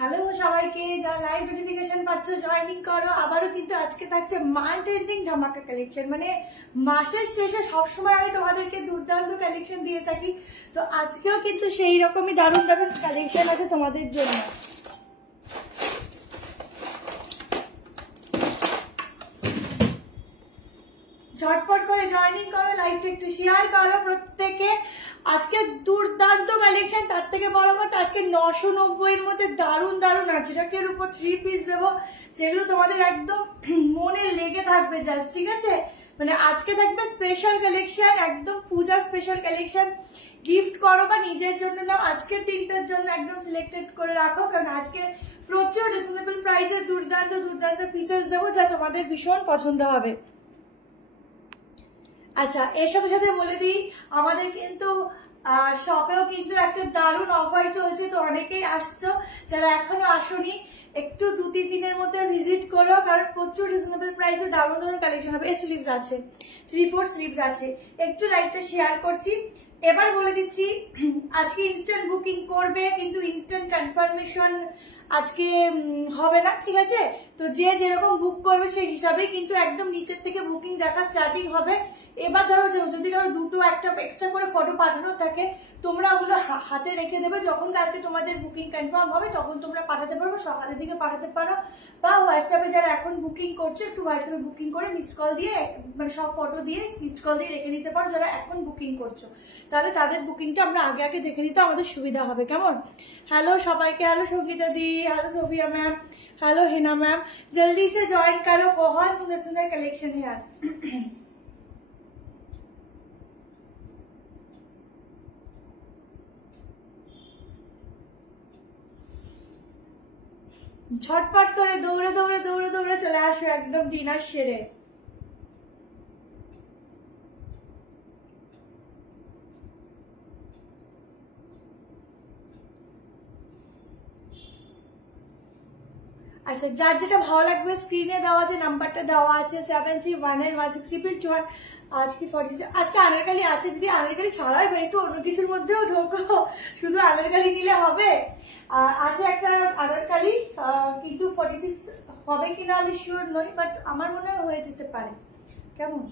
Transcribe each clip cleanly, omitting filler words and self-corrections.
Hello সবাইকে, যা live notification পাচ্ছ জয়েনিং করো। আবারও কিন্তু আজকে থাকছে মান্থ এন্ডিং ধামাকা কালেকশন, মানে মাসের শেষে সবসময় আমি তোমাদেরকে দুর্দান্ত কালেকশন দিয়ে থাকি। তো আজকেও কিন্তু সেই রকমই দারুণ দারুণ কালেকশন আছে তোমাদের জন্য। ঝটপট করে জয়েনিং করো, লাইভটা একটু শেয়ার করো প্রত্যেকে। আজকে দুর্দান্ত কালেকশন, তার থেকে বড় কথা আজকে 990 এর মধ্যে দারুণ দারুণ আজরাকের উপর 3 পিস দেবো, যেগুলো তোমাদের একদম মনে লেগে থাকবে জাস্ট, ঠিক আছে? মানে আজকে থাকবে স্পেশাল কালেকশন, একদম পূজা স্পেশাল কালেকশন। গিফট করো বা নিজের জন্য নাও, আজকের দিনটার জন্য একদম সিলেক্টেড করে রাখো, কারণ আজকে প্রচুর রিজনেবল প্রাইসে দুর্দান্ত দুর্দান্ত পিসেস দেবো যা তোমাদের ভীষণ পছন্দ হবে। আচ্ছা, এর সাথে সাথে বলে দিই আমাদের কিন্তু শপেও কিন্তু একটা দারুণ অফার চলছে। তো অনেকেই আসছো, যারা এখনো আসোনি একটু 2-3 দিনের মধ্যে ভিজিট করো, কারণ প্রচুর রিজনেবল প্রাইসে দারুণ দারুণ কালেকশন হবে। স্লিভস আছে, 3/4 স্লিভস আছে। একটু লাইভটা শেয়ার করছি। এবার বলে দিচ্ছি আজকে ইনস্ট্যান্ট বুকিং করবে, কিন্তু ইনস্ট্যান্ট কনফার্মেশন আজকে হবে না, ঠিক আছে? তো যে যেরকম বুক করবে সেই হিসাবেই কিন্তু একদম নিচের থেকে বুকিং দেখা স্টার্টিং হবে। এবার ধরো যদি কারো দুটো একটা এক্সট্রা করে ফটো পাঠানো থাকে, তোমরা ওগুলো হাতে রেখে দেবে। যখন কালকে তোমাদের বুকিং কনফার্ম হবে তখন তোমরা পাঠাতে পারো, সকালের দিকে পাঠাতে পারো, বা হোয়াটসঅ্যাপে যারা এখন বুকিং করছো একটু হোয়াটসঅ্যাপে বুকিং করে মিসড কল দিয়ে, মানে সব ফটো দিয়ে মিসড কল দিয়ে রেখে নিতে পারো যারা এখন বুকিং করছো। তাহলে তাদের বুকিংটা আমরা আগে আগে দেখে নিতে আমাদের সুবিধা হবে, কেমন? হ্যালো সবাইকে, হ্যালো সঙ্গীতা দি, hello Sophia ma'am, hello Heena ma'am, जल्दी से ज्वाइन करो, बहुत सुंदर सुंदर कलेक्शन है आज। झटपट করে দৌড়ে দৌড়ে দৌড়ে দৌড়ে চলে আসো একদম ডিনার সেরে। আচ্ছা, যার যেটা ভালো লাগবে স্ক্রিনে দেওয়া যে নাম্বারটা দেওয়া আছে 731116 আজকে 46 আজকে আনারকালি আছে দিদি, আনারকালি ছাড়াই একটু অন্য কিছুর মধ্যেও ঢোকো, শুধু আনারকালি নিলে হবে? আছে একটা আনারকালি, কিন্তু 46 হবে কিনা আমি শিওর নই, বাট আমার মনে হয় হয়ে যেতে পারে, কেমন?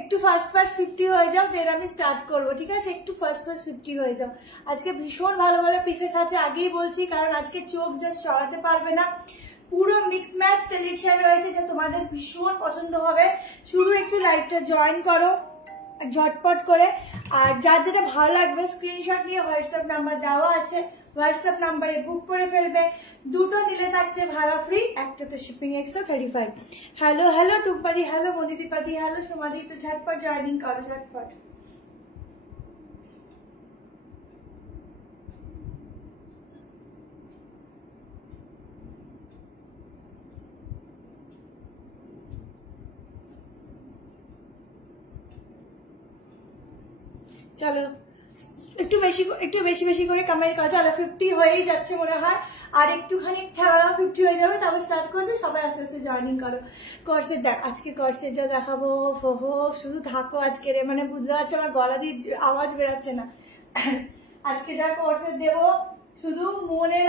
একটু ফার্স্ট 50 হয়ে যাও, দেন আমি স্টার্ট করবো, ঠিক আছে? একটু ফার্স্ট 50 হয়ে যাও। আজকে ভীষণ ভালো ভালো পিসেস আছে, আগেই বলছি, কারণ আজকে চোখ জাস্ট সরাতে পারবে না। পুরো মিক্স ম্যাচ কালেকশন রয়েছে যা তোমাদের ভীষণ পছন্দ হবে। শুধু একটু লাইভটা জয়েন করো ঝটপট করে, আর যার যেটা ভালো লাগবে স্ক্রিনশট নিয়ে হোয়াটসঅ্যাপ নাম্বার দেওয়া আছে, হোয়াটসঅ্যাপ নাম্বারে বুক করে ফেলবে। দুটো নিলে থাকছে ভাড়া ফ্রি, একটাতে শিপিং এক্সট্রা 35। হ্যালো হ্যালো টুম্পাদি, হ্যালো মনিদীপাদি, হ্যালো সোমাদি, তো ঝটপট জয়েনিং করো ঝটপট। চলো একটু বেশি বেশি করে কমেন্ট করো। চলো 50 হয়েই যাচ্ছে মনে হয়, আর একটুখানি ঠেলা 50 হয়ে যাবে, তারপর স্টার্ট করছে। সবাই আস্তে আস্তে জয়েনিং করো। কোর্সের দেখ, আজকে কোর্সের যা দেখাবো, হো শুধু থাকো আজকে রে, মানে বুঝতে পারছো আমার গলা দিয়ে আওয়াজ বেরাচ্ছে না। আজকে যা কোর্সের দেবো শুধু মনে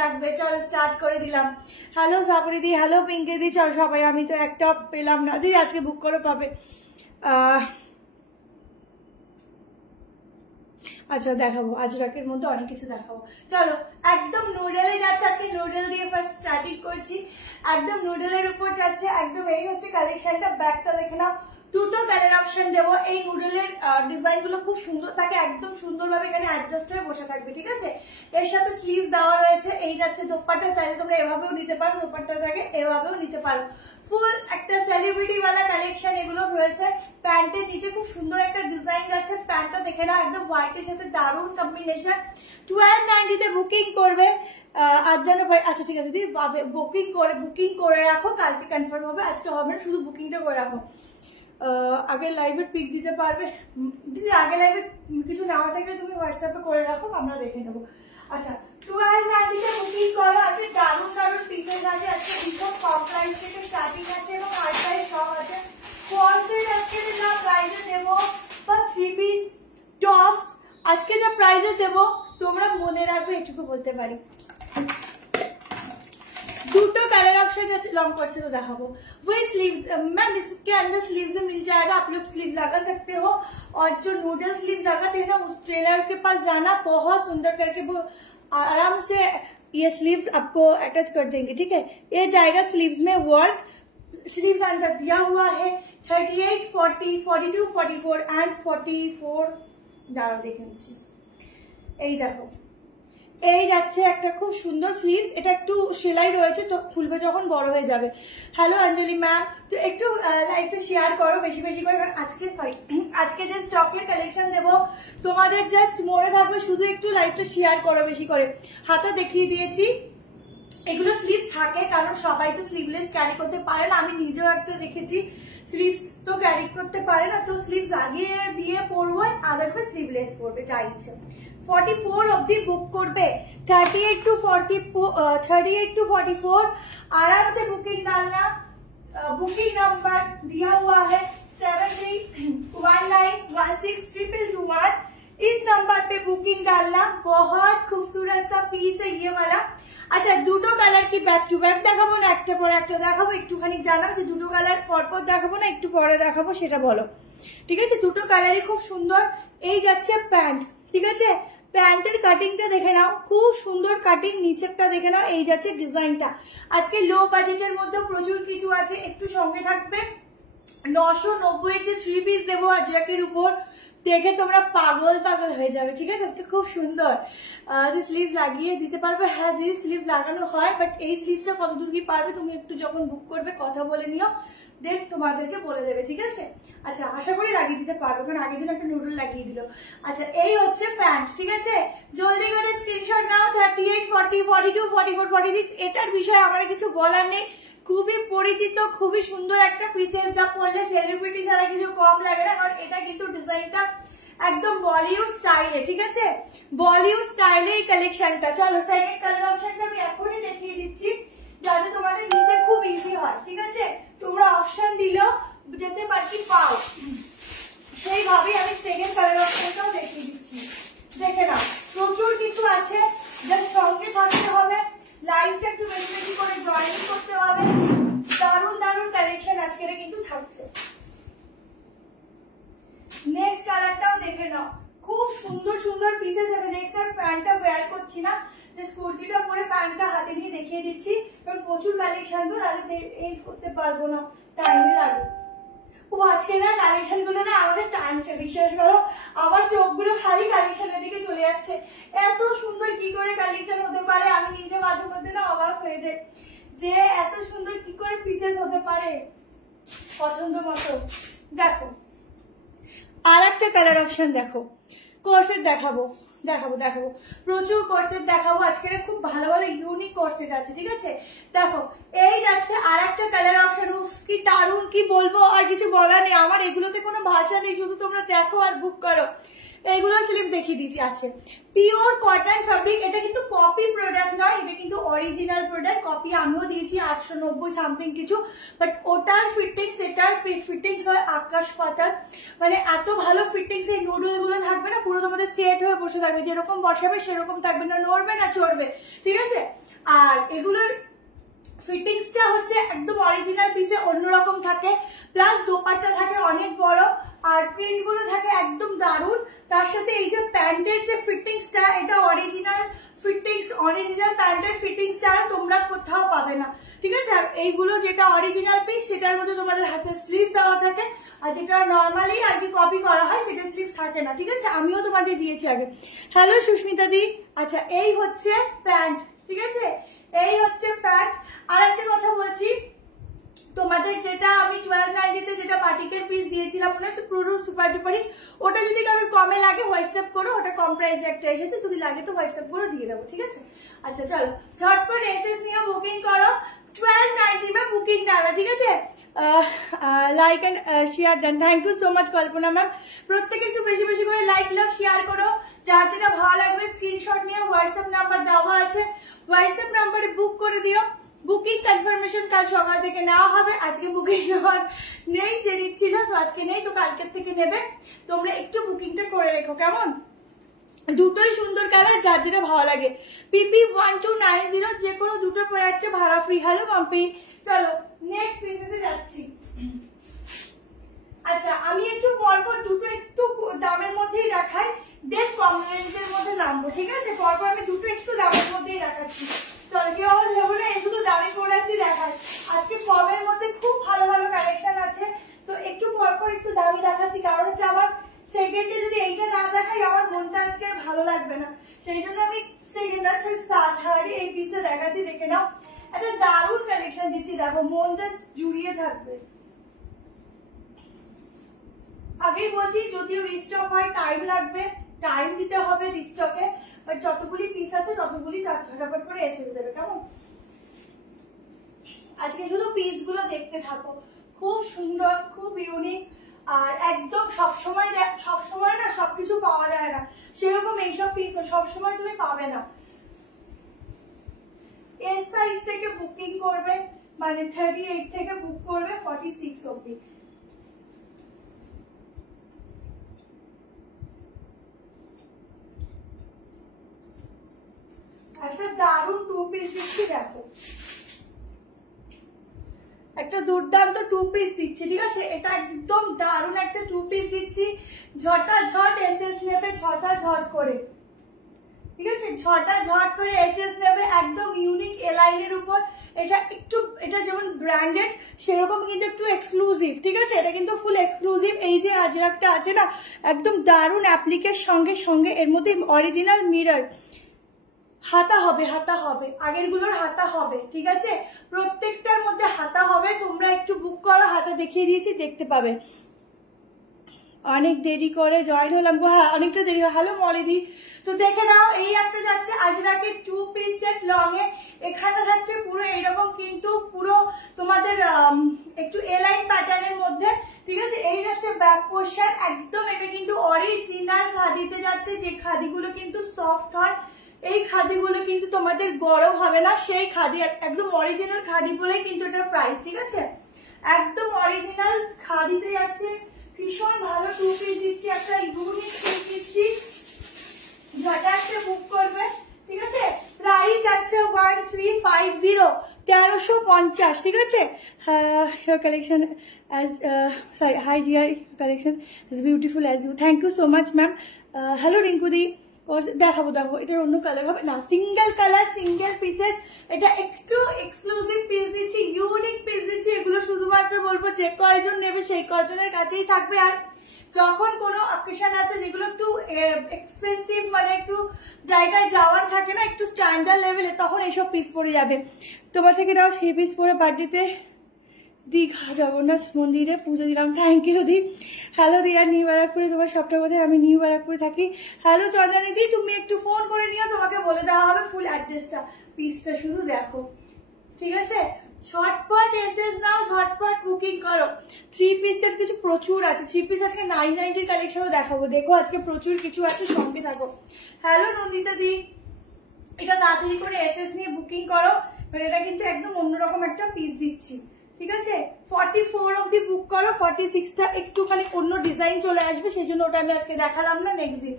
রাখবে। চলো স্টার্ট করে দিলাম। হ্যালো সাবরি দি, হ্যালো পিঙ্কি দি, চল সবাই, আমি তো একটা পেলাম না দিদি, আজকে বুক করে পাবে। আচ্ছা দেখাবো, আজরাকের মধ্যে অনেক কিছু দেখাবো। চলো একদম নুডলে যাচ্ছে, আজকে নুডল দিয়ে ফার্স্ট স্টার্টিং করছি। একদম নুডলের উপর যাচ্ছে, একদম এই হচ্ছে কালেকশনটা। ব্যাগটা দেখে নাও, দুটো কালার অপশন দেবো। এই নুডলের ডিজাইন গুলো খুব সুন্দর থাকে, একদম সুন্দরভাবে এখানে অ্যাডজাস্ট হয়ে বসে থাকবে, ঠিক আছে? এর সাথে স্লিভস দেওয়া রয়েছে। এই যাচ্ছে দোপাট্টা, তাহলে তোমরা এভাবেও নিতে পারো, দোপাট্টাটাকে এভাবেও নিতে পারো। ফুল একটা সেলিব্রিটি ওয়ালা কালেকশন এগুলো রয়েছে। প্যান্টের নিচে খুব সুন্দর একটা ডিজাইন যাচ্ছে, প্যান্টটা দেখে নাও, একদম হোয়াইটের সাথে দারুণ কম্বিনেশন। 1290 তে বুকিং করবে আজ যেন ভাই। আচ্ছা ঠিক আছে দিদি, বুকিং করে রাখো, কালকে কনফার্ম হবে, আজকে হবে না, শুধু বুকিংটা করে রাখো। আগের লাইভে পিক দিতে পারবে দিদি? আগের লাইভে কিছু নেওয়া থাকলে তুমি হোয়াটসঅ্যাপে করে রাখো, আমরা দেখে নেবো। আচ্ছা 1290 তে বুকিং করো। আজকে দারুণ দারুণ পিসেস আছে, আজকে ভীষণ কম প্রাইস থেকে স্টার্টিং আছে এবং আর প্রাইস সব আছে। কোয়ান্টিটি আজকে না প্রাইসে দেবো বা 3 পিস টপস এইটুকু বলতে পারি। দুটো कलर ऑप्शन है लॉन्ग कॉर्सेट को दिखाओ वही स्लीव्स मैम इसके अंदर स्लीव्स मिल जाएगा, आप लोग स्लीव लगा सकते हो और जो नूडल स्लीव लगाते हैं ना उस टेलर के पास जाना, बहुत सुंदर करके वो आराम से ये स्लीव्स आपको अटैच कर देंगे, ठीक है। ये जाएगा स्लीव्स में वर्क, स्लीव्स अंदर दिया हुआ है 38, 40, 42, 44 एंड 44 दाঁড়াও দেখে নিচ্ছি। এই দেখো এই যাচ্ছে একটা খুব সুন্দর স্লিভস, এটা একটু সেলাই রয়েছে তো খুলবে যখন বড় হয়ে যাবে। হ্যালো অঞ্জলি ম্যাম, তো একটু লাইকটা শেয়ার করো বেশি বেশি করে, কারণ আজকে যে স্টকের কালেকশন দেবো তোমাদের জাস্ট মনে থাকবে, শুধু একটু লাইকটা শেয়ার করো বেশি করে। হাতা দেখিয়ে দিয়েছি, এগুলো স্লিভস থাকে কারণ সবাই তো স্লিভলেস ক্যারি করতে পারে না, আমি নিজেও একটা রেখেছি স্লিভস তো ক্যারি করতে পারে না, তো স্লিভস লাগিয়ে দিয়ে পরবো, আদারওয়াইজ স্লিভলেস পরবে যা ইচ্ছে। 44 অব্দি বুক করবে, 38 टू 44 आराम से बुकिंग डालना। बुकिंग नंबर दिया हुआ है 7319162221, इस नंबर पे बुकिंग डालना। बहुत खूबसूरत सा पीस है ये वाला। আচ্ছা দুটো কালার কি ব্যাক টু ব্যাক দেখাবো না একটা পরে একটা দেখাবো, একটুখানি জানাও যে দুটো কালার পরপর দেখাবো না একটু পরে দেখাবো সেটা বলো, ঠিক আছে। দুটো কালারই খুব সুন্দর। এই যাচ্ছে প্যান্ট, ঠিক আছে, প্যান্টের কাটিংটা দেখে নাও, খুব সুন্দর কাটিং, নিচেরটা দেখে নাও, এই যাচ্ছে ডিজাইনটা। আজকে লো বাজেটের মধ্যে প্রচুর কিছু আছে, একটু সঙ্গে থাকবে। 990 যে 3 পিস দেবো আজরাকের উপর, দেখে তোমরা পাগল পাগল হয়ে যাবে, ঠিক আছে। আজকে খুব সুন্দর যে স্লিভ লাগিয়ে দিতে পারবে, হ্যাঁ যদি স্লিভ লাগানো হয়, বাট এই স্লিভটা কতদূর কি পারবে তুমি একটু যখন বুক করবে কথা বলে নিও, দেন তোমাদেরকে বলে দেবে, ঠিক আছে। আচ্ছা আশা করি লাগিয়ে দিতে পারবো, কারণ আগের দিন একটা নুডল লাগিয়ে দিল। আচ্ছা এই হচ্ছে প্যান্ট, ঠিক আছে, জলদি করে স্ক্রিনশট নাও। 38, 40, 42, 44, 46 এটার বিষয়ে আমার কিছু বলার নেই, খুবই পরিচিত, খুবই সুন্দর একটা পিসেস, যা পরলে সেলিব্রিটি ছাড়া কিছু কম লাগে না, কারণ এটা কিন্তু ডিজাইনটা একদম বলিউড স্টাইলে, ঠিক আছে, বলিউড স্টাইলে এই কালেকশনটা। চলো সেকেন্ড কালার অপশনটা আমি এখনই দেখিয়ে দিচ্ছি যাতে তোমাদের নিতে খুব ইজি হয়, ঠিক আছে। তোমরা অপশন দিলেও যেতে পারছি পাও, সেইভাবে আমি সেকেন্ড কালার অপশনটাও দেখিয়ে দিচ্ছি, দেখে নাও। প্রচুর কিছু আছে, জাস্ট সঙ্গে থাকতে হবে, লাইভটা একটু বেশি বেশি করে জয়েন করতে হবে। দারুণ দারুণ কালেকশন আজকের কিন্তু থাকছে। নেক্সট কালারটাও দেখে নাও, খুব সুন্দর সুন্দর পিসেস আছে। নেক্সট আর প্যান্টটা ওয়্যার করছি না, যে কুর্তিটা পরে প্যান্টটা হাতে নিয়ে দেখিয়ে দিচ্ছি, কারণ প্রচুর কালেকশন তো তাহলে এই করতে পারবো না, টাইমে লাগে। ও আজকে না কালেকশন গুলো না আমাদের টানছে, বিশ্বাস করো আমার চোখগুলো খালি কালেকশনের দিকে চলে যাচ্ছে। এত সুন্দর কি করে কালেকশন হতে পারে, আমি নিজে মাঝে মধ্যে না অবাক হয়ে যাই যে এত সুন্দর কি করে পিসেস হতে পারে পছন্দ মতো। দেখো আর একটা কালার অপশন দেখো, কোর্সেট দেখাবো দেখাবো দেখাবো প্রচুর কোর্সেট দেখাবো আজকে, খুব ভালো ভালো ইউনিক কোর্সেট আছে, ঠিক আছে। দেখো এই যাচ্ছে আর একটা কালার অপশন, উফ কি দারুণ, কি বলবো, আর কিছু বলার নেই আমার, এগুলোতে কোনো ভাষা নেই, শুধু তোমরা দেখো আর বুক করো। এইগুলো স্লিভ দেখিয়ে দিচ্ছি, আছে পিওর কটন ফ্যাব্রিক, এটা কিন্তু কপি প্রোডাক্ট নয়, এটা কিন্তু অরিজিনাল প্রোডাক্ট, কপি আমিও দিয়েছি 890 সামথিং কিছু, বাট ওটার ফিটিংস এটার ফিটিংস হয় আকাশ পাতাল, মানে এত ভালো ফিটিংস। এই নুডল গুলো থাকবে না পুরো তোমাদের সেট হয়ে বসে থাকবে, যেরকম বসাবে সেরকম থাকবে না, নড়বে না চড়বে, ঠিক আছে। আর এগুলোর ফিটিংসটা হচ্ছে একদম অরিজিনাল পিসে অন্যরকম থাকে, প্লাস দোপাট্টা থাকে অনেক বড়, আর প্রিন্ট গুলো থাকে একদম দারুণ। তার সাথে এই যে প্যান্টের যে ফিটিংসটা, এটা অরিজিনাল ফিটিংস, অরিজিনাল প্যান্টের ফিটিংস ছাড়া তোমরা কোথাও পাবে না, ঠিক আছে। আর এইগুলো যেটা অরিজিনাল পিস সেটার মধ্যে তোমাদের হাতে স্লিভ দেওয়া থাকে, আর যেটা নর্মালি আর কি কপি করা হয় সেটা স্লিভ থাকে না, ঠিক আছে, আমিও তোমাদের দিয়েছি আগে। হ্যালো সুস্মিতা দি। আচ্ছা এই হচ্ছে প্যান্ট, ঠিক আছে, এই হচ্ছে প্যান্ট। আর একটা কথা বলছি, তোমাদের যেটা আমি 1290 যেটা বাটিকের পিস দিয়েছিলাম মনে হচ্ছে পুরো সুপার ডুপার হিট, ওটা যদি কারোর কমে লাগে হোয়াটসঅ্যাপ করো, ওটা কম প্রাইসে একটা এসেছে, যদি লাগে তো হোয়াটসঅ্যাপ করে দিয়ে দেবো, ঠিক আছে। আচ্ছা চলো ঝটপট এসএস নিয়ে বুকিং করো, 1290 में बुकिंग डाला, ঠিক আছে। Like and share done, thank you so much Kalpana ma'am. প্রত্যেকে একটু বেশি বেশি করে লাইক লাভ শেয়ার করো, যার যেটা ভালো লাগবে স্ক্রিনশট নিয়ে হোয়াটসঅ্যাপ নাম্বার দেওয়া আছে, হোয়াটসঅ্যাপ নাম্বারে বুক করে দিও। বুকিং কনফার্মেশন কাল সকাল থেকে নেওয়া হবে, আজকে বুকিং নেওয়ার নেই, যে নিচ্ছিল তো আজকে নেই, তো কালকের থেকে নেবে। তোমরা একটু বুকিংটা করে রেখো কেমন। দুটোই সুন্দর কালার, যার যেটা ভালো লাগে। PP1290 যে কোনো দুটো প্রোডাক্টে ভাড়া ফ্রি। হ্যালো মাম্পি, চলো নেক্সট পিসেসে যাচ্ছি। আচ্ছা আমি একটু পরপর দুটো একটু দামের মধ্যেই দেখাই, দেন কম রেঞ্জের মধ্যে নামবো, ঠিক আছে? পরপর আমি দুটো একটু দামের মধ্যেই দেখাচ্ছি। চলো কেউ আমার ভেবো না শুধু দামি প্রোডাক্টই দেখায়, আজকে কমের মধ্যে খুব ভালো ভালো কালেকশন আছে, তো একটু পরপর একটু দামি দেখাচ্ছি। কারণ হচ্ছে আমার সেকেন্ডে যদি এইটা না দেখাই আমার মনটা আজকে আর ভালো লাগবে না, সেই জন্য আমি সেকেন্ড আর থার্ড এই পিসটা দেখাচ্ছি। দেখে নাও, একটা দারুণ কালেকশন দিচ্ছি, দেখো মন জাস্ট জুড়িয়ে থাকবে। আগেই বলছি যদিও রিস্টক হয় টাইম লাগবে, টাইম দিতে হবে রিস্টকে, বাট যতগুলি পিস আছে ততগুলি ঝটাপট করে এসে দেবে, কেমন? আজকে শুধু পিস গুলো দেখতে থাকো, খুব সুন্দর, খুব ইউনিক, আর একদম সবসময় না সবকিছু পাওয়া যায় না, সেরকম এইসব পিস সবসময় তুমি পাবে না। এস সাইজ থেকে বুকিং করবে, মানে 38 থেকে বুক করবে 46 অবধি। একটা দারুণ টু পিস দিচ্ছি, দেখো একটা দুর্দান্ত টু পিস দিচ্ছি, ঠিক আছে? এটা একদম দারুণ একটা টু পিস দিচ্ছি, ঝটাঝট এসএস নেবে, ঝটাঝট করে, ঠিক আছে? ঝটাঝট করে এসএস নেবে, একদম ইউনিক এলাইনের উপর। এটা যেমন ব্র্যান্ডেড সেরকম কিন্তু একটু এক্সক্লুসিভ, ঠিক আছে? এটা কিন্তু ফুল এক্সক্লুসিভ। এই যে আজরাকটা আছে না, একদম দারুণ অ্যাপ্লিকের সঙ্গে সঙ্গে এর মধ্যে অরিজিনাল মিরর, হাতা হবে, হাতা হবে, আগের গুলোর হাতা হবে, ঠিক আছে? প্রত্যেকটার মধ্যে হাতা হবে, তোমরা একটু বুক করো, হাতা দেখিয়ে দিয়েছি, দেখতে পাবে। অনেক দেরি করে জয়েন হলাম গো, হ্যাঁ অনেকটা দেরি। হ্যালো মলিদি, তো দেখে নাও এই একটা যাচ্ছে আজরাকের টু পিস সেট লং এ, এখানে যাচ্ছে পুরো এইরকম কিন্তু পুরো তোমাদের একটু এলাইন প্যাটার্নের মধ্যে, ঠিক আছে? এই যাচ্ছে ব্যাক পোর্শন, একদম এটা কিন্তু অরিজিনাল খাদিতে যাচ্ছে, যে খাদিগুলো কিন্তু সফট হয়, এই খাদিগুলো কিন্তু তোমাদের গরম হবে না, সেই খাদি একদম অরিজিনাল খাদি বলেই কিন্তু এটার প্রাইস, ঠিক আছে? একদম অরিজিনাল খাদিতে যাচ্ছে, ভীষণ ভালো টু পিস দিচ্ছি, একটা ইউনিক পিস দিচ্ছি, ঝটাকে বুক করবে, ঠিক আছে? প্রাইস আছে 1350, 1350, ঠিক আছে? Your collection as sorry, hi GI, collection is beautiful as you, thank you so much ma'am. Hello রিঙ্কুদি, দেখাবো দেখো এটার অন্য কালার হবে না, সিঙ্গেল কালার সিঙ্গেল পিসেস, এটা একটু এক্সক্লুসিভ পিস দিচ্ছি, ইউনিক পিস দিচ্ছি। এগুলো শুধুমাত্র বলবো যে কয়জন নেবে সেই কয়জনের কাছেই থাকবে, আর যখন কোনো অকেশন আছে যেগুলো একটু এক্সপেন্সিভ, মানে একটু জায়গায় যাওয়ার থাকে না, একটু স্ট্যান্ডার্ড লেভেলে, তখন এইসব পিস পরে যাবে। তোমার থেকে নাও সেই পিস পরে বার্থডেতে দীঘা জগন্নাথ মন্দিরে পুজো দিলাম, থ্যাংক ইউ দি। হ্যালো দিয়া, নিউ ব্যারাকপুরে, তোমার সবটা বোঝায়, আমি নিউ ব্যারাকপুরে থাকি। হ্যালো চন্দ্রানী দি, তুমি একটু ফোন করে নিও, তোমাকে বলে দেওয়া হবে ফুল অ্যাড্রেসটা, পিসটা শুধু দেখো, ঠিক আছে? ঝটপট এসএস নাও, ঝটপট বুকিং করো। থ্রি পিসের কিছু প্রচুর আছে, থ্রি পিস আজকে 990 কালেকশনও দেখাবো, দেখো আজকে প্রচুর কিছু আছে, সঙ্গে থাকো। হ্যালো নন্দিতা দি, এটা তাড়াতাড়ি করে এসএস নিয়ে বুকিং করো, মানে এটা কিন্তু একদম অন্যরকম একটা পিস দিচ্ছি, ঠিক আছে? 44 অব্দি বুক করো, 46টা একটুখানি অন্য ডিজাইন চলে আসবে, সেই জন্য ওটা আমি আজকে দেখালাম না, নেক্সট দিন।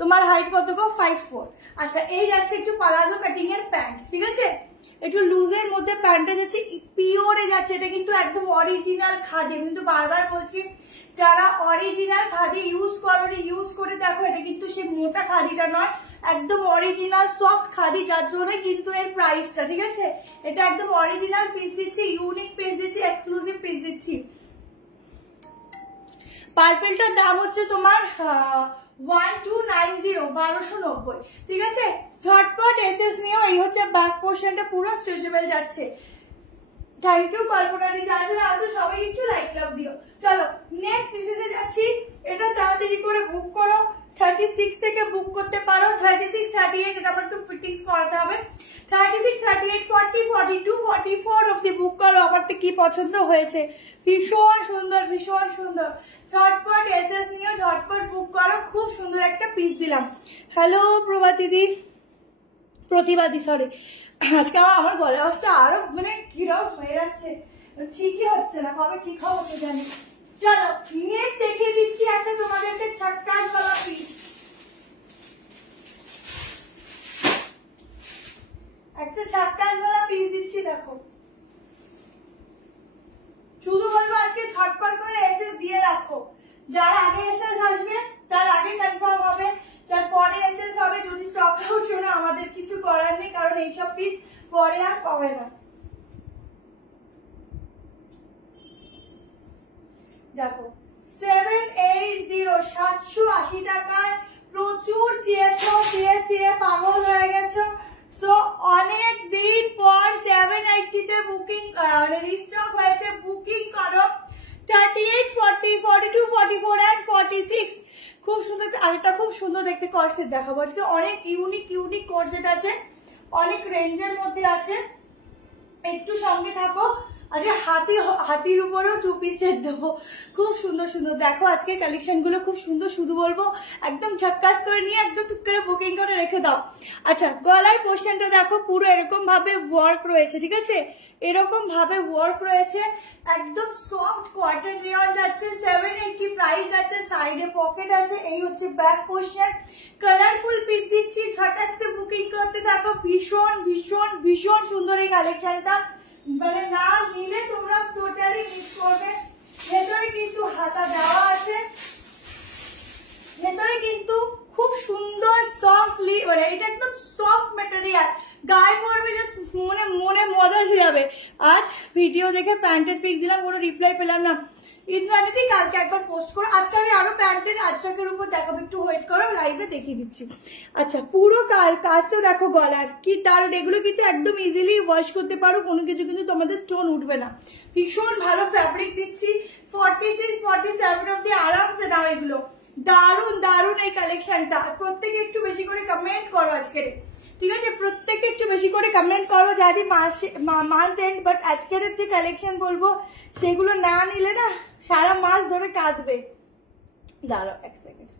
তোমার হাইট কত গো? 5'4". আচ্ছা এই যাচ্ছে একটু পালাজো কাটিং এর প্যান্ট, ঠিক আছে? একটু লুজের মধ্যে প্যান্টটা যাচ্ছে, পিওরে যাচ্ছে, এটা কিন্তু একদম অরিজিনাল খাদি, কিন্তু বারবার বলছি যারা অরিজিনাল খাদি ইউজ করো, ইউজ করে দেখো, এটা কিন্তু সেই মোটা খাদিটা নয়, একদম অরিজিনাল সফট খাদি, যার জন্য কিন্তু এর প্রাইসটা, ঠিক আছে? এটা একদম অরিজিনাল পিস দিচ্ছি, ইউনিক পিস দিচ্ছি, এক্সক্লুসিভ পিস দিচ্ছি। পার্পেলটার দাম হচ্ছে তোমার 1290, 1290, ঠিক আছে? ঝটপট এসএস নিও। এই হচ্ছে ব্যাক পোর্শনটা, পুরো স্ট্রেচেবল যাচ্ছে। থ্যাংক ইউ কল্পনা দি, যারা আছো সবাই একটু লাইক লাভ দিও। চলো নেক্সট পিসেসে যাচ্ছি, এটা তাড়াতাড়ি করে বুক করো, 36 থেকে বুক করতে পারো, 36, 38, এটা আবার একটু ফিটিংস করাতে হবে, 36, 38, 40, 42, 44 অব্দি বুক করো। আমার তো কি পছন্দ হয়েছে, ভীষণ সুন্দর, ভীষণ সুন্দর। ঝটপট এসএস নিও, ঝটপট বুক করো, খুব সুন্দর একটা পিস দিলাম। হ্যালো প্রভাতী দি, প্রতিবাদী, সরি, আজকে আমার গলা অবস্থা আরো মানে কিরকম হয়ে যাচ্ছে, ঠিকই হচ্ছে না, কবে ঠিক হবে জানি। চলো নেক্সট দেখিয়ে দিচ্ছি একটা তোমাদেরকে ছটকাজ वाला পিস। একটা ঝাক্কাসওয়ালা পিস দিচ্ছি দেখো। শুধু বলবো আজকে ঝটপট করে এসএস দিয়ে রাখো, যার আগে এসএস আসবে তার আগে কনফার্ম হবে, যার পরে এসএস হবে যদি স্টক আউট শোনো আমাদের কিছু করার নেই, কারণ এইসব পিস পরে আর পাবে না। দেখো 780 780 টাকায় প্রচুর চেয়ে পাগল হয়ে গেছো। সো অনেক দিন পর 780 তে বুকিং রিস্টক হয়েছে, বুকিং করো। 38 40 42 44 এন্ড 46 খুব সুন্দর। আরেকটা খুব সুন্দর দেখতে কর্সেট দেখাবো আজকে, অনেক ইউনিক কর্সেট আছে, অনেক রেঞ্জের মধ্যে আছে, একটু সঙ্গে থাকো। আজকে হাতির উপরেও 2 পিস সেট দেবো, খুব সুন্দর সুন্দর। দেখো আজকে কালেকশন গুলো খুব সুন্দর, শুধু বলবো একদম ঝটকাস করে নিয়ে একদম টুক করে বুকিং করে রেখে দাও। আচ্ছা গলার পোর্শনটা দেখো পুরো এরকম ভাবে ওয়ার্ক রয়েছে, ঠিক আছে, এরকম ভাবে ওয়ার্ক রয়েছে, একদম সফট কটন রেয়ন যাচ্ছে। 780 প্রাইস আছে, সাইডে পকেট আছে, এই হচ্ছে ব্যাক পোর্শন। কালারফুল পিস দিচ্ছি, ঝটক সে বুকিং করতে থাকো। ভীষণ ভীষণ ভীষণ সুন্দর এই কালেকশনটা, মানে না নিলে তোমরা টোটালি মিস করবে। ভেতরে কিন্তু হাতা দেওয়া আছে, ভেতরে কিন্তু খুব সুন্দর সফট স্লিভ, মানে এটা একদম সফট ম্যাটেরিয়াল, গায়ে পরবে জাস্ট মনে মজা এসে যাবে। আজ ভিডিও দেখে প্যান্টের পিক দিলাম, কোনো রিপ্লাই পেলাম না। ইন্দ্রাণীতি কালকে একবার পোস্ট করো, আজকে আমি আরো প্যান্টের আজকের উপর দেখাবো, একটু ওয়েট করো, লাইভে দেখিয়ে দিচ্ছি। আচ্ছা পুরো কাজটা দেখো গলার কি দারুণ, এগুলো কিন্তু একদম ইজিলি ওয়াশ করতে পারো, কোনো কিছু কিন্তু তোমাদের স্টোন উঠবে না। ভীষণ ভালো ফ্যাব্রিক দিচ্ছি, 46 47 অব্দি আরামসে নাও এগুলো। দারুণ দারুণ এই কালেকশনটা, প্রত্যেকে একটু বেশি করে কমেন্ট করো আজকের, ঠিক আছে, প্রত্যেকে একটু বেশি করে কমেন্ট করো। যদি মান্থ এন্ড, বাট আজকের যে কালেকশন বলবো সেগুলো না নিলে না সারা মাস ধরে কাঁদবে। দাঁড়াও এক সেকেন্ড,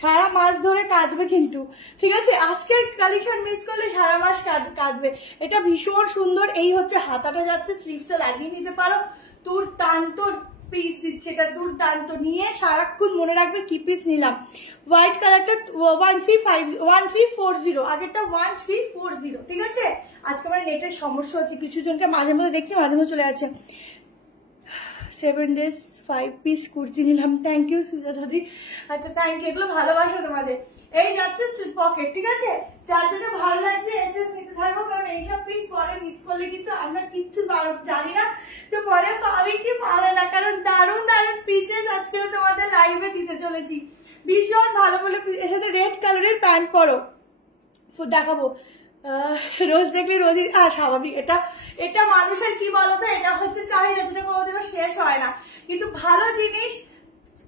সারা মাস ধরে কাঁদবে কিন্তু, ঠিক আছে, আজকের কালেকশন মিস করলে সারা মাস কাঁদবে। এটা ভীষণ সুন্দর, এই হচ্ছে হাতাটা যাচ্ছে, স্লিভসটা লাগিয়ে নিতে পারো। দুর্দান্ত পিস দিচ্ছে এটা, দুর্দান্ত, নিয়ে সারাক্ষণ মনে রাখবে কি পিস নিলাম। হোয়াইট কালারটা 1340, আগেরটা 1340, ঠিক আছে। আজকে আমার নেটের সমস্যা হচ্ছে, কিছু জনকে মাঝে মধ্যে দেখছি মাঝে মধ্যে চলে যাচ্ছে। 7 days 5 পিস কুর্তি নিলাম, থ্যাংক ইউ সুজাতা দি। আচ্ছা থ্যাংক ইউ, এগুলো ভালোবাসো তোমাদের। এই যাচ্ছে পকেট, ঠিক আছে, যার জন্য ভালো লাগছে এসএস নিতে থাকো, কারণ এইসব পিস পরে মিস করলে কিন্তু আমরা কিচ্ছু জানি না তো পরে পাবি কি পাবে না, কারণ দারুণ দারুণ পিসেস আজকেও তোমাদের লাইভে দিতে চলেছি। ভীষণ ভালো বলে এর সাথে রেড কালারের প্যান্ট পরো, দেখাবো। রোজ দেখলে রোজই স্বাভাবিক, এটা মানুষের কি বলতো, এটা হচ্ছে চাহিদা, যেটা কোনোদিনও শেষ হয় না, কিন্তু ভালো জিনিস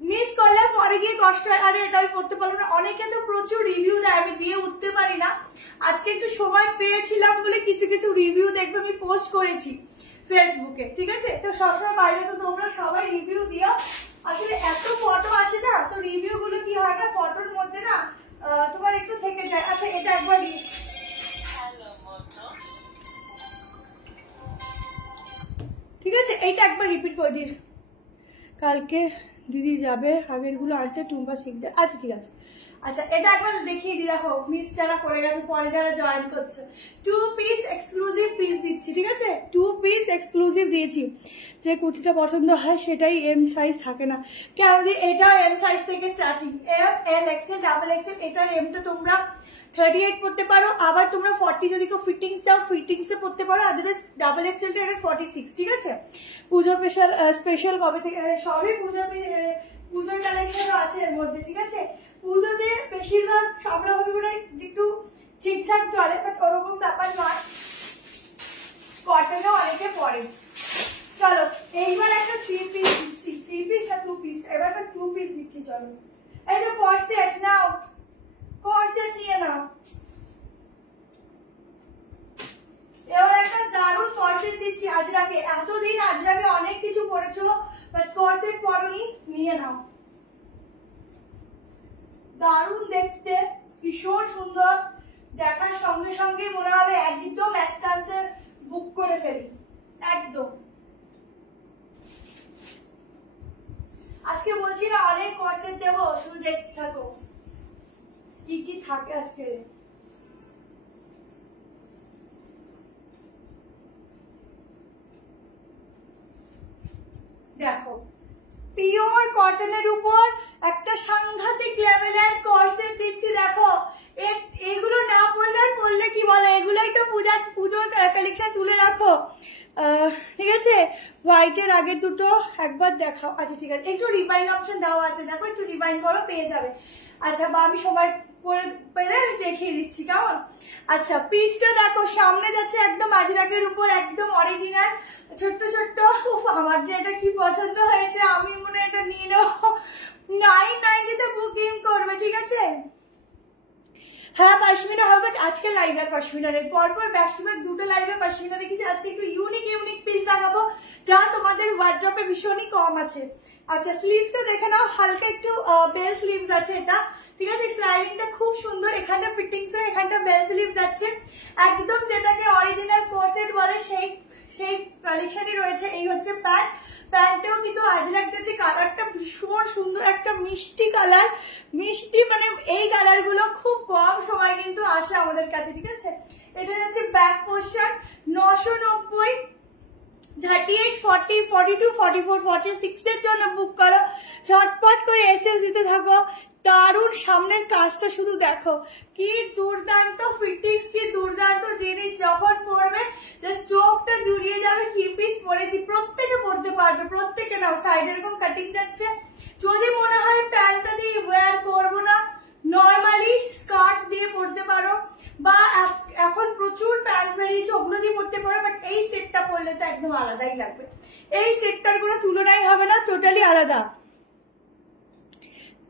মিস করলে পরে গিয়ে কষ্ট হয়, আরে এটা আমি করতে পারবো না। অনেকে তো প্রচুর রিভিউ দেয়, আমি দিয়ে উঠতে পারি না। আজকে একটু সময় পেয়েছিলাম বলে কিছু কিছু রিভিউ দেখবে আমি পোস্ট করেছি ফেসবুকে, ঠিক আছে। তো সবসময় বাইরে তো তোমরা সবাই রিভিউ দিও, আসলে এত ফটো আসে না, তো রিভিউ গুলো কি হয় না, ফটোর মধ্যে না তোমার একটু থেকে যায়। আচ্ছা এটা একবার ঠিক আছে, এইটা একবার রিপিট করে দিই। কালকে দিদি যাবে আগের গুলো আনতে, টুম্পা শিখতে। আচ্ছা ঠিক আছে, আচ্ছা এটা একবার দেখিয়ে দিই, দেখো মিস যারা করে গেছে, পরে যারা জয়েন করছে, 2 পিস এক্সক্লুসিভ পিস দিচ্ছি, ঠিক আছে, 2 পিস এক্সক্লুসিভ দিয়েছি। যে কুর্তিটা পছন্দ হয় সেটাই এম সাইজ থাকে না, কেন এটা এম সাইজ থেকে starting, M L XL double XL, এটার এমটা তোমরা 38 পড়তে পারো, আবার তোমরা 40 যদি কেউ ফিটিংস চাও ফিটিংসে পড়তে পারো, আদারওয়াইজ ডাবল এক্সেলটা এটা 46, ঠিক আছে। পুজো স্পেশাল কবে থেকে, সবই পুজোর কালেকশনও আছে এর মধ্যে, ঠিক আছে। পুজোতে বেশিরভাগ আমরা হবে বলে একটু ঠিকঠাক চলে, বাট ওরকম ব্যাপার নয়, কটনে অনেকে পরে। চলো এইবার একটা 3 পিস দিচ্ছি, 3 পিস আর 2 পিস, এবার একটা 2 পিস দিচ্ছি। চলো এই যে কর্সেট নাও, কর্সেট নিয়ে নাও, এবার একটা দারুণ কর্সেট দিচ্ছি আজরাকে। এতদিন আজরাকে অনেক কিছু পড়েছো, বাট কর্সেট পরনি, নিয়ে নাও। দারুণ দেখতে, ভীষণ সুন্দর, দেখার সঙ্গে সঙ্গে মনে হবে একদম এক চান্সে বুক করে ফেলি, একদম। আজকে বলছি না অনেক কর্সেট দেবো, শুধু দেখতে থাকো কি কি থাকে আজকে। দেখো পিওর কটনের উপর একটা সাংঘাতিক লেভেলের কর্সেট দিচ্ছি। দেখো এগুলো না পরলে আর পরলে কি বলে, এগুলোই তো পুজোর কালেকশন তুলে রাখো। ঠিক আছে, হোয়াইটের আগে দুটো একবার দেখাও। আচ্ছা ঠিক আছে, একটু রিবাইন অপশন দেওয়া আছে, দেখো একটু রিবাইন করো পেয়ে যাবে। আচ্ছা বা আমি সময় পরে পেলে দেখিয়ে দিচ্ছি কেমন। আচ্ছা পিসটা দেখো সামনে যাচ্ছে একদম আজরাকের উপর, একদম অরিজিনাল ছোট্ট ছোট্ট। আমার যে এটা কি পছন্দ হয়েছে, আমি মনে এটা নিয়ে নেবো। 990 বুকিং করবে, ঠিক আছে। হ্যাঁ পশমিনা হবে, আজকে লাইভ আর পশমিনা নেই, পরপর ব্যাক টু ব্যাক দুটো লাইভে পশমিনা দেখেছি। আজকে একটু ইউনিক পিস দেখাবো যা তোমাদের ওয়ার্ড্রপে ভীষণই কম আছে। আচ্ছা স্লিভসটা দেখে নাও, হালকা একটু বেল স্লিভস আছে এটা, ঠিক আছে। স্টাইলিংটা খুব সুন্দর, এখানটা ফিটিংস এর এখানটা বেল স্লিভস আছে, একদম যেটাকে অরিজিনাল কোরসেট বলে সেই কালেকশনই রয়েছে। এই হচ্ছে প্যান্ট, প্যান্টেও কিন্তু আজরাক যাচ্ছে, কালারটা ভীষণ সুন্দর, একটা মিষ্টি কালার, মিষ্টি মানে এই কালার গুলো খুব কম সময় কিন্তু আসে আমাদের কাছে, ঠিক আছে। এটা হচ্ছে ব্যাক পোর্শন, 990, 38, 40, 42, 44, 46 এর জন্য বুক করো, ঝটপট করে এসএস দিতে থাকো। দারুণ সামনের কাজটা শুধু দেখো, কি দুর্দান্ত ফিটিংস, কি দুর্দান্ত জিনিস, যখন পরবে জাস্ট চোখটা জুড়িয়ে যাবে। কি পিস পরেছি, প্রত্যেকে পরতে পারবে, প্রত্যেকে নাও। সাইড এরকম কাটিং যাচ্ছে, যদি মনে হয় প্যান্টটা দিয়ে ওয়্যার করবো না, নর্মালি স্কার্ট দিয়ে পরতে পারো, বা এখন প্রচুর প্যান্টস বেরিয়েছে ওগুলো দিয়ে পরতে পারো, বাট এই সেটটা পরলে তো একদম আলাদাই লাগবে। এই সেটটার কোনো তুলনাই হবে না, টোটালি আলাদা।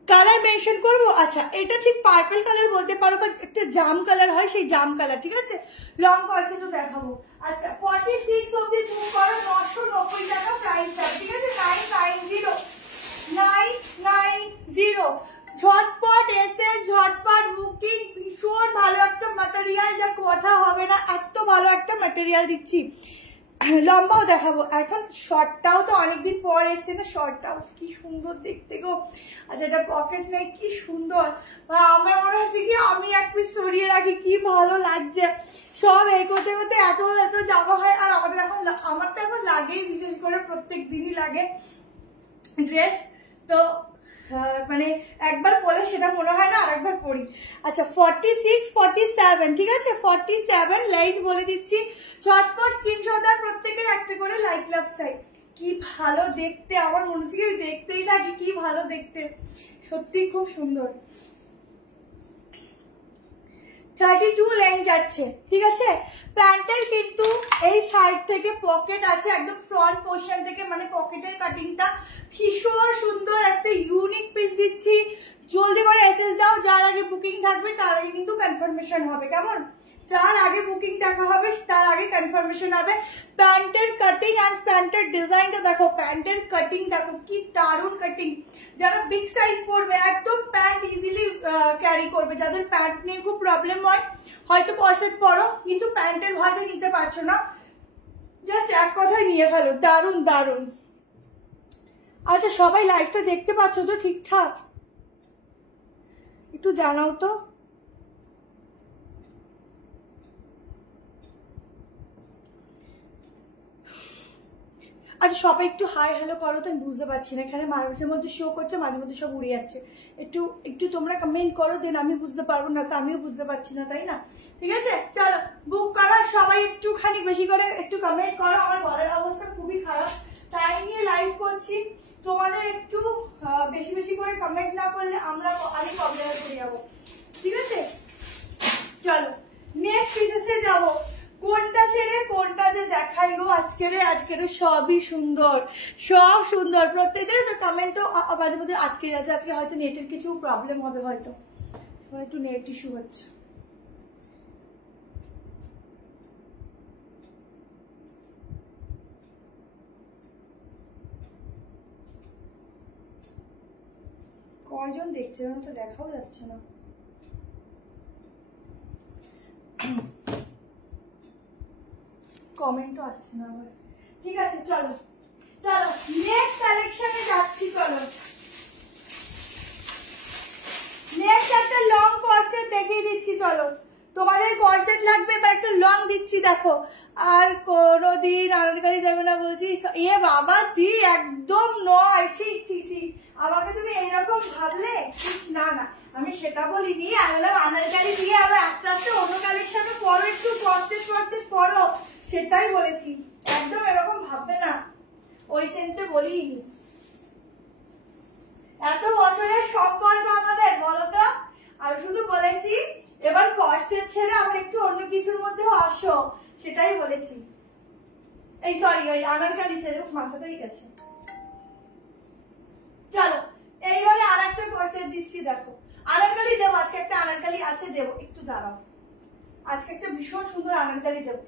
কালার মেনশন করবো, আচ্ছা এটা ঠিক পার্পল কালার বলতে পারো, বা একটা জাম কালার হয়, সেই জাম কালার, ঠিক আছে। লং কর্সেটও দেখাবো। আচ্ছা 46 অব্দি বুক করো, 990 টাকা প্রাইসটা, ঠিক আছে। 990 ঝটপট এসএস, ঝটপট বুকিং। ভীষণ ভালো একটা ম্যাটেরিয়াল, যা কথা হবে না, এত ভালো একটা ম্যাটেরিয়াল দিচ্ছি। লম্বাও দেখাবো, এখন শর্টটাও তো অনেকদিন পর এসছে না, শর্টটাও কি সুন্দর দেখতে গো। আচ্ছা এটা পকেট নেই, কি সুন্দর, আমার মনে হচ্ছে কি আমি এক পিস সরিয়ে রাখি, কি ভালো লাগছে। সব এই করতে করতে এত এত জামা হয়, আর আমাদের এখন আমার তো এখন লাগেই, বিশেষ করে প্রত্যেক দিনই লাগে ড্রেস, তো মানে একবার পরে সেটা মনে হয় না আর একবার পরি। আচ্ছা 46, 47, ঠিক আছে। 47 লাইক বলে দিচ্ছি, ঝটপট স্ক্রিনশট আর প্রত্যেকের একটা করে লাইক লাভ চাই। কি ভালো দেখতে, আমার মনে হচ্ছে কি দেখতেই থাকি, কি ভালো দেখতে, সত্যি খুব সুন্দর। 32 লেন্থ যাচ্ছে, ঠিক আছে। প্যান্টের কিন্তু এই সাইড থেকে পকেট আছে, একদম ফ্রন্ট পোর্শন থেকে, মানে পকেটের কাটিংটা ভীষণ সুন্দর, একটা ইউনিক পিস দিচ্ছি। জলদি করে এসএস দাও, যার আগে বুকিং থাকবে তার আগে কিন্তু কনফার্মেশন হবে, কেমন। যার আগে বুকিং দেখা হবে তার আগে কনফার্মেশন হবে। প্যান্টের কাটিং আর প্যান্টের ডিজাইনটা দেখো, প্যান্টের কাটিং দেখো কি দারুণ কাটিং। যারা বিগ সাইজ পরবে একদম প্যান্ট ইজিলি ক্যারি করবে, যাদের প্যান্ট নিয়ে খুব প্রবলেম হয়, হয়তো কর্সেট পরো কিন্তু প্যান্টের ভয়তে নিতে পারছো না, জাস্ট এক কথায় নিয়ে ফেলো, দারুণ দারুণ। আচ্ছা সবাই লাইভটা দেখতে পাচ্ছ তো ঠিকঠাক, একটু জানাও তো। আচ্ছা সবাই একটু হাই হ্যালো করো তো, আমি বুঝতে পারছি না, এখানে মাঝে মধ্যে শো করছে, মাঝে মধ্যে সব উড়ে যাচ্ছে। একটু একটু তোমরা কমেন্ট করো, দেন আমি বুঝতে পারবো না, তো আমিও বুঝতে পারছি না, তাই না। ঠিক আছে চলো বুক করা, সবাই একটুখানি বেশি করে একটু কমেন্ট করো। আমার ঘরের অবস্থা খুবই খারাপ, তাই নিয়ে লাইভ করছি। তোমাদের একটু বেশি বেশি করে কমেন্ট না করলে আমি প্রবলেমে পড়ে যাবো, ঠিক আছে। চলো নেক্সট পিসে যাবো, কোনটা ছেড়ে কোনটা যে দেখাই গো। আজকের সবই সুন্দর, সব সুন্দর। প্রত্যেকের কমেন্টও মাঝে মধ্যে আটকে যাচ্ছে, আজকে হয়তো নেটের কিছু প্রবলেম হবে, হয়তো একটু নেট ইস্যু হচ্ছে। কয়জন দেখছে তো দেখাও যাচ্ছে না। কমেন্টও আসছে না আমার, ঠিক আছে চলো চলো নেক্সট কালেকশনে যাচ্ছি। চলো নেক্সট একটা লং কর্সেট দেখিয়ে দিচ্ছি। চলো তোমাদের কর্সেট লাগবে, এবার একটা লং দিচ্ছি দেখো। আর কোনোদিন আনারকলি যাবে না বলছি, এ বাবা দি একদম নয়, ছি ছি ছি, আমাকে তুমি এইরকম ভাবলে? না না, আমি সেটা বলিনি, আমি বললাম আনারকলি দিয়ে আবার আস্তে আস্তে অন্য কালেকশনে পরো, একটু কর্সেট ফর্সেট পরো, সেটাই বলেছি, একদম এরকম ভাববে না, ওই সেন্সে বলিনি। এত বছরের সম্পর্ক আমাদের, বলো তো, আমি শুধু বলেছি এবার কর্সেট ছেড়ে আবার একটু অন্য কিছুর মধ্যেও আসো, সেটাই বলেছি। এই সরি, ওই আনারকলি ছেড়ে মাথাটা ঠিক আছে। চলো এইবারে আর একটা কর্সেট দিচ্ছি দেখো, আনারকলি দেবো আজকে, একটা আনারকলি আছে দেবো, একটু দাঁড়াও, আজকে একটা ভীষণ সুন্দর আনারকলি দেবো,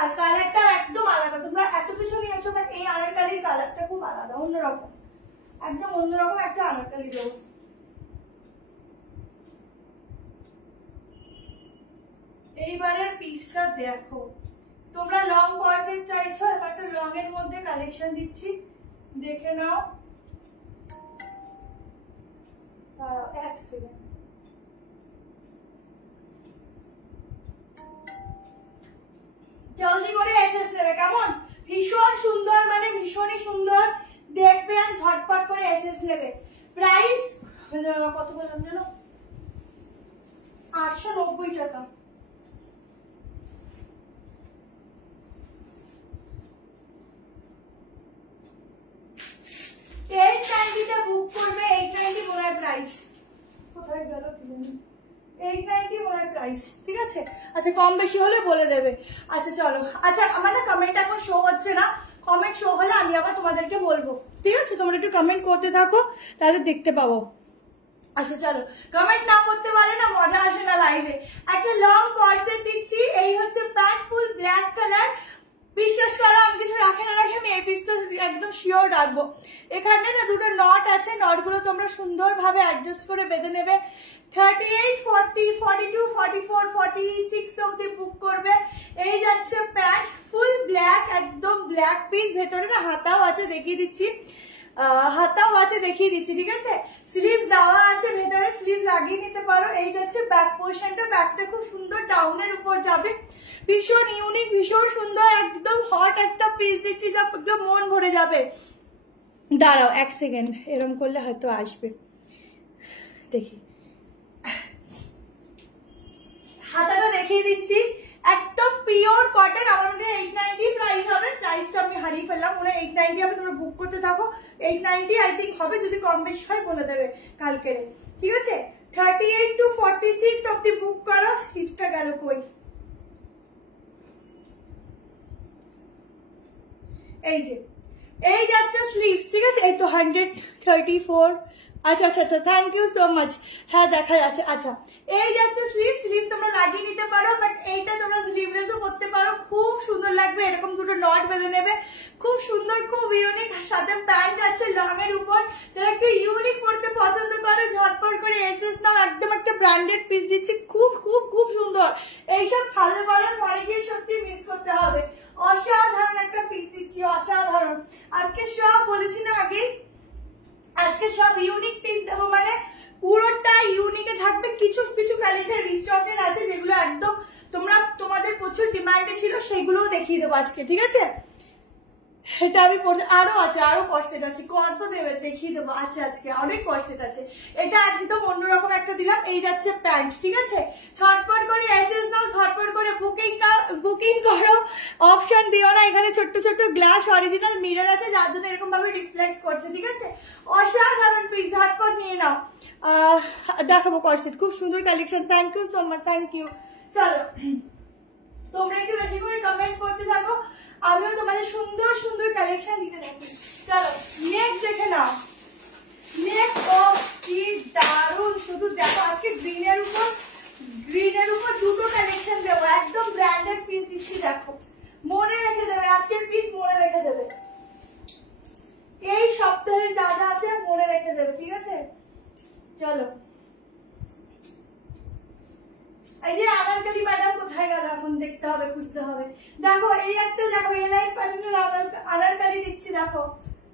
আর কালারটা একদম আলাদা, তোমরা এত কিছু নিয়েছো বাট এই আনারকলির কালারটা খুব আলাদা, অন্যরকম, একদম অন্যরকম একটা আনারকলি দেবো। এইবারের পিসটা দেখো, তোমরা লং কর্সেট চাইছো, এবারটা লং এর মধ্যে কালেকশন দিচ্ছি, দেখে নাও। এক সেকেন্ড, জলদি করে এসএস নেবে কেমন, ভীষণ সুন্দর, মানে ভীষণই সুন্দর দেখবে, আর ঝটপট করে এসএস নেবে। প্রাইস কত বললাম জানো, 890 টাকা। বুক করবে 890 মনে প্রাইস, কোথায় গেল 890 মনে প্রাইস, ঠিক আছে? আচ্ছা কম বেশি হলে বলে দেবে। আচ্ছা চলো, আচ্ছা আমার না কমেন্ট এখন শো হচ্ছে না, কমেন্ট শো হলে আমি আবার তোমাদেরকে বলবো, ঠিক আছে? তোমরা একটু কমেন্ট করতে থাকো, তাহলে দেখতে পাবো। আচ্ছা চলো, কমেন্ট না করতে পারলে না মজা আসে না লাইভে। একটা লং কর্সেট দিচ্ছি, এই হচ্ছে প্যান্ট, ফুল ব্ল্যাক কালার, বিশ্বাস করো আমি কিছু রাখে না রাখে আমি এই পিসটা একদম শিওর রাখবো। এখানে না দুটো নট আছে, নটগুলো তোমরা সুন্দরভাবে অ্যাডজাস্ট করে বেঁধে নেবে। 38, 40, 42, 44, 46 অব্দি বুক করবে। এই যাচ্ছে প্যান্ট, ফুল ব্ল্যাক, একদম ব্ল্যাক পিস, ভেতরে না হাতাও আছে দেখিয়ে দিচ্ছি, হাতাও আছে দেখিয়ে দিচ্ছি, ঠিক আছে? স্লিভস দেওয়া আছে, ভেতরে স্লিভ লাগিয়ে নিতে পারো। এই যাচ্ছে ব্যাক পোর্শনটা, ব্যাকটা খুব সুন্দর ডাউনের উপর যাবে, ভীষণ ইউনিক, ভীষণ সুন্দর, একদম হট একটা পিস দিচ্ছি, যা একদম মন ভরে যাবে। দাঁড়াও এক সেকেন্ড, এরকম করলে হয়তো আসবে, দেখি হাতাটা দেখিয়ে দিচ্ছি, একদম পিওর কটন, আমার মনে হয় 890 প্রাইস হবে, প্রাইসটা আমি হারিয়ে ফেললাম, মনে হয় 890 হবে, তোমরা বুক করতে থাকো, 890 আই থিঙ্ক হবে, যদি কম বেশি হয় বলে দেবে কালকে, ঠিক আছে? 38 to 46 অব্দি বুক করো। স্লিভসটা গেল কই, এই যে এই যাচ্ছে স্লিভস, ঠিক আছে? এই তো 134, আচ্ছা আচ্ছা আচ্ছা, থ্যাংক ইউ সো মাচ, হ্যাঁ দেখা যাচ্ছে। আচ্ছা এই যাচ্ছে স্লিভ, স্লিভ তোমরা লাগিয়ে নিতে পারো, বাট এইটা তোমরা স্লিভলেসও করতে পারো, খুব সুন্দর লাগবে, এরকম দুটো নট বেঁধে নেবে, খুব সুন্দর, খুব ইউনিক। সাথে প্যান্ট আছে লং এর উপর, যারা একটু ইউনিক পড়তে পছন্দ করে ঝটপট করে এসএস নাও, একদম একটা ব্র্যান্ডেড পিস দিচ্ছি, খুব খুব খুব সুন্দর। এইসব ছাড়লে পড়ার পরে গিয়ে সত্যি মিস করতে হবে, অসাধারণ একটা পিস দিচ্ছি, অসাধারণ। আজকে সব বলেছি না আগে, আজকে সব ইউনিক পিস দেবো, মানে পুরোটা ইউনিকে থাকবে, কিছু কিছু কালেকশন রিস্টকের আছে যেগুলো একদম তোমাদের প্রচুর ডিমান্ডে ছিল, সেগুলোও দেখিয়ে দেবো আজকে, ঠিক আছে? এটা আমি পড়তে, আরো আছে, আরো কর্সেট আছে, কর তো দেবে, দেখিয়ে দেবো, আছে আজকে অনেক কর্সেট আছে। এটা একদম অন্যরকম একটা দিলাম। এই যাচ্ছে প্যান্ট, ঠিক আছে? ঝটপট করে এসএস নাও, ঝটপট করে বুকিং করো, অপশন দিও না, এখানে ছোট্ট ছোট্ট গ্লাস অরিজিনাল মিরর আছে, যার জন্য এরকম ভাবে রিফ্লেক্ট করছে, ঠিক আছে? অসাধারণ পিস, ঝটপট নিয়ে নাও। দেখাবো কর্সেট, খুব সুন্দর collection, thank you so much, thank you. চলো তোমরা একটু বেশি করে কমেন্ট করতে থাকো, আমিও তোমাদের সুন্দর সুন্দর কালেকশন দিতে থাকি। চলো নেক্সট দেখে নাও, নেক্সট, ও কি দারুণ, শুধু দেখো, আজকে গ্রিনের উপর দুটো কালেকশন দেবো, একদম ব্র্যান্ডেড পিস দিচ্ছি, দেখো মনে রেখে দেবে, আজকের পিস মনে রেখে দেবে, এই সপ্তাহে যা যা আছে মনে রেখে দেবে, ঠিক আছে? চলো এই যে আনারকলি ম্যাডাম কোথায় গেল, এখন দেখতে হবে, খুঁজতে হবে। দেখো এই একটা, দেখো এলাইট প্যাটার্নের আনারকলি দিচ্ছি, দেখো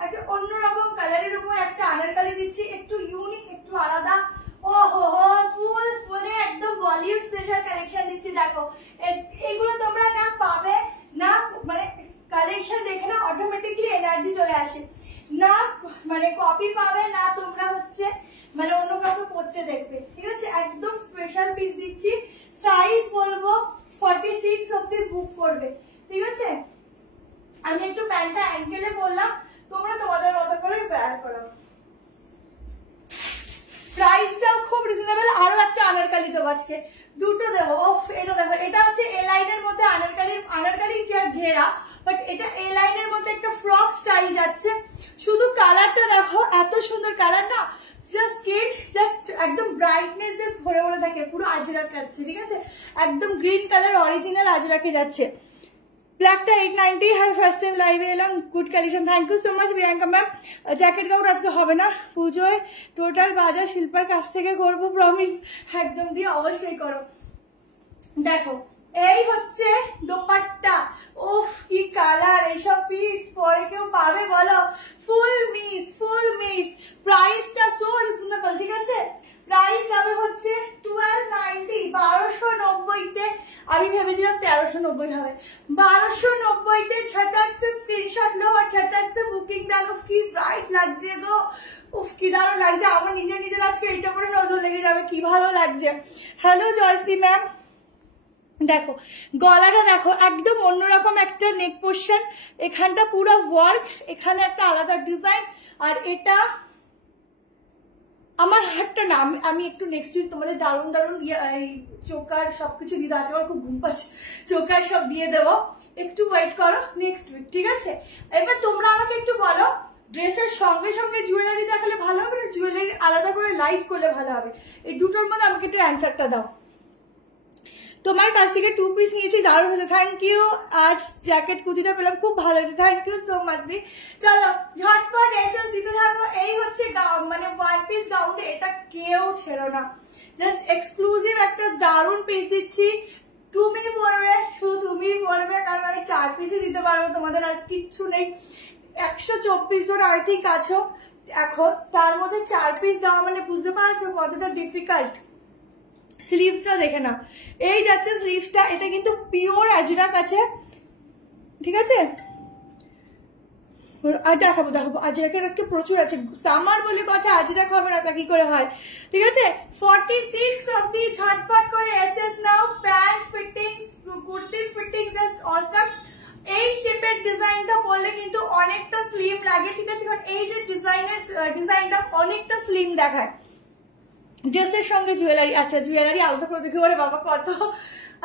একটা অন্যরকম কালারের উপর একটা আনারকলি দিচ্ছি, একটু ইউনিক, একটু আলাদা, ও হো হো ফুল ফুলে একদম বলিউড স্পেশাল কালেকশন দিচ্ছি। দেখো এগুলো তোমরা না পাবে না, মানে কালেকশন দেখে না অটোমেটিকলি এনার্জি চলে আসে, না মানে কপি পাবে না তোমরা হচ্ছে মানে অন্য কাউকে পড়তে দেখবে, ঠিক আছে? একদম স্পেশাল পিস দিচ্ছি। সাইজ বলবো 46 অব্দি বুক করবে, ঠিক আছে? আমি একটু প্যান্টটা অ্যাঙ্কেলে বললাম, তোমরা তোমাদের মতো করে বেয়ার করো। প্রাইসটাও খুব রিজনেবল। আরো একটা আনারকালি দেবো আজকে, দুটো দেবো। এটা দেখো, এটা হচ্ছে এ লাইনের মধ্যে আনারকালি ঘেরা, বাট এটা এ লাইনের মধ্যে একটা ফ্রক স্টাইল যাচ্ছে। শুধু কালারটা দেখো, এত সুন্দর কালার না, জাস্ট একদম ব্রাইটনেস জাস্ট ভরে ভরে থাকে, পুরো আজরাক যাচ্ছে, ঠিক আছে? একদম গ্রিন কালার অরিজিনাল আজরাকে যাচ্ছে। ব্ল্যাকটা 890। হ্যাঁ, ফার্স্ট টাইম লাইভে এলাম, good collection, thank you so much Priyanka ma'am. Jacket গাউট আজকে হবে না, পুজোয় টোটাল বাজার শিল্পার কাছ থেকে করবো, প্রমিস। একদম দিয়ে অবশ্যই করো। দেখো এই হচ্ছে দোপাট্টা, উফ কি কালার! এইসব পিস পরে কেউ পাবে বলো? ফুল মিস। প্রাইসটা সো রিজনেবল, ঠিক আছে? প্রাইস যাবে হচ্ছে 1290, 1290-তে। আমি ভেবেছিলাম 1390 হবে, 1290-তে। ছটাক সে স্ক্রিনশট লো আর ছটাক সে বুকিং ডালো। কি ব্রাইট লাগছে গো, উফ কি দারুণ লাগছে! আমার নিজের আজকে এইটা পরে নজর লেগে যাবে, কি ভালো লাগছে। Hello Jayashree ma'am. দেখো গলাটা দেখো, একদম অন্যরকম একটা নেক পোর্শন, এখানটা পুরো ওয়ার্ক, এখানে একটা আলাদা ডিজাইন। আর এটা আমার একটা নাম, আমি একটু নেক্সট উইক তোমাদের দারুণ চোকার সবকিছু দিতে আছে, আমার খুব ঘুম পাচ্ছে, চোকার সব দিয়ে দেবো, একটু ওয়েট করো নেক্সট উইক, ঠিক আছে? এবার তোমরা আমাকে একটু বলো, ড্রেসের সঙ্গে সঙ্গে জুয়েলারি দেখালে ভালো হবে না জুয়েলারি আলাদা করে লাইভ করলে ভালো হবে? এই দুটোর মধ্যে আমাকে একটু অ্যান্সারটা দাও। তোমার কাছ থেকে 2 পিস নিয়েছি, দারুণ হয়েছে, থ্যাংক ইউ। আজ জ্যাকেট কুর্তিটা পেলাম, খুব ভালো হয়েছে, থ্যাংক ইউ সো মাচ দি। চলো ঝটপট এসএস দিতে থাকো। এই হচ্ছে মানে 1 পিস গাউন, এটা কেউ ছেড়ো না, জাস্ট এক্সক্লুসিভ একটা দারুণ পিস দিচ্ছি। তুমি পরবে, শুধু তুমি পরবে, কারণ আমি 4 পিসই দিতে পারবো, তোমাদের আর কিচ্ছু নেই। 124 জন আই থিঙ্ক আছো এখন, তার মধ্যে 4 পিস দেওয়া মানে বুঝতে পারছো কতটা ডিফিকাল্ট। স্লিভসটা দেখে না, এই যাচ্ছে স্লিভসটা, এটা কিন্তু পিওর আজরাক আছে, ঠিক আছে? আর দেখাবো আজরাকের আজকে প্রচুর আছে, সামার বলে কথা, আজরাক হবে না তা কি করে হয়, ঠিক আছে? 46 অব্দি ঝটপট করে এসএস নাও। প্যান্ট ফিটিংস, কুর্তির ফিটিংস জাস্ট অসাম। এই শেপের ডিজাইনটা পরলে কিন্তু অনেকটা স্লিম লাগে, ঠিক আছে? কারণ এই যে ডিজাইনটা অনেকটা স্লিম দেখায়। ড্রেসের সঙ্গে জুয়েলারি, আচ্ছা জুয়েলারি আলাদা করে দেখি, ওরে বাবা কত!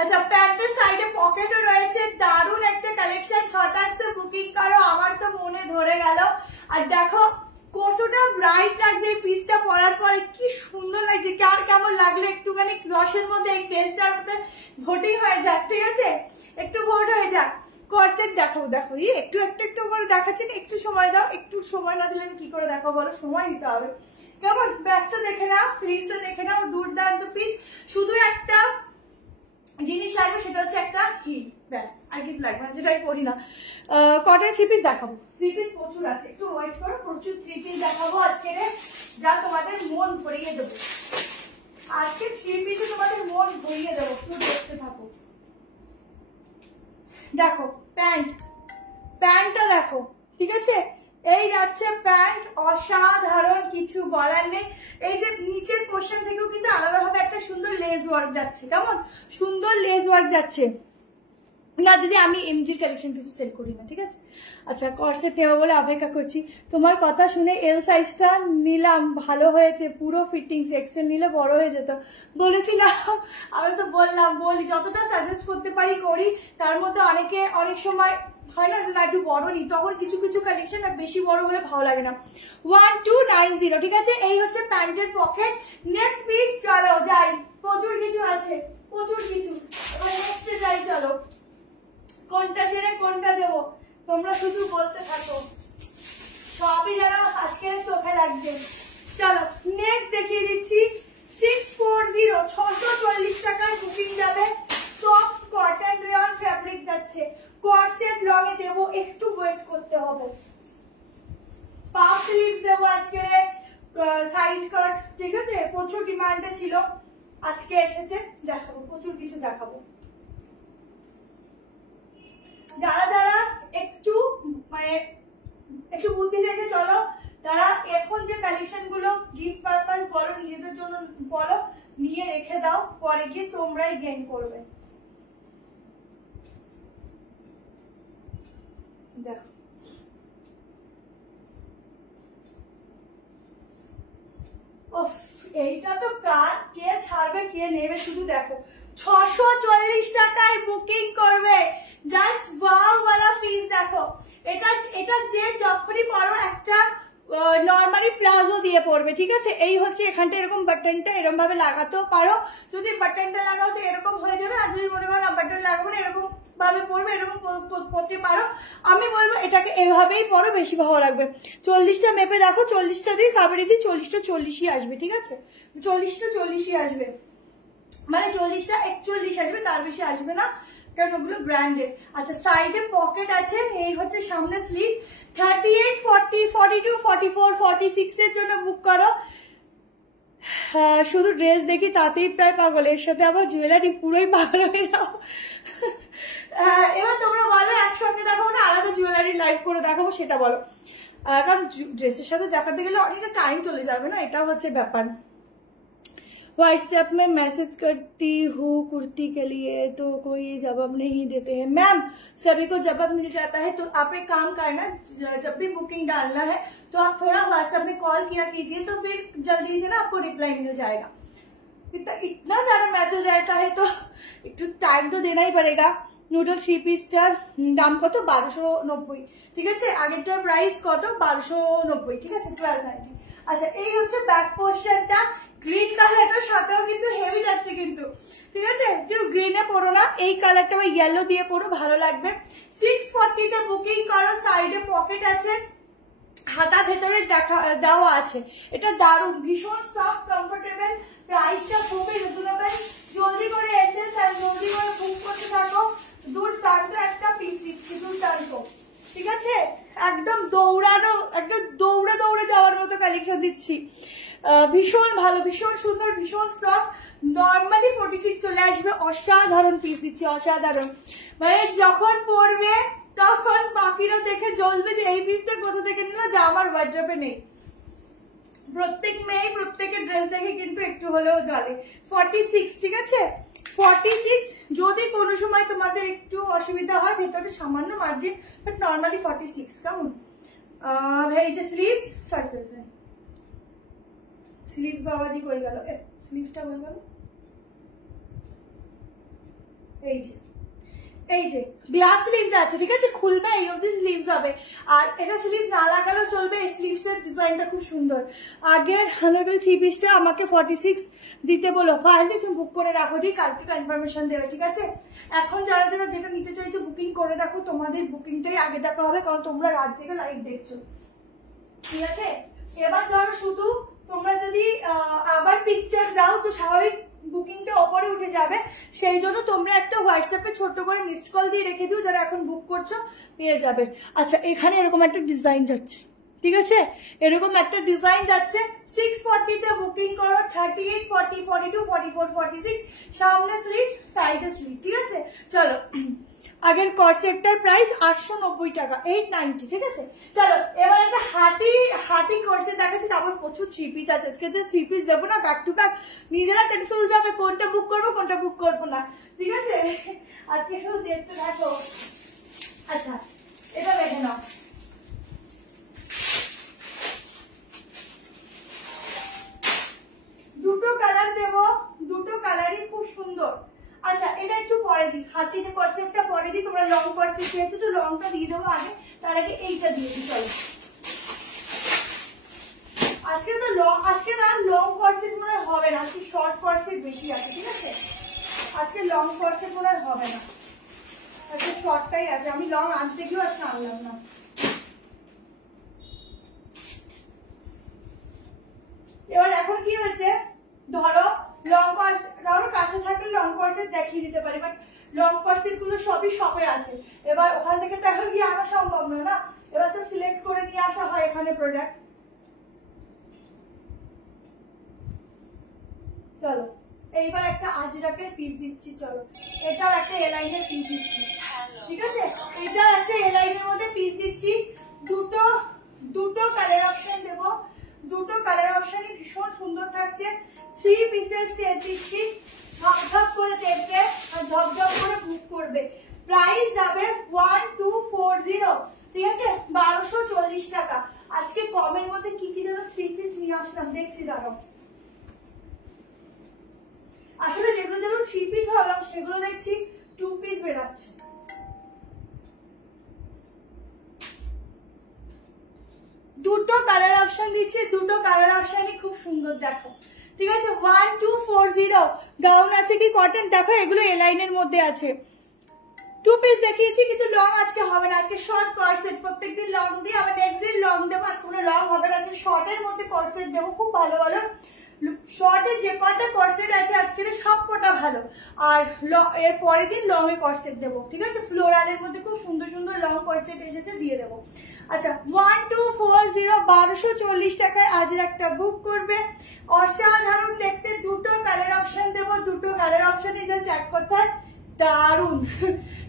আচ্ছা প্যান্টের সাইডে পকেটও রয়েছে, দারুণ একটা কালেকশন। ছটাক্সে বুকিং করো, আমার তো মনে ধরে গেল। আর দেখো কতটা ব্রাইট লাগছে এই পিসটা পরার পরে, কি সুন্দর লাগছে। কার কেমন লাগলো একটুখানি 10-এর মধ্যে এই টেস্টটার মধ্যে ভোটিং হয়ে যাক, ঠিক আছে? একটু ভোট হয়ে যাক। কর্সেট দেখো একটু করে দেখাচ্ছেন, একটু সময় দাও। একটু সময় না দিলে আমি কি করে দেখাবো বলো? সময় দিতে হবে। কেমন? ব্যাগটা দেখে নাও, স্লিভসটা দেখে নাও, দুর্দান্ত পিস। শুধু একটা জিনিস লাগবে, সেটা হচ্ছে একটা হিল, ব্যাস, আর কিছু লাগবে না, যেটা আমি পরি না। কটন 3 পিস দেখাবো, 3 পিস প্রচুর আছে, একটু ওয়েট করো। প্রচুর 3 পিস দেখাবো আজকে, যা তোমাদের মন ভরিয়ে দেবো। আজকে 3 পিসে তোমাদের মন ভরিয়ে দেবো, একটু দেখতে থাকো। দেখো প্যান্টটা দেখো, ঠিক আছে? এই যাচ্ছে প্যান্ট, অসাধারণ, কিছু বলার নেই। এই যে নিচের পোর্শন থেকেও কিন্তু আলাদাভাবে একটা সুন্দর লেস ওয়ার্ক যাচ্ছে, কেমন সুন্দর লেস ওয়ার্ক যাচ্ছে না দিদি? আমি এমজির কালেকশন কিছু সেল করি না, ঠিক আছে? আচ্ছা কর্সেট নেবো বলে অপেক্ষা করছি। তোমার কথা শুনে এল সাইজটা নিলাম, ভালো হয়েছে, পুরো ফিটিংস। এক্সেল নিলে বড় হয়ে যেত, বলেছি না? আমি তো বলি যতটা সাজেস্ট করতে পারি করি। তার মধ্যে অনেক সময় হয় না যে না একটু বড় নি, তখন কিছু কালেকশন আর বেশি বড় হলে ভালো লাগে না। 1290, ঠিক আছে? এই হচ্ছে প্যান্টের পকেট। নেক্সট পিস চলো যাই, প্রচুর কিছু আছে, প্রচুর কিছু। এবার নেক্সটে যাই, চলো। কোনটা ছেড়ে কোনটা দেবো তোমরা শুধু বলতে থাকো, সবই যেন আজকে চোখে লাগছে। চলো নেক্সট দেখিয়ে দিচ্ছি। 640, 640 টাকায় বুকিং যাবে। সফট কটন রেয়ন ফ্যাব্রিক যাচ্ছে, কর্সেট লং এ দেবো, একটু ওয়েট করতে হবে। পাফ স্লিভস দেবো আজকে, সাইড কাট, ঠিক আছে, প্রচুর ডিমান্ডে ছিল, আজকে এসেছে, দেখাবো, প্রচুর কিছু দেখাবো। যারা যারা একটু মানে একটু বুদ্ধি রেখে চলো, তারা এখন যে কালেকশন গুলো গিফট পারপাস বলো, নিজেদের জন্য বলো, নিয়ে রেখে দাও, পরে গিয়ে তোমরাই গেইন করবে। দেখো এইটা তো কার, কে ছাড়বে কে নেবে শুধু দেখো। 640 টাকায় বুকিং করবে, জাস্ট ওয়াও ওয়ালা পিস দেখো। এটা যে যখনই পরো একটা নর্মালি প্লাজো দিয়ে পরবে, ঠিক আছে। এই হচ্ছে এখানটা এরকম বাটনটা এরকম ভাবে লাগাতেও পারো, যদি বাটনটা লাগাও তো এরকম হয়ে যাবে, আর যদি মনে করো বাটন লাগাবো না এরকম ভাবে পরবে, এরকম পরতে পারো। আমি বলবো এটাকে এভাবেই পরো, বেশি ভালো লাগবে। 40টা মেপে দেখো, 40টা দিয়ে কাবেরি দিয়ে 40টা 40ই আসবে, ঠিক আছে, 40টা 40ই আসবে, মানে 40টা 41 আসবে, তার বেশি আসবে না, কারণ ওগুলো ব্র্যান্ডেড। আচ্ছা সাইডে পকেট আছে, এই হচ্ছে সামনে স্লিভ। 38, 40, 42, 44, 46 এর জন্য বুক করো। শুধু ড্রেস দেখি তাতেই প্রায় পাগল, এর সাথে আবার জুয়েলারি, পুরোই পাগল হয়ে যাও। এবার তোমরা বলো একসঙ্গে দেখাবো না আলাদা জুয়েলারি লাইভ করে দেখাবো, সেটা বলো, কারণ ড্রেসের সাথে দেখাতে গেলে অনেকটা টাইম চলে যাবে না, এটাও হচ্ছে ব্যাপার। व्हाट्सएप में मैसेज करती हूँ कुर्ती के लिए तो कोई जवाब नहीं देते हैं। मैम सभी को जवाब मिल जाता है, तो आप एक काम करना, जब भी बुकिंग डालना है तो आप थोड़ा व्हाट्सएप में कॉल किया कीजिए, तो फिर जल्दी से ना आपको रिप्लाई मिल जाएगा। इतना सारा मैसेज रहता है तो टाइम तो देना ही पड़ेगा। নুডল 3 পিসটার দাম কত? 1290, ঠিক আছে। আগেরটার প্রাইস কত? 1290, ঠিক আছে, 1290। আচ্ছা এই হচ্ছে ব্যাক পোর্শনটা, গ্রিন কালারটার সাথেও কিন্তু হেভি যাচ্ছে কিন্তু, ঠিক আছে। একটু গ্রিনে পরো না, এই কালারটা বা ইয়েলো দিয়ে পরো, ভালো লাগবে। 640 তে বুকিং করো, সাইডে পকেট আছে, হাতা ভেতরে দেওয়া আছে, এটা দারুণ, ভীষণ সফট কমফোর্টেবল, প্রাইসটা খুবই রিজনেবল। জলদি করে এসে জলদি করে বুক করতে থাকো, দুর্দান্ত একটা পিস দিচ্ছি, দুর্দান্ত, ঠিক আছে, একদম দৌড়ানো, একটা দৌড়ে দৌড়ে যাওয়ার মতো কালেকশন দিচ্ছি, ভীষণ ভালো, ভীষণ সুন্দর, ভীষণ সফট, নর্মালি 46 চলে আসবে, অসাধারণ পিস দিচ্ছি, অসাধারণ, মানে যখন পরবে তখন বাকিরা দেখে জ্বলবে যে এই পিসটা কোথা থেকে নিল, যা আমার ওয়ার্ড্রপে নেই। প্রত্যেক মেয়ে প্রত্যেকের ড্রেস দেখে কিন্তু একটু হলেও জ্বলে। 46, ঠিক আছে, 46। যদি কোনো সময় তোমাদের একটু অসুবিধা হয়, ভেতরে সামান্য মার্জিন, বাট নর্মালি 46, কেমন। এই যে স্লিভস, সরি স্লিভস বাবাজি কই গেল, স্লিভসটা কই গেল, এই যে গ্লাস স্লিভস আছে, ঠিক আছে, খুলবে, এই অবধি স্লিভস হবে, আর এটা স্লিভস না লাগালেও চলবে, এই স্লিভসটার ডিজাইনটা খুব সুন্দর। আগের 3 পিসটা আমাকে 46 দিতে বলো, ফাইলে তুমি বুক করে রাখো, ঠিক, কালকে কনফার্মেশন দেবে, ঠিক আছে। এখন যারা যারা যেটা নিতে চাইছো বুকিং করে রাখো, তোমাদের বুকিংটাই আগে দেখা হবে, কারণ তোমরা রাত জেগে লাইভ দেখছো, ঠিক আছে। এবার ধরো শুধু তোমরা যদি আবার পিকচার দাও তো স্বাভাবিক বুকিংটা ওপরে উঠে যাবে, সেই জন্য তোমরা একটা হোয়াটসঅ্যাপে ছোট্ট করে মিসড কল দিয়ে রেখে দিও, যারা এখন বুক করছো পেয়ে যাবে। আচ্ছা এখানে এরকম একটা ডিজাইন যাচ্ছে, ঠিক আছে, এরকম একটা ডিজাইন যাচ্ছে, 640 তে বুকিং করো, 38, 40, 42, 44, 46, সামনে স্লিট, সাইডে স্লিট, ঠিক আছে। চলো, আগের কর্সেটটার প্রাইস 890 টাকা, 890, ঠিক আছে। চলো এবার একটা হাতি কর্সেট দেখাচ্ছি, তারপর প্রচুর 3 পিস আছে, আজকে যে 3 পিস দেবো না ব্যাক টু ব্যাক, নিজেরা কনফিউজ হবে কোনটা বুক করবো কোনটা বুক করবো না, ঠিক আছে। আজকে শুধু দেখতে দেখো। আচ্ছা এটা দেখে নাও, দুটো কালার দেবো, দুটো কালারই খুব সুন্দর। আচ্ছা এটা একটু পরে দিই, হাতি যে কর্সেটটা পরে দিই, তোমরা লং কর্সেট চেয়েছো তো লংটা দিয়ে দেবো আগে, তার আগে এইটা দিয়ে দিই। চলো আজকে না লং কর্সেট মনে হবে না, আজকে শর্ট কর্সেট বেশি আছে, ঠিক আছে, আজকে লং কর্সেট মনে হবে না, আজকে শর্টটাই আছে, আমি লং আনতে গিয়েও আজকে আনলাম না। এবার এখন কি হয়েছে, ধরো লং কর্সেট, ধরো কাছে থাকলে লং কর্সেট দেখিয়ে দিতে পারি, বাট লং কর্সেট গুলো সবই শপে আছে, এবার ওখান থেকে তো এখন গিয়ে আনা সম্ভব নয় না, এবার সব সিলেক্ট করে নিয়ে আসা হয় এখানে প্রোডাক্ট। চলো এইবার একটা আজরাকের পিস দিচ্ছি, চলো এটাও একটা এলাইনের পিস দিচ্ছি, ঠিক আছে? এটাও একটা এলাইনের মধ্যে পিস দিচ্ছি, দুটো কালার অপশন দেবো, দুটো কালার অপশনই ভীষণ সুন্দর থাকছে। 3 পিসের সেট দিচ্ছি, ঝকঝক করে দেখবে আর ঝকঝক করে বুক করবে। প্রাইস যাবে 1240, ঠিক আছে? 1240 টাকা। আজকে কমের মধ্যে কি কি যেন 3 পিস নিয়ে আসলাম, দেখছি দাঁড়াও। আসলে যেগুলো যেগুলো 3 পিস হলাম সেগুলো দেখছি 2 পিস বেরাচ্ছে। দুটো কালার অপশন দিচ্ছি, দুটো কালার অপশনই খুব সুন্দর, দেখো, ঠিক আছে? 1240 গাউন আছে কি কটন, দেখো এগুলো এলাইনের মধ্যে আছে। 2 পিস দেখিয়েছি কিন্তু লং আজকে হবে না, আজকে শর্ট কর্সেট। প্রত্যেকদিন লং দিই, আবার নেক্সট দিন লং দেবো, আজকে কোনো লং হবে না, আজকে শর্টের মধ্যে কর্সেট দেবো, খুব ভালো ভালো শর্টে যে কটা কর্সেট আছে আজকের সব কটা ভালো, আর এর পরের দিন লং এ কর্সেট দেবো, ঠিক আছে? ফ্লোরালের মধ্যে খুব সুন্দর সুন্দর লং কর্সেট এসেছে, দিয়ে দেবো। আচ্ছা 1240, 1240 টাকায় আজ একটা বুক করবে। অসাধারণ দেখতে, দুটো কালার অপশন দেবো, দুটো কালার অপশনই জাস্ট এক কথায় দারুন,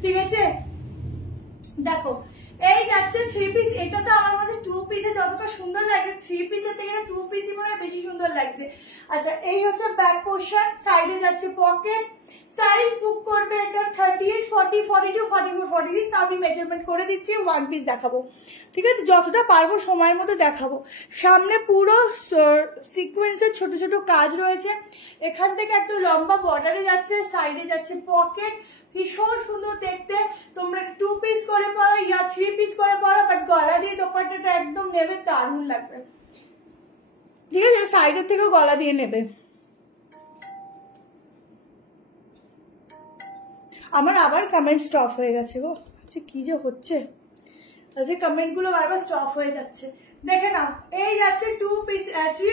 ঠিক আছে? দেখো এই যাচ্ছে 3 পিস, এটা তো আমার কাছে 2 পিসে যতটা সুন্দর লাগে 3 পিসের থেকে 2 পিসই মনে হয় বেশি সুন্দর লাগছে। আচ্ছা এই হচ্ছে ব্যাক পোর্শন, সাইডে যাচ্ছে পকেট। সাইজ বুক করবে এটা 38, 40, 42, 44, 46, আমি মেজারমেন্ট করে দিচ্ছি, 1 পিস দেখাবো, ঠিক আছে? যতটা পারবো সময়ের মধ্যে দেখাবো। সামনে পুরো সিকোয়েন্সের ছোট ছোট কাজ রয়েছে, এখান থেকে একটা লম্বা বর্ডারে যাচ্ছে, সাইডে যাচ্ছে পকেট, ভীষণ সুন্দর দেখতে। তোমরা 2 পিস করে পরো ইয়া 3 পিস করে পরো, বাট গলা দিয়ে দোপাট্টাটা একদম নেবে, দারুণ লাগবে, ঠিক আছে? সাইডের থেকেও গলা দিয়ে নেবে। আমার আবার কমেন্ট স্টপ হয়ে গেছে গো, আচ্ছা কি যে হচ্ছে, আচ্ছা কমেন্ট গুলো বারবার স্টপ হয়ে যাচ্ছে, দেখে নাও। এই যাচ্ছে 3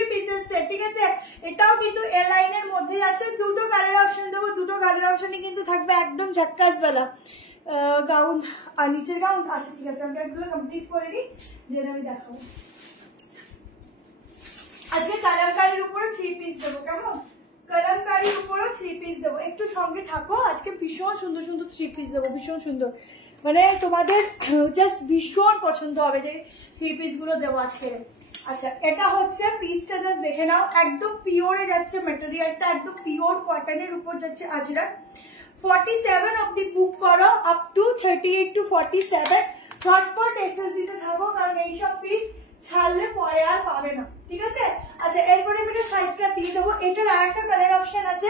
পিসের সেট, ঠিক আছে? এটাও কিন্তু এ লাইনের মধ্যে যাচ্ছে, দুটো কালার অপশন দেবো, দুটো কালার অপশনই কিন্তু থাকবে একদম ঝাক্কাস বেলা। গাউন আর নিচের গাউন, আচ্ছা ঠিক আছে আমি এগুলো কমপ্লিট করে নিই, যেন আমি দেখাবো। আজকে কালামকারীর উপরে 3 পিস দেবো, কেমন? কালামকারীর উপরে 3 পিস দেবো, একটু সঙ্গে থাকো, আজকে ভীষণ সুন্দর সুন্দর 3 পিস দেবো, ভীষণ সুন্দর, মানে তোমাদের জাস্ট ভীষণ পছন্দ হবে যে 3 পিস গুলো দেবো আজকে। আচ্ছা এটা হচ্ছে পিসটা, জাস্ট দেখে নাও, একদম পিওরে যাচ্ছে মেটেরিয়ালটা, একদম পিওর কটনের উপর যাচ্ছে আজরাক। 47 অব্দি বুক করো, আপ টু 38 to 47, ঝটপট এসএস দিতে থাকো, কারণ এইসব পিস ছাড়লে পরে আর পাবে না, ঠিক আছে? আচ্ছা এরপরে আমি এটা সাইডটা দিয়ে দেবো। এটার আরেকটা কালার অপশন আছে,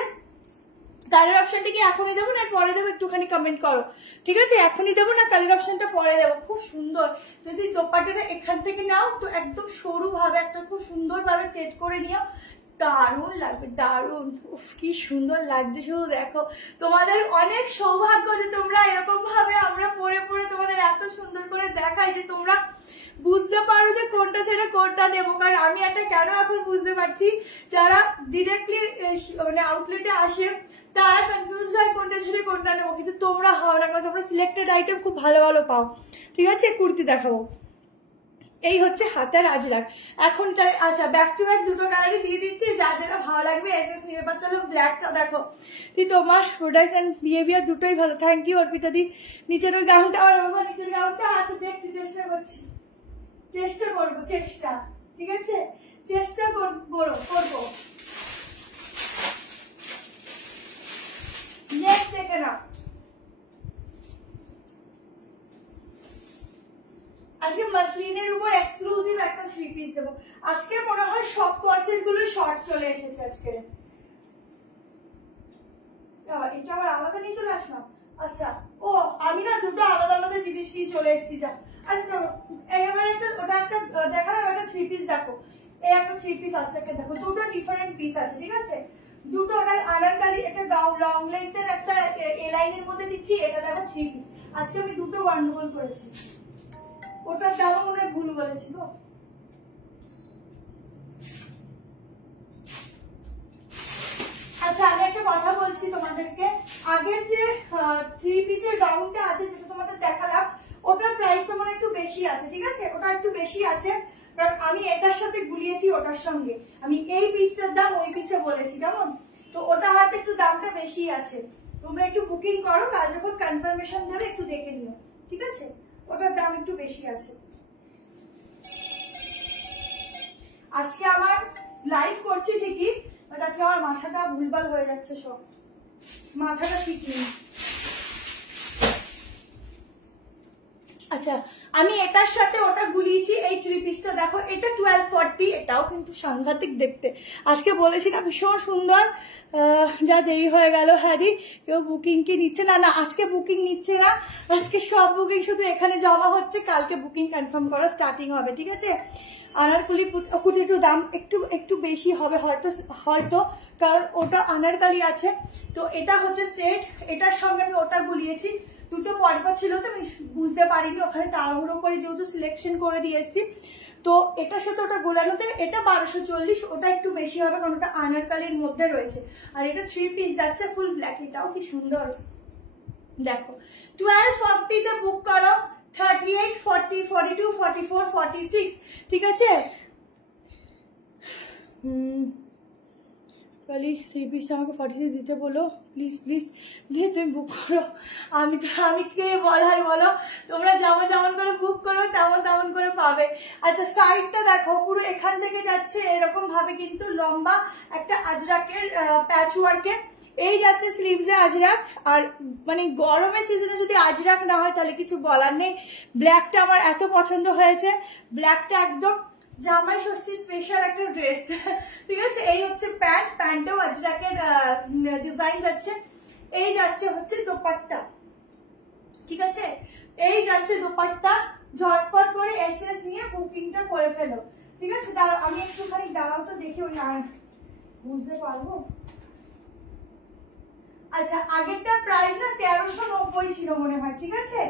কালার অপশনটা কি এখনই দেবো না পরে দেবো, একটুখানি কমেন্ট করো, ঠিক আছে? এখনই দেবো না কালার অপশনটা পরে দেবো। খুব সুন্দর, যদি দোপাট্টাটা এখান থেকে নাও তো একদম সরু ভাবে একটা খুব সুন্দর ভাবে সেট করে নিও, দারুণ লাগবে, দারুণ, উফ কি সুন্দর লাগছে, শুধু দেখো। তোমাদের অনেক সৌভাগ্য যে তোমরা এরকম ভাবে আমরা পরে পরে তোমাদের এত সুন্দর করে দেখাই যে তোমরা বুঝতে পারো যে কোনটা ছেড়ে কোনটা নেবো। কারণ আমি একটা কেন এখন বুঝতে পারছি, যারা ডিরেক্টলি মানে আউটলেটে আসে তারা কনফিউজ হয় কোনটা ছেড়ে কোনটা নেবো, কিন্তু তোমরা হও না, কারণ তোমরা সিলেক্টেড আইটেম খুব ভালো ভালো পাও, ঠিক আছে? কুর্তি দেখাবো, এই হচ্ছে হাতের আজরাক। এখন তাই আচ্ছা ব্যাক টু ব্যাক দুটো কালারই দিয়ে দিচ্ছি, যার যেটা ভালো লাগবে এসএস নিয়ে। এবার চলো ব্ল্যাকটা দেখো, তোমার প্রোডাক্টস এন্ড বিহেভিয়ার দুটোই ভালো, থ্যাংক ইউ অর্পিতা দি। নিচের ওই গাউনটা আমার বাবা, নিচের গাউনটা আছে, দেখছি, চেষ্টা করছি, চেষ্টা করবো, চেষ্টা, ঠিক আছে? চেষ্টা করবো। নেক্সট দেখে না, আজকে মাসলিনের উপর এক্সক্লুসিভ একটা 3 পিস দেবো। আজকে মনে হয় সব কর্সেট গুলো শর্ট চলে এসেছে আজকে। এটা আবার আলাদা নিয়ে চলে আসলাম, আচ্ছা ও আমি না দুটো আলাদা আলাদা জিনিস নিয়ে চলে এসেছি, যা। আচ্ছা চলো এবার একটা ওটা একটা দেখালাম, একটা 3 পিস দেখো, এই একটা 3 পিস আছে, একটা দেখো, দুটো ডিফারেন্ট পিস আছে, ঠিক আছে? দুটো ওটা আনারকালি, একটা গাউন লং লেন্থের একটা এ লাইনের মধ্যে দিচ্ছি, এটা দেখো 3 পিস। আজকে আমি দুটো গন্ডগোল করেছি, ওটার দামও মনে হয় ভুল বলেছি গো। আচ্ছা আমি একটা কথা বলছি তোমাদেরকে, আগের যে 3 পিসের গাউনটা আছে যেটা তোমাদের দেখালাম, ওটার প্রাইস তোমার একটু বেশি আছে, ঠিক আছে? ওটা একটু বেশি আছে, কারণ আমি এটার সাথে গুলিয়েছি ওটার সঙ্গে, আমি এই পিসটার দাম ওই পিসে বলেছি, কেমন? তো ওটা হয়তো একটু দামটা বেশি আছে, তোমরা একটু বুকিং করো, কাল যখন কনফার্মেশন দেবে একটু দেখে নিও, ঠিক আছে? ওটার দাম একটু বেশি আছে। আজকে আমার লাইভ করছি ঠিকই, বাট আজকে আমার মাথাটা ভুলভাল হয়ে যাচ্ছে, সব মাথাটা ঠিক নেই। আচ্ছা, আমি এটার সাথে ওটা গুলিয়েছি, এই 3 পিসটা দেখো, এটা 1240, এটাও কিন্তু সাংঘাতিক দেখতে। আজকে বলেছি না ভীষণ সুন্দর, যা দেরি হয়ে গেল। হ্যাঁ দি, কেউ বুকিং কি নিচ্ছে না? না, আজকে বুকিং নিচ্ছে না, আজকে সব বুকিং শুধু এখানে জমা হচ্ছে, কালকে বুকিং কনফার্ম করা স্টার্টিং হবে, ঠিক আছে? আনারকলি কুটিটু দাম একটু বেশি হবে হয়তো, কারণ ওটা আনারকালি আছে। তো এটা হচ্ছে সেট, এটার সঙ্গে আমি ওটা গুলিয়েছি, দুটো পরপর ছিল তো আমি বুঝতে পারিনি, ওখানে তাড়াহুড়ো করে যেহেতু সিলেকশন করে দিয়ে এসেছি, তো এটার সাথে ওটা গোলানোতে এটা 1240, ওটা একটু বেশি হবে কারণ ওটা আনারকালির মধ্যে রয়েছে। আর এটা 3 পিস যাচ্ছে ফুল ব্ল্যাক, এটাও কি সুন্দর দেখো। 1240 তে বুক করো, 38, 40, 42, 44, 46, ঠিক আছে? কালি 3 পিসটা আমাকে 46 দিতে বলো, প্লিজ প্লিজ প্লিজ, তুমি বুক করো। আমি কে বলার বলো, তোমরা যেমন করে বুক করো তেমন করে পাবে। আচ্ছা, সাইডটা দেখো, পুরো এখান থেকে যাচ্ছে এরকম ভাবে কিন্তু লম্বা একটা আজরাকের প্যাচ ওয়ার্কের, এই যাচ্ছে স্লিভসে আজরাক। আর মানে গরমের সিজনে যদি আজরাক না হয় তাহলে কিছু বলার নেই। ব্ল্যাকটা আমার এত পছন্দ হয়েছে, ব্ল্যাকটা একদম জামাই ষষ্ঠী স্পেশাল একটা ড্রেস, ঠিক আছে? এই হচ্ছে প্যান্টও আজরাকের ডিজাইন যাচ্ছে। এই যাচ্ছে হচ্ছে দোপাট্টা, ঠিক আছে? এই যাচ্ছে দোপাট্টা, ঝটপট করে এসএস নিয়ে বুকিংটা করে ফেলো, ঠিক আছে? আমি একটুখানি দাঁড়াও তো দেখি, ওই বুঝতে পারবো। আচ্ছা, আগেরটা প্রাইস না 1390 ছিল মনে হয়, ঠিক আছে?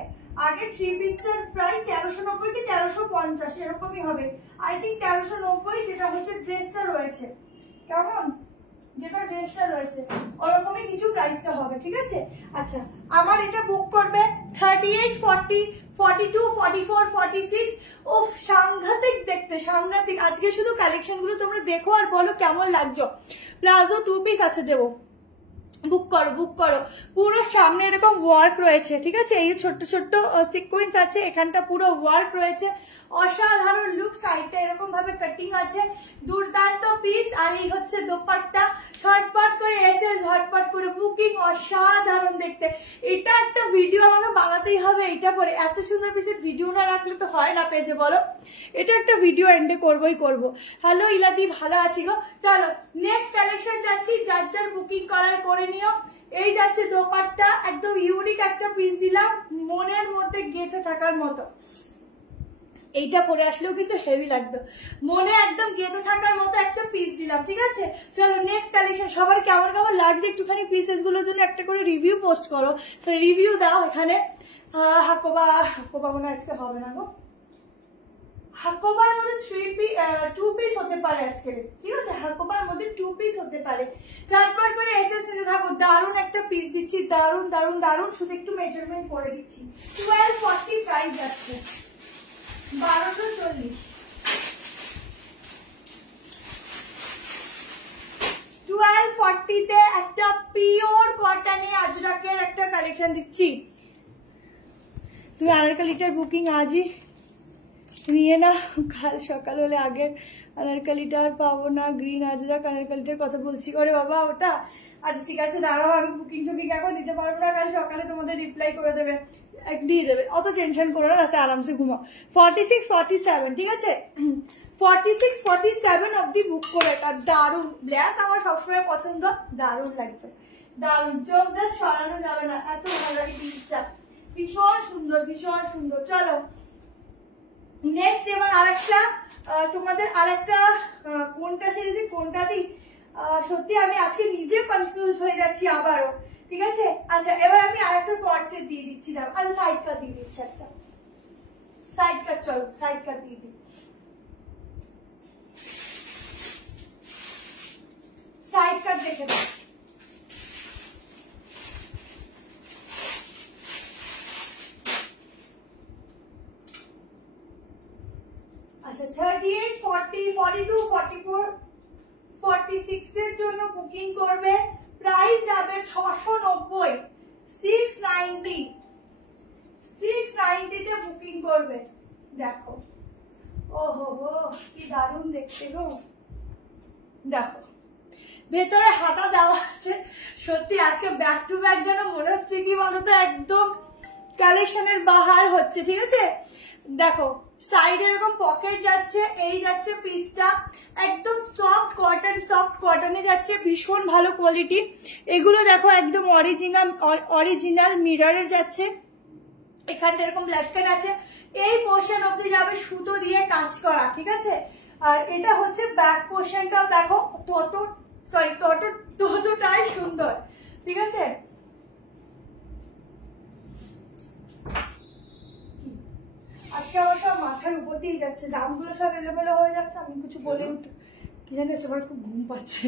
আগে 3 পিসটার প্রাইস 1390 কি 1350 এরকমই হবে, আই থিঙ্ক 1390, যেটা হচ্ছে ড্রেসটা রয়েছে, কেমন? যেটা ড্রেসটা রয়েছে ওরকমই কিছু প্রাইসটা হবে, ঠিক আছে? আচ্ছা, আমার এটা বুক করবে 38, 40, 42, 44, 46। ওফ, সাংঘাতিক দেখতে, সাংঘাতিক। আজকে শুধু কালেকশন গুলো তোমরা দেখো আর বলো কেমন লাগছো। প্লাজো 2 পিস আছে, দেবো, বুক করো। পুরো সামনে এরকম ওয়ার্ক রয়েছে, ঠিক আছে? এই ছোট্ট সিকোয়েন্স আছে, এখানটা পুরো ওয়ার্ক রয়েছে, অসাধারণ লুক। সাইডটা এরকম ভাবে কাটিং আছে, দুর্দান্ত পিস। আর এই হচ্ছে দোপাট্টা, ঝটপট করে এসে ঝটপট করে বুকিং, অসাধারণ দেখতে। এটা একটা ভিডিও আমাকে বানাতেই হবে, এটা পরে এত সুন্দর পিসের ভিডিও না রাখলে তো হয় না পেজে, বলো? এটা একটা ভিডিও এন্ডে করবোই করবো। হ্যালো ইলাদি, ভালো আছি গো। চলো নেক্সট কালেকশন যাচ্ছি, যার বুকিং করার করে নিও। এই যাচ্ছে দোপাট্টা, একদম ইউনিক একটা পিস দিলাম, মনের মধ্যে গেঁথে থাকার মতো। এইটা পরে আসলেও কিন্তু হেভি লাগতো, মনে একদম গেঁথে থাকার মতো একটা পিস দিলাম, ঠিক আছে? চলো নেক্সট কালেকশন। সবার কেমন লাগছে একটুখানি পিসেস গুলোর জন্য একটা করে রিভিউ পোস্ট করো, রিভিউ দাও এখানে। হাকোবা মনে আজকে হবে না গো, হাকোবার মধ্যে 2 পিস হতে পারে আজকে, ঠিক আছে? হাকোবার মধ্যে 2 পিস হতে পারে। ঝটপট করে এসএস নিতে থাকো, দারুণ একটা পিস দিচ্ছি, দারুণ দারুণ দারুণ। শুধু একটু মেজারমেন্ট করে দিচ্ছি। 1240 প্রাইস যাচ্ছে, 1240। 1240 তে একটা পিওর কটনে আজরাকের একটা কালেকশন দিচ্ছি। তুমি আনারকালিটার বুকিং আজই নিয়ে না, কাল সকাল হলে আগের আনারকালিটা আর পাবো না। গ্রিন আজরাক আনারকালিটার কথা বলছি, ওরে বাবা ওটা। আচ্ছা ঠিক আছে, দাঁড়াও, আমি বুকিং এখন দিতে পারবো না, কাল সকালে তোমাদের রিপ্লাই করে দেবে, দিয়ে দেবে, অত টেনশন করো না, রাতে আরামসে ঘুমাও। 46, 47, ঠিক আছে? 46, 47 অব্দি বুক করে। এটা দারুণ, ব্ল্যাক আমার সবসময় পছন্দ, দারুণ লাগছে, দারুণ, চোখ যা সরানো যাবে না, এত ভালো লাগে জিনিসটা, ভীষণ সুন্দর, ভীষণ সুন্দর। চলো নেক্সট, এবার আরেকটা তোমাদের আরেকটা কোনটা ছেড়েছি কোনটা দিই, সত্যি আমি আজকে নিজে কনফিউজ হয়ে যাচ্ছি আবারও, ঠিক আছে? আচ্ছা, এবার আমি আরেকটা কর্সেট দিয়ে দিচ্ছি, দাও। আচ্ছা, সাইড কাট দিয়ে দিচ্ছি একটা, সাইড কাট, চলো সাইড কাট দিয়ে দিই, সাইড কাট দেখে দাও। আচ্ছা, 38, 40, 42, 44, 46 এর জন্য বুকিং করবে, প্রাইস যাবে 690, 690 তে বুকিং করবে। দেখো ওহো হো কি দারুণ দেখতে গো। দেখো ভেতরে হাতা দেওয়া আছে, সত্যি আজকে ব্যাক টু ব্যাক যেন মনে হচ্ছে কি বলতো একদম কালেকশনের বাহার হচ্ছে, ঠিক আছে। দেখো সাইডে এরকম পকেট যাচ্ছে, এই যাচ্ছে পিসটা, একদম সফট কটনে যাচ্ছে, ভীষণ ভালো কোয়ালিটি। এগুলো দেখো একদম অরিজিনাল মিররের যাচ্ছে, এখানটা এরকম লাটকান আছে, এই পোর্শন অব্দি যাবে সুতো দিয়ে কাজ করা, ঠিক আছে। আর এটা হচ্ছে ব্যাক পোর্শনটাও দেখো ততটাই সুন্দর, ঠিক আছে। আজকে আমার সব মাথার উপর দিয়ে যাচ্ছে, দামগুলো সব এলোমেলো হয়ে যাচ্ছে, আমি কিছু বলে কি জানি আমার খুব ঘুম পাচ্ছে।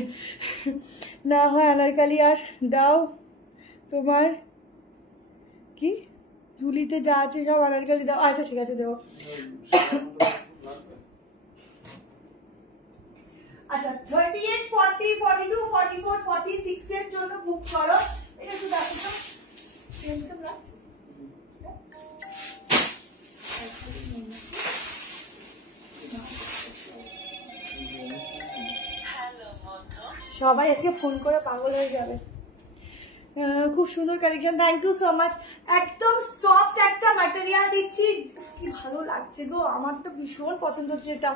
না হয় আনারকালি আর দাও, তোমার কি ঝুলিতে যা আছে সব আনারকালি দাও। আচ্ছা ঠিক আছে দেবো। আচ্ছা 38, 40, 42, 44, 46 এর জন্য বুক করো। এটা একটু দেখো তো কেমন লাগছে। সবাই আজকে ফোন করে পাগল হয়ে যাবে। খুব সুন্দর collection, thank you so much. একদম সফট একটা ম্যাটেরিয়াল দিচ্ছি, কি ভালো লাগছে গো, আমার তো ভীষণ পছন্দ হচ্ছে এটা।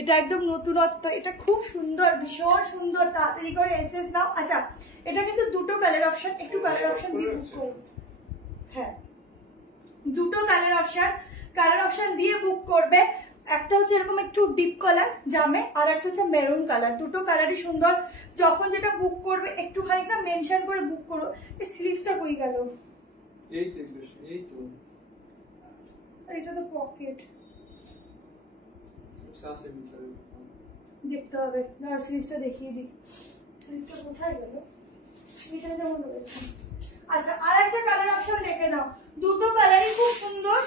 এটা একদম নতুনত্ব, এটা খুব সুন্দর, ভীষণ সুন্দর, তাড়াতাড়ি করে এসএস নাও। আচ্ছা এটা কিন্তু দুটো কালার অপশন, একটু কালার অপশন দিয়ে বুক করুন। হ্যাঁ দুটো কালার অপশন দিয়ে বুক করবে। একটা হচ্ছে এরকম একটু ডিপ কালার জামে, আর একটা হচ্ছে মেরুন কালার, দুটো কালারই সুন্দর। যখন যেটা বুক করবে একটুখানি না মেনশন করে বুক করো। এই স্লিভসটা কই গেল? এইটা তো পকেট, দেখতে হবে, না স্লিভসটা দেখিয়ে দিই। স্লিভসটা কোথায় গেল? এটা যেমন রয়েছে। আচ্ছা আর একটা কালার অপশন দেখে নাও, দুটো কালারই খুব সুন্দর।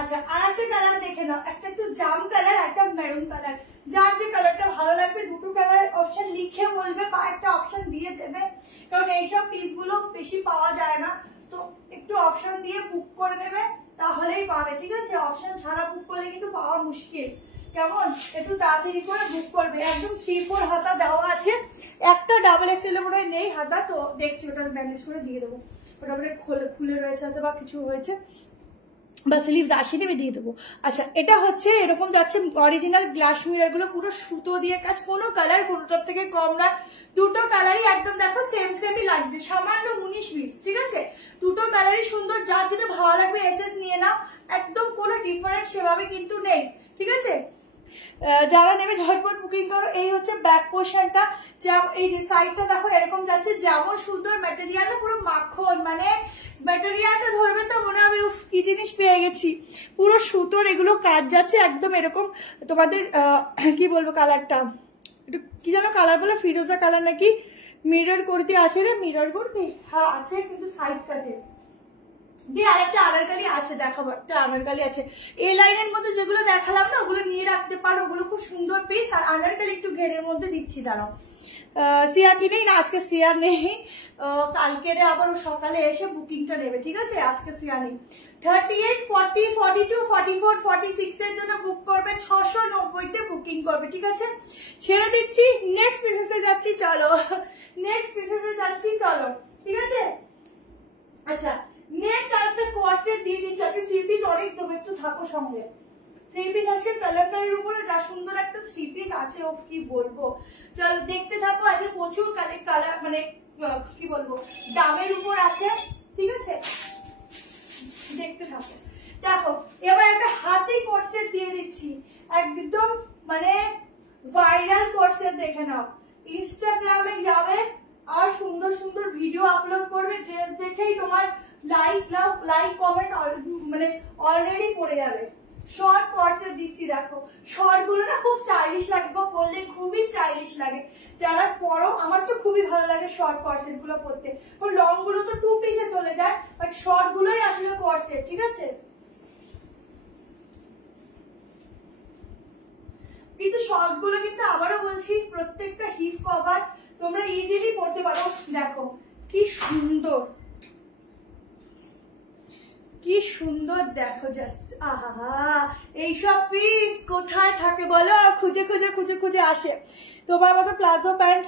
আচ্ছা আর একটা কালার দেখে নাও, একটা একটু জাম কালার, একটা মেরুন কালার, যার যে কালারটা ভালো লাগবে দুটো কালার অপশন লিখে বলবে বা একটা অপশন দিয়ে দেবে, কারণ এইসব পিস গুলো বেশি পাওয়া যায় না, তো একটু অপশন দিয়ে বুক করে নেবে তাহলেই পাবে, ঠিক আছে। অপশন ছাড়া বুক করলে কিন্তু পাওয়া মুশকিল, কেমন? একটু তাড়াতাড়ি করে বুক করবে। একদম 3-4 হাতা দেওয়া আছে, একটা ডাবল এক্সেল মনে হয় নেই হাতা, তো দেখছি ওটা ব্যান্ডেজ করে দিয়ে দেবো, ওটা মানে খুলে রয়েছে হয়তো বা কিছু হয়েছে বা স্লিভস আসেনি, আমি দিয়ে দেবো। আচ্ছা এটা হচ্ছে এরকম যাচ্ছে, অরিজিনাল গ্লাস মিরর গুলো পুরো সুতো দিয়ে কাজ, কোনো কালার কোনোটার থেকে কম না, দুটো কালারই একদম দেখো সেমই লাগছে, সামান্য 19-20, ঠিক আছে। দুটো কালারই সুন্দর, যার যেটা ভালো লাগবে এসএস নিয়ে নাও, একদম কোনো ডিফারেন্স সেভাবে কিন্তু নেই, ঠিক আছে। যারা নেবে ঝটপট বুকিং করো। এই হচ্ছে ব্যাক পোর্শনটা, এই যে সাইডটা দেখো এরকম যাচ্ছে, যেমন সুন্দর ম্যাটেরিয়ালটা পুরো মাখন, মানে ম্যাটেরিয়ালটা ধরবে তো মনে হবে উফ কি জিনিস পেয়ে গেছি, পুরো সুতোর এগুলো কাজ যাচ্ছে একদম এরকম। তোমাদের কি বলবো কালারটা একটু কি যেন কালার বলে, ফিরোজা কালার নাকি, মিরর কুর্তি আছে রে, মিরর কুর্তি হ্যাঁ আছে, কিন্তু সাইড কাটে দিয়ে আরেকটা আনারকালি আছে, দেখাবো একটা আনারকালি আছে। এই লাইনের মধ্যে যেগুলো দেখালাম না ওগুলো নিয়ে রাখতে পারো, ওগুলো খুব সুন্দর পিস। আর আনারকালি একটু ঘেরের মধ্যে দিচ্ছি, দাঁড়াও। সিয়া কি নেই না, আজকে সিয়া নেই, কালকে আবার ও সকালে এসে বুকিংটা নেবে, ঠিক আছে। আজকে সিয়া নেই। 38, 40, 42, 44, 46 এর জন্য বুক করবে, 690 তে বুকিং করবে, ঠিক আছে। ছেড়ে দিচ্ছি, নেক্সট পিসেসে যাচ্ছি, চলো ঠিক আছে। আচ্ছা নেক্সট আরেকটা কোয়ার্সেট দিয়ে দিচ্ছি, আজকে 3 পিস অনেক দেবো, একটু থাকো সঙ্গে। 3 পিস আছে কালারের উপরে, যা সুন্দর একটা 3 পিস আছে, ও কি বলবো, চল দেখতে থাকো। আছে প্রচুর কালার, মানে কি বলবো দামের উপর আছে, ঠিক আছে, দেখতে থাকো। দেখো এবার একটা হাতি কোয়ার্সেট দিয়ে দিচ্ছি, একদম মানে ভাইরাল কোয়ার্সেট, দেখে নাও। ইনস্টাগ্রামে যাবে আর সুন্দর সুন্দর ভিডিও আপলোড করবে, ড্রেস দেখেই তোমার লাইক কমেন্ট মানে অলরেডি পড়ে যাবে, শর্ট কর্সেট দিচ্ছি। দেখো শর্ট গুলো না খুব স্টাইলিশ লাগে, পরলে খুবই স্টাইলিশ লাগে। যারা পরো, আমার তো খুবই ভালো লাগে শর্ট কর্সেট গুলো পরতে। লং গুলো তো টু পিসে চলে যায়, বাট শর্ট গুলোই আসলে কর্সেট, ঠিক আছে। কিন্তু শর্ট গুলো কিন্তু আবারও বলছি প্রত্যেকটা হিপ কভার তোমরা ইজিলি পরতে পারো। দেখো কি সুন্দর, কি সুন্দর, দেখো জাস্ট আহা। এইসব পিস কোথায় থাকে বলো, খুঁজে খুঁজে খুঁজে খুঁজে আসে। তোমার মতো প্লাজো প্যান্ট,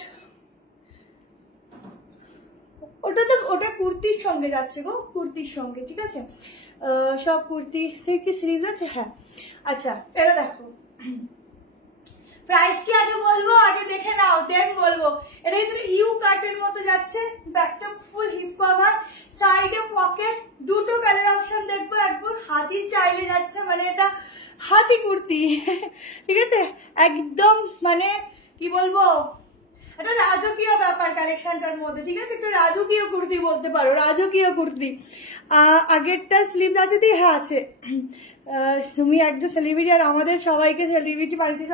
ওটা কুর্তির সঙ্গে যাচ্ছে গো, কুর্তির সঙ্গে, ঠিক আছে। সব কুর্তি থেকে সিরিজ আছে, হ্যাঁ। আচ্ছা এটা দেখো, প্রাইস কি আগে বলবো, আগে দেখে নাও দেন বলবো। এটা কিন্তু ইউ কাটের মতো যাচ্ছে, ব্যাকটা ফুল হিপ কভার, সাইডে পকেট, দুটো কালার অপশন দেখবো। একদম হাতি স্টাইলে যাচ্ছে, মানে এটা হাতি কুর্তি ঠিক আছে, একদম মানে কি বলবো, একটা রাজকীয় ব্যাপার কালেকশনটার মধ্যে, ঠিক আছে। একটা রাজকীয় কুর্তি বলতে পারো, রাজকীয় কুর্তি। আগেরটা স্লিভস আছে দি, হ্যাঁ আছে। তুমি একজন সেলিব্রিটি আর আমাদের সবাইকে সেলিব্রিটি বাড়িতে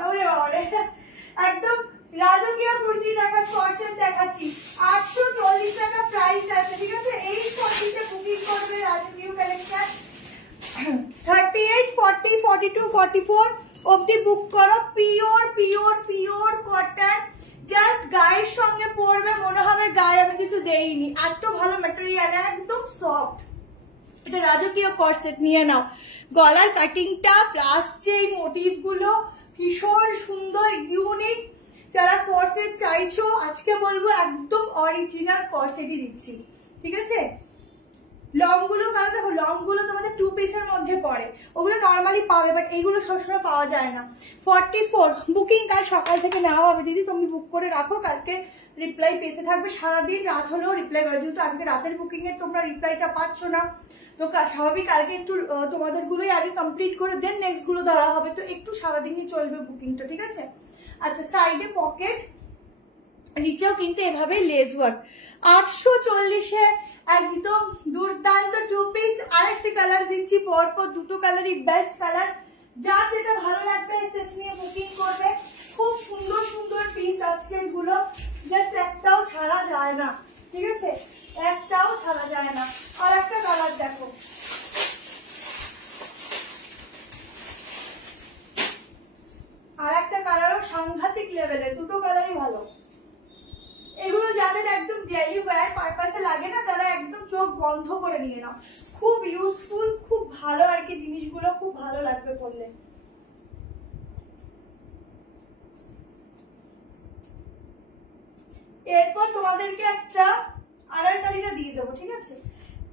একদম রাজকীয় কুর্তি দেখা, কর্সেট দেখাচ্ছি। 840 টাকা প্রাইস আছে, ঠিক আছে। এই কুর্তিতে বুকিং করবে রাজকীয় কালেকশন। 38, 40, 42, 44 অবধি বুক করো। Pure pure pure cotton, just গায়ের সঙ্গে পরবে মনে হবে গায়ে আমি কিছু দেইনি, এত ভালো ম্যাটেরিয়াল, একদম সফট। এটা রাজকীয় কর্সেট নিয়ে নাও। গলার কাটিংটা প্লাস যে মোটিভ গুলো ভীষণ সুন্দর, ইউনিক। যারা কর্সেট চাইছো আজকে বলবো একদম অরিজিনাল কর্সেটই দিচ্ছি, ঠিক আছে। লং গুলো, কারণ দেখো লং গুলো তোমাদের টু পিসের মধ্যে পড়ে, ওগুলো নর্মালি পাবে, বাট এইগুলো সবসময় পাওয়া যায় না। 44 বুকিং কাল সকাল থেকে নেওয়া হবে দিদি, তুমি বুক করে রাখো, কালকে রিপ্লাই পেতে থাকবে। সারাদিন রাত হলেও রিপ্লাই পাবে, যেহেতু আজকে রাতের বুকিং এ তোমরা রিপ্লাইটা পাচ্ছ না, তো স্বাভাবিক কালকে একটু তোমাদের গুলোই আগে কমপ্লিট করে দেন নেক্সট গুলো ধরা হবে, তো একটু সারাদিনই চলবে বুকিংটা, ঠিক আছে। আচ্ছা সাইডে পকেট, নিচেও কিন্তু এভাবে লেস ওয়ার্ক। 840-এ একদম দুর্দান্ত টু পিস। আরেকটা কালার দিচ্ছি পরপর, দুটো কালারই বেস্ট কালার, যার যেটা ভালো লাগবে সেট নিয়ে বুকিং করবে। খুব সুন্দর সুন্দর পিস আজকের গুলো, জাস্ট একটাও ছাড়া যায় না, ঠিক আছে, একটাও ছাড়া যায় না। আর একটা কালার দেখো, আর একটা কালারও সাংঘাতিক লেভেলের, দুটো কালারই ভালো। এগুলো যাদের একদম ডেইলি ওয়্যার পারপাসে লাগে না, তারা একদম চোখ বন্ধ করে নিয়ে নাও, খুব ইউজফুল, খুব ভালো আর কি, জিনিসগুলো খুব ভালো লাগবে পড়লে। এরপর তোমাদেরকে একটা আনারকলিটা দিয়ে দেবো, ঠিক আছে।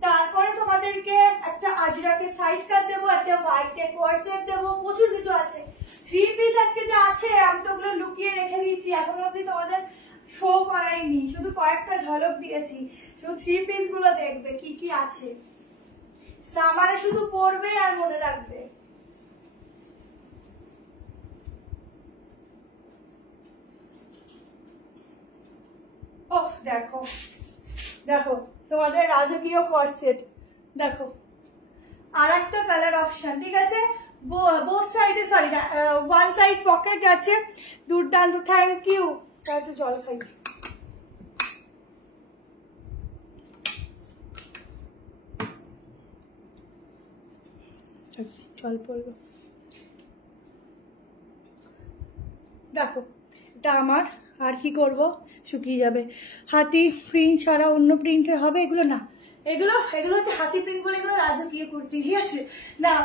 তারপরে তোমাদেরকে একটা আজরাকে সাইড কাট দেবো, একটা হোয়াইটে কোয়ারসেট দেবো, প্রচুর কিছু আছে। থ্রি পিস আজকে যা আছে আমি তো ওগুলো লুকিয়ে রেখে দিয়েছি, এখনো অব্দি তোমাদের শো করাইনি, শুধু কয়েকটা ঝলক দিয়েছি। শুধু থ্রি পিস গুলো দেখবে কি কি আছে, সামারে শুধু পরবে আর মনে রাখবে। ওফ দেখো দেখো তোমাদের রাজকীয় কর্সেট দেখো, আর একটা কালার অপশন, ঠিক আছে। বোথ সাইডে, সরি না, ওয়ান সাইড পকেট আছে, দুর্দান্ত। Thank you. একটু জল খাই। জল পড়লো। দেখো এটা আমার, আর কি করব, শুকিয়ে যাবে। হাতি প্রিন্ট ছাড়া অন্য প্রিন্টে হবে এগুলো না, এগুলো হচ্ছে হাতি প্রিন্ট বলে, এগুলো রাজকীয় কুর্তি, ঠিক আছে না।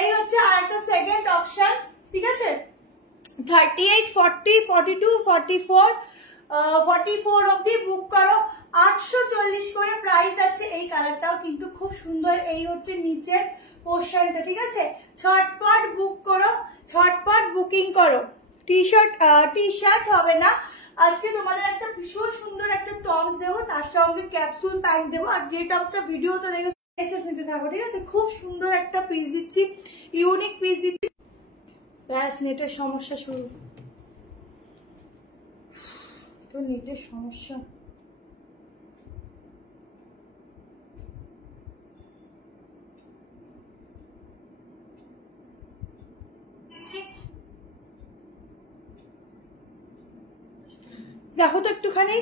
এই হচ্ছে আরেকটা সেকেন্ড অপশন, ঠিক আছে। 38, 40, 42, 44, 44 অব্দি বুক করো। 840 করে প্রাইস আছে। এই কালারটাও কিন্তু খুব সুন্দর, এই হচ্ছে নিচের পোর্শনটা, ঠিক আছে। ছটপট বুক করো, ছটপট বুকিং করো। টি শার্ট হবে না আজকে, তোমাদের একটা ভীষণ সুন্দর একটা টপস দেবো, তার সঙ্গে ক্যাপসুল প্যান্ট দেবো, আর যে টপসটা ভিডিওতে দেখে এসএস নিতে থাকবো, ঠিক আছে। খুব সুন্দর একটা পিস দিচ্ছি, ইউনিক পিস দিচ্ছি। ব্যাস নেটের সমস্যা শুরু, তো নেটের সমস্যা। দেখো তো একটুখানি।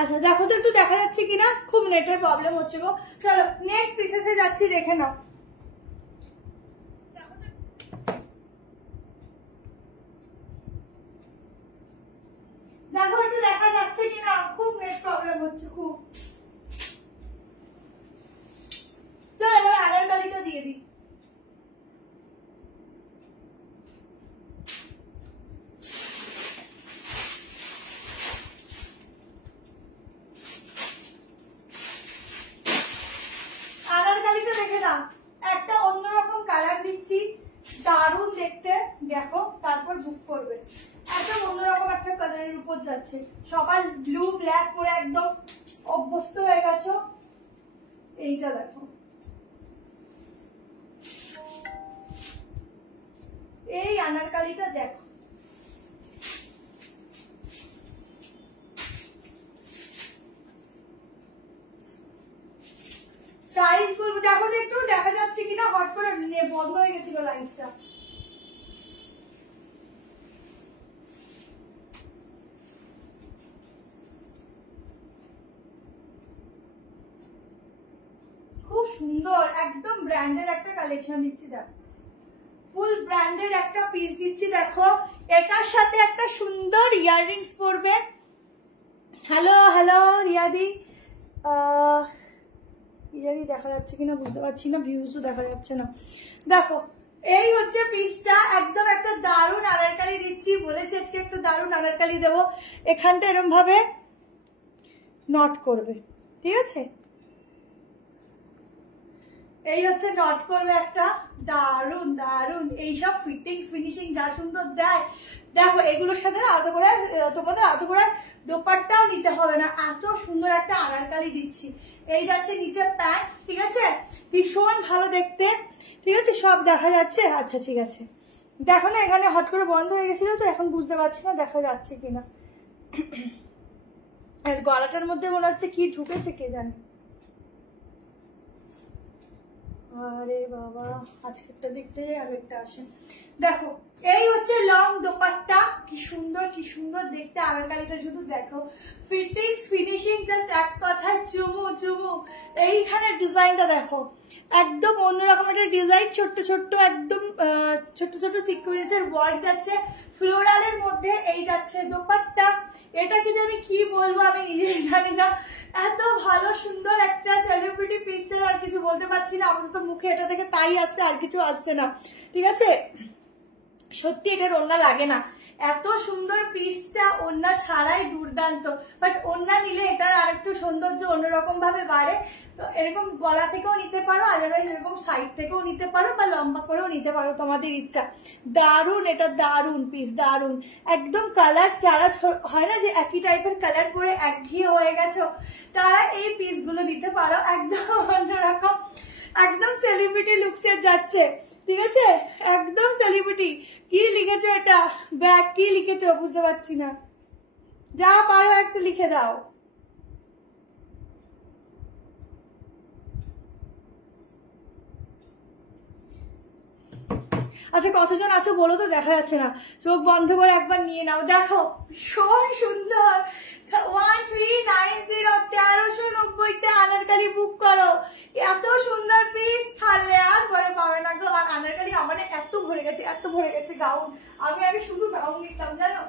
আচ্ছা দেখো তো একটু দেখা যাচ্ছে কিনা, খুব নেটের প্রবলেম হচ্ছে গো। চলো নেক্সট পিসেসে যাচ্ছি, দেখে নাও। দেখো একটু দেখা যাচ্ছে কিনা, খুব নেট প্রবলেম হচ্ছে খুব। তো এবার আগের গাড়িটা দিয়ে দিই। আনারকালিটা দেখে নাও, একটা অন্যরকম কালার দিচ্ছি, দারুণ দেখতে। দেখো তারপর বুক করবে। একদম অন্যরকম একটা কালারের উপর যাচ্ছে। সবাই ব্লু ব্ল্যাক পরে একদম অভ্যস্ত হয়ে গেছো। এইটা দেখো, এই আনারকালিটা দেখো, সাইজ বলবো। দেখো তো একটু দেখা যাচ্ছে কিনা, হট করে বন্ধ হয়ে গেছিল লাইটটা। খুব সুন্দর, একদম ব্র্যান্ডের একটা কালেকশন দিচ্ছি। দেখো ফুল ব্র্যান্ডের একটা পিস দিচ্ছি। দেখো এটার সাথে একটা সুন্দর ইয়াররিংস পরবে। হ্যালো হ্যালো রিয়াদি, রিয়াদি দেখা যাচ্ছে কিনা বুঝতে পারছি না, ভিউজও দেখা যাচ্ছে না। দেখো এই হচ্ছে পিসটা, একদম একটা দারুণ আনারকালি দিচ্ছি। বলেছি আজকে একটু দারুণ আনারকালি দেবো। এখানটা এরকম ভাবে নট করবে, ঠিক আছে? এই হচ্ছে নট করবে একটা, দারুণ দারুণ। এইসব ফিটিংস ফিনিশিং যা সুন্দর দেয়। দেখো এগুলোর সাথে আলাদা করে তোমাদের আলাদা করে দোপাট্টাও নিতে হবে না, এত সুন্দর একটা আনারকালি দিচ্ছি। এই যাচ্ছে নিচে প্যান্ট, ঠিক আছে? ভীষণ ভালো দেখতে, ঠিক আছে? সব দেখা যাচ্ছে। আচ্ছা ঠিক আছে, দেখো না এখানে হট করে বন্ধ হয়ে গেছিল তো, এখন বুঝতে পারছি না দেখা যাচ্ছে কিনা। আর গলাটার মধ্যে মনে হচ্ছে কি ঢুকেছে কে জানে। আরে বাবা, আজকেরটা দেখতে আগেরটা আসে। দেখো এই হচ্ছে লং দোপাট্টা, কি সুন্দর কি সুন্দর দেখতে আনারকালিটা, শুধু দেখো ফিটিংস ফিনিশিং জাস্ট এক কথায় চুমু চুমু। এইখানে ডিজাইনটা দেখো, একদম অন্যরকম একটা ডিজাইন, ছোট্ট ছোট্ট একদম ছোট্ট ছোট্ট সিকোয়েন্সের ওয়ার্ক যাচ্ছে, ফ্লোরালের মধ্যে এই যাচ্ছে দোপাট্টা। এটা কি জানি কি বলবো, আমি নিজেই জানি না। এত ভালো সুন্দর একটা সেলিব্রিটি পিস ছাড়া আর কিছু বলতে পারছি না। আমাদের তো মুখে এটা থেকে তাই আসছে, আর কিছু আসছে না, ঠিক আছে? সত্যি এটার ওড়না লাগে না, এত সুন্দর পিসটা ওড়না ছাড়াই দুর্দান্ত। বাট ওড়না নিলে এটার আরেকটু সৌন্দর্য অন্যরকম ভাবে বাড়ে। তো এরকম গলা থেকেও নিতে পারো, আদারওয়াইজ এরকম সাইড থেকেও নিতে পারো, বা লম্বা করেও নিতে পারো, তোমাদের ইচ্ছা। দারুণ, এটা দারুণ পিস, দারুণ একদম। কালার যারা হয় না যে একই টাইপের কালার পরে একঘেয়ে হয়ে গেছো, তারা এই পিসগুলো নিতে পারো। একদম অন্যরকম, একদম সেলিব্রিটি লুকসের যাচ্ছে, ঠিক আছে? একদম সেলিব্রিটি। কি লিখেছো এটা, ব্যাগ কি লিখেছো বুঝতে পারছি না, যা পারো একটু লিখে দাও। আচ্ছা কতজন আছো বলো তো, দেখা যাচ্ছে না, চোখ বন্ধ করে একবার নিয়ে নাও। দেখো ভীষণ সুন্দর, 1390 1390 আনারকালি বুক করো। এত সুন্দর পিস ছাড়লে আর ঘরে পাবে না গো। আর আনারকালি আমার এত ভরে গেছে, এত ভরে গেছে গাউন। আমি আগে শুধু গাউন নিতাম জানো,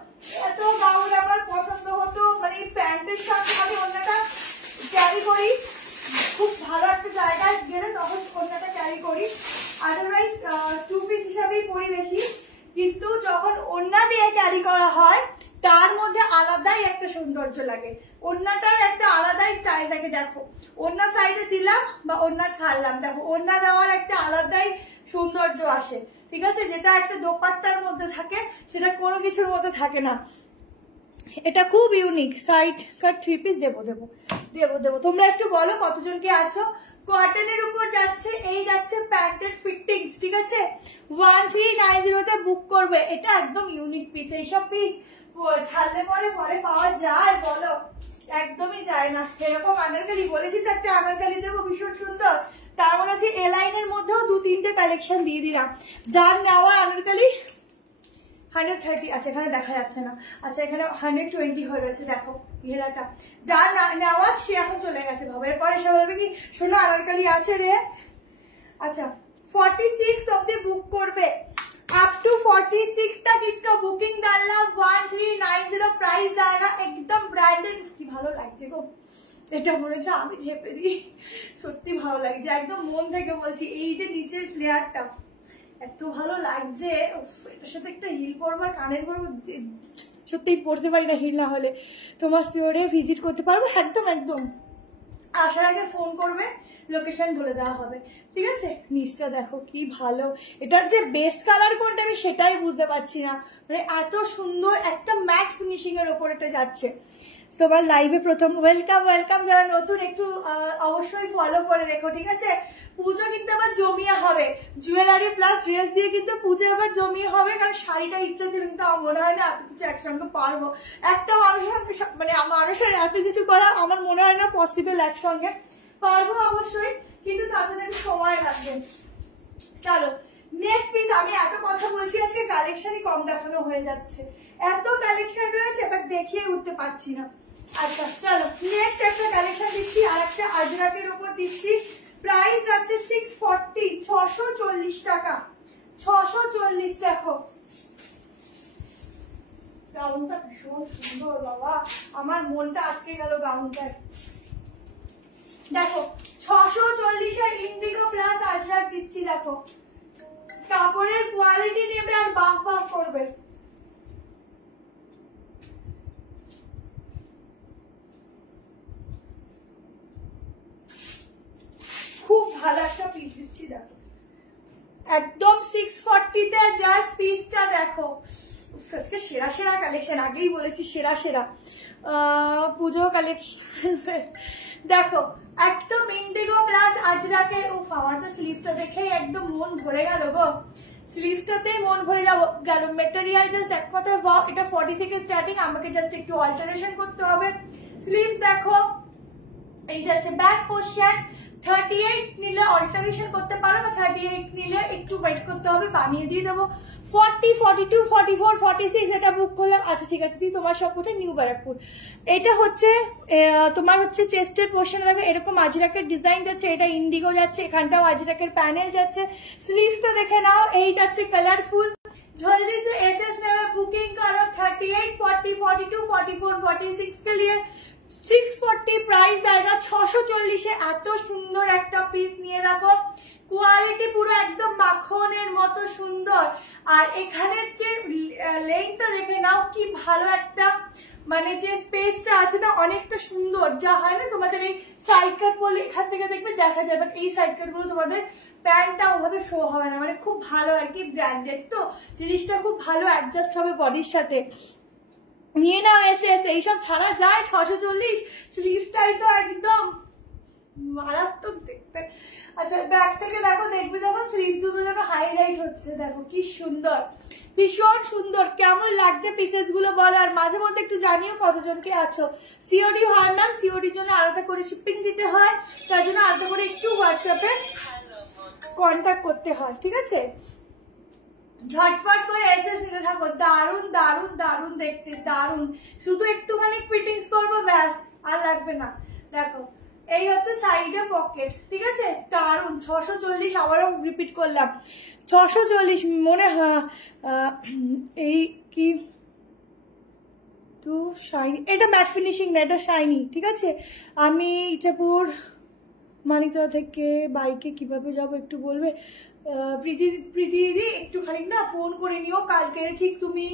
এত গাউন আমার পছন্দ হতো। মানে প্যান্টের সাথে আমি অন্যটা ক্যারি করি, খুব ভালো একটা জায়গায় গেলে তখন অন্যটা ক্যারি করি, আদারওয়াইজ টু পিস হিসাবেই পরি বেশি। কিন্তু যখন ওড়না দিয়ে ক্যারি করা হয় তার মধ্যে আলাদাই একটা সৌন্দর্য লাগে, ওড়নাটার একটা আলাদাই স্টাইল থাকে। দেখো ওড়না সাইডে দিলাম বা ওড়না ছাড়লাম, দেখো ওড়না দেওয়ার একটা আলাদাই সৌন্দর্য আসে, ঠিক আছে? যেটা একটা দোপাট্টার মধ্যে থাকে সেটা কোনো কিছুর মধ্যে থাকে না। এটা খুব ইউনিক। সাইড কাট থ্রি পিস দেবো দেবো দেবো দেবো। তোমরা একটু বলো কতজন কি আছো। কটনের উপর যাচ্ছে, এই যাচ্ছে প্যান্টের ফিটিংস, ঠিক আছে? 1390 তে বুক করবে। এটা একদম ইউনিক পিস। এইসব পিস ছাড়লে পরে পরে পাওয়া যায় বলো? একদমই যায় না। এরকম আনারকালি বলেছি তো একটা আনারকালি দেবো ভীষণ সুন্দর, তার মধ্যে আছে এ লাইনের মধ্যেও 2-3টে কালেকশন দিয়ে দিলাম। যার নেওয়া আনারকলি 130, আচ্ছা এখানে দেখা যাচ্ছে না, আচ্ছা এখানে 120 হয়ে গেছে, দেখো ঘেরাটা। যার নেওয়া সে এখন চলে গেছে ভাবে, এরপর এসে বলবে কি শোনো আনারকলি আছে রে। আচ্ছা 46 অব্দি বুক করবে, अप टू 46 तक इसका बुकिंग डालना। 1390 प्राइस आएगा, एकदम ब्रांडेड। কি ভালো লাগছে গো, এটা মনে হচ্ছে আমি ঝেপে দিই, সত্যি ভালো লাগছে একদম মন থেকে বলছি। এই যে নিচের ফ্লেয়ারটা এত ভালো লাগছে, এটার সাথে একটা হিল পরবার কানের পরবো, সত্যিই পরতে পারি না হিল না হলে। তোমার স্টোরে ভিজিট করতে পারবো, একদম একদম আসার আগে ফোন করবে, লোকেশন বলে দেওয়া হবে, ঠিক আছে। নিচটা দেখো কি ভালো, এটার যে বেস কালার কোনটা আমি সেটাই বুঝতে পারছি না, মানে এত সুন্দর একটা ম্যাট ফিনিশিং এর ওপর এটা যাচ্ছে। সবার লাইভে প্রথম ওয়েলকাম ওয়েলকাম, যারা নতুন একটু অবশ্যই ফলো করে রেখো, ঠিক আছে। পুজো কিন্তু আবার জমিয়ে হবে, জুয়েলারি প্লাস ড্রেস দিয়ে কিন্তু পুজো আবার জমিয়ে হবে, কারণ শাড়িটা ইচ্ছা ছিল কিন্তু আমার মনে হয় না এত কিছু একসঙ্গে পারবো। একটা মানুষের মানে মানুষের এত কিছু করা আমার মনে হয় না পসিবল একসঙ্গে, পারবো অবশ্যই কিন্তু তাদের একটু সময় লাগবে। চলো নেক্সট পিস, আমি এত কথা বলছি আজকে কালেকশনই কম দেখানো হয়ে যাচ্ছে, এত কালেকশন রয়েছে বাট দেখিয়ে উঠতে পারছি না। আচ্ছা চলো নেক্সট একটা কালেকশন দিচ্ছি, আর একটা আজরাকের উপর দিচ্ছি, প্রাইস যাচ্ছে 640, 640 টাকা, 640। দেখো গাউনটা ভীষণ সুন্দর বাবা, আমার মনটা আটকে গেল গাউনটায়। দেখো 640 এর ইন্ডিগো প্লাস আজরাক দিচ্ছি, দেখো কাপড়ের কোয়ালিটি নেবে আর বাহ বাহ করবে। খুব ভালো একটা পিস দিচ্ছি, দেখো একদম 640 তে জাস্ট পিসটা দেখো। আজকে সেরা সেরা কালেকশন, আগেই বলেছি সেরা সেরা পুজো কালেকশন। দেখো একদম ইন্ডিগো প্লাস আজরাকের, উফ আমার তো স্লিভটা দেখেই একদম মন ভরে গেল গো, স্লিভসটাতেই মন ভরে গেল। মেটেরিয়াল জাস্ট এক কথায় ওয়াও, এটা 40 থেকে স্টার্টিং, আমাকে জাস্ট একটু অল্টারেশন করতে হবে। স্লিভস দেখো এই যাচ্ছে, ব্যাক পোর্শন 38 নিলে অল্টারেশন করতে পারো, বা 38 নিলে একটু ওয়েট করতে হবে, বানিয়ে দিয়ে দেবো। 40, 42, 44, 46 এটা বুক করলাম। আচ্ছা ঠিক আছে, তোমার সব কোথায়, নিউ ব্যারাকপুর। এটা হচ্ছে তোমার হচ্ছে চেস্টের পোর্শনে দেখো এরকম আজরাকের ডিজাইন যাচ্ছে, এটা ইন্ডিগো যাচ্ছে, এখানটাও আজরাকের প্যানেল যাচ্ছে। স্লিভসটা দেখে নাও, এই যাচ্ছে কালারফুল। जल्दी से एसएस में बुकिंग करो, 38, 40, 42, 44, 46 के लिए 640 प्राइस आएगा। 640 এত সুন্দর একটা পিস নিয়ে রাখো, কোয়ালিটি পুরো একদম মাখনের মতো সুন্দর। আর এখানের যে লেন্থটা দেখে নাও কি ভালো একটা, মানে যে স্পেসটা আছে না অনেকটা সুন্দর, যা হয় না তোমাদের এই সাইড কাট বলে এখান থেকে দেখবে দেখা যায়, বাট এই সাইড কাট গুলো তোমাদের প্যান্টটা ওভাবে শো হবে না, মানে খুব ভালো আর কি, ব্র্যান্ডেড তো জিনিসটা খুব ভালো অ্যাডজাস্ট হবে বডির সাথে। নিয়ে নাও এসে এসে, এইসব ছাড়া যায় 640, স্লিভসটাই তো একদম মারাত্মক দেখতে। আচ্ছা ব্যাক থেকে দেখো, দেখবি যখন স্লিভ দুটো যেন হাইলাইট হচ্ছে, দেখো কি সুন্দর, ভীষণ সুন্দর। কেমন লাগছে পিসেস গুলো বলো, আর মাঝে মধ্যে একটু জানিও কতজনকে আছো। সিওডি হয় না, সিওডির জন্য আলাদা করে শিপিং দিতে হয়, তার জন্য আলাদা করে একটু হোয়াটসঅ্যাপে কন্ট্যাক্ট করতে হয়, ঠিক আছে। ঝটপট করে এসএস নিতে থাকো, দারুন দারুন দারুন দেখতে, দারুন। শুধু একটুখানি ফিটিংস করবো ব্যাস, আর লাগবে না। দেখো এই হচ্ছে সাইডে পকেট, ঠিক আছে, দারুন। 640, আবারও রিপিট করলাম 640 মনে হয়। এই কি তো শাইনি, এটা ম্যাট ফিনিশিং না, এটা শাইনি, ঠিক আছে। আমি ইচ্ছাপুর মানিকতলা থেকে বাইকে কিভাবে যাব একটু বলবে? প্রীতি দিদি একটুখানি না ফোন করে নিও কালকে, ঠিক তুমি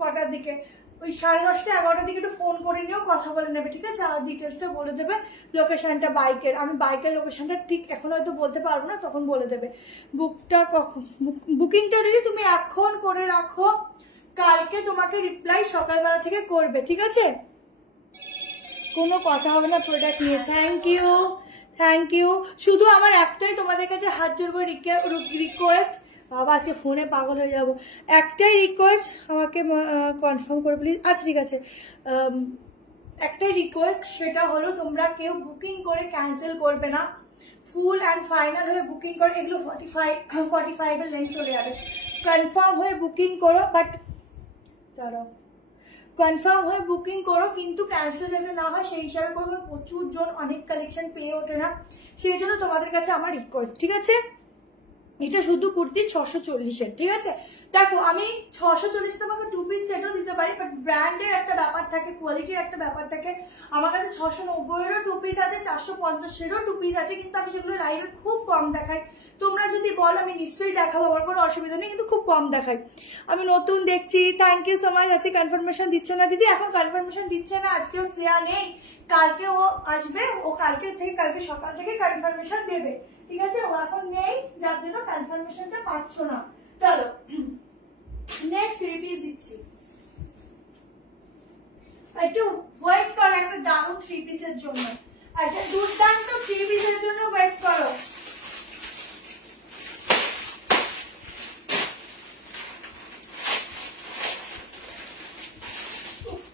কটার দিকে, ওই 10:30, 11টার দিকে একটু ফোন করে নিও, কথা বলে নেবে, ঠিক আছে। আর ডিটেলসটা বলে দেবে, লোকেশনটা বাইকের, আমি বাইকের লোকেশনটা ঠিক এখন হয়তো বলতে পারবো না, তখন বলে দেবে। বুকটা কখন, বুকিংটা দিদি তুমি এখন করে রাখো, কালকে তোমাকে রিপ্লাই সকালবেলা থেকে করবে, ঠিক আছে। কোনো কথা হবে না প্রোডাক্ট নিয়ে। Thank you, thank you. শুধু আমার একটাই তোমাদের কাছে হাত জোর করে রিকোয়েস্ট, বাবা আজকে ফোনে পাগল হয়ে যাব, একটাই রিকোয়েস্ট, আমাকে কনফার্ম করে প্লিজ। আচ্ছা ঠিক আছে, একটাই রিকোয়েস্ট, সেটা হলো তোমরা কেউ বুকিং করে ক্যান্সেল করবে না। ফুল অ্যান্ড ফাইনাল হয়ে বুকিং করো। এগুলো 45 এর লেন্থ চলে যাবে। কনফার্ম হয়ে বুকিং করো, বাট দাঁড়াও, কনফার্ম হয়ে বুকিং করো কিন্তু ক্যান্সেল যাতে না হয় সেই হিসাবে করবো। প্রচুর জন অনেক কালেকশন পেয়ে ওঠে না, সেই জন্য তোমাদের কাছে আমার রিকোয়েস্ট, ঠিক আছে? এটা শুধু কুর্তি 640-এর, ঠিক আছে? দেখো আমি 640 তোমাকে 2 পিস সেটও দিতে পারি, বাট ব্র্যান্ডের একটা ব্যাপার থাকে, কোয়ালিটির একটা ব্যাপার থাকে। আমার কাছে 690-এরও 2 পিস আছে, 450-এরও 2 পিস আছে, কিন্তু আমি সেগুলো লাইভে খুব কম দেখাই। তোমরা যদি বল আমি নিশ্চয়ই দেখাবো, আমার কোনো অসুবিধা নেই, কিন্তু খুব কম দেখাই। আমি নতুন দেখছি, থ্যাংক ইউ সো মাচ। আজকে কনফার্মেশন দিচ্ছ না দিদি? এখন কনফার্মেশন দিচ্ছে না, আজকেও শ্রেয়া নেই, কালকে ও আসবে, ও কালকে সকাল থেকে কনফার্মেশন দেবে, ঠিক আছে? ও এখন নেই, যার জন্য কনফার্মেশনটা পাচ্ছ না। চলো নেক্সট 3 পিস দিচ্ছি, একটু ওয়েট করো একটা দারুণ 3 পিসের জন্য। আচ্ছা দুর্দান্ত 3 পিসের জন্য ওয়েট করো।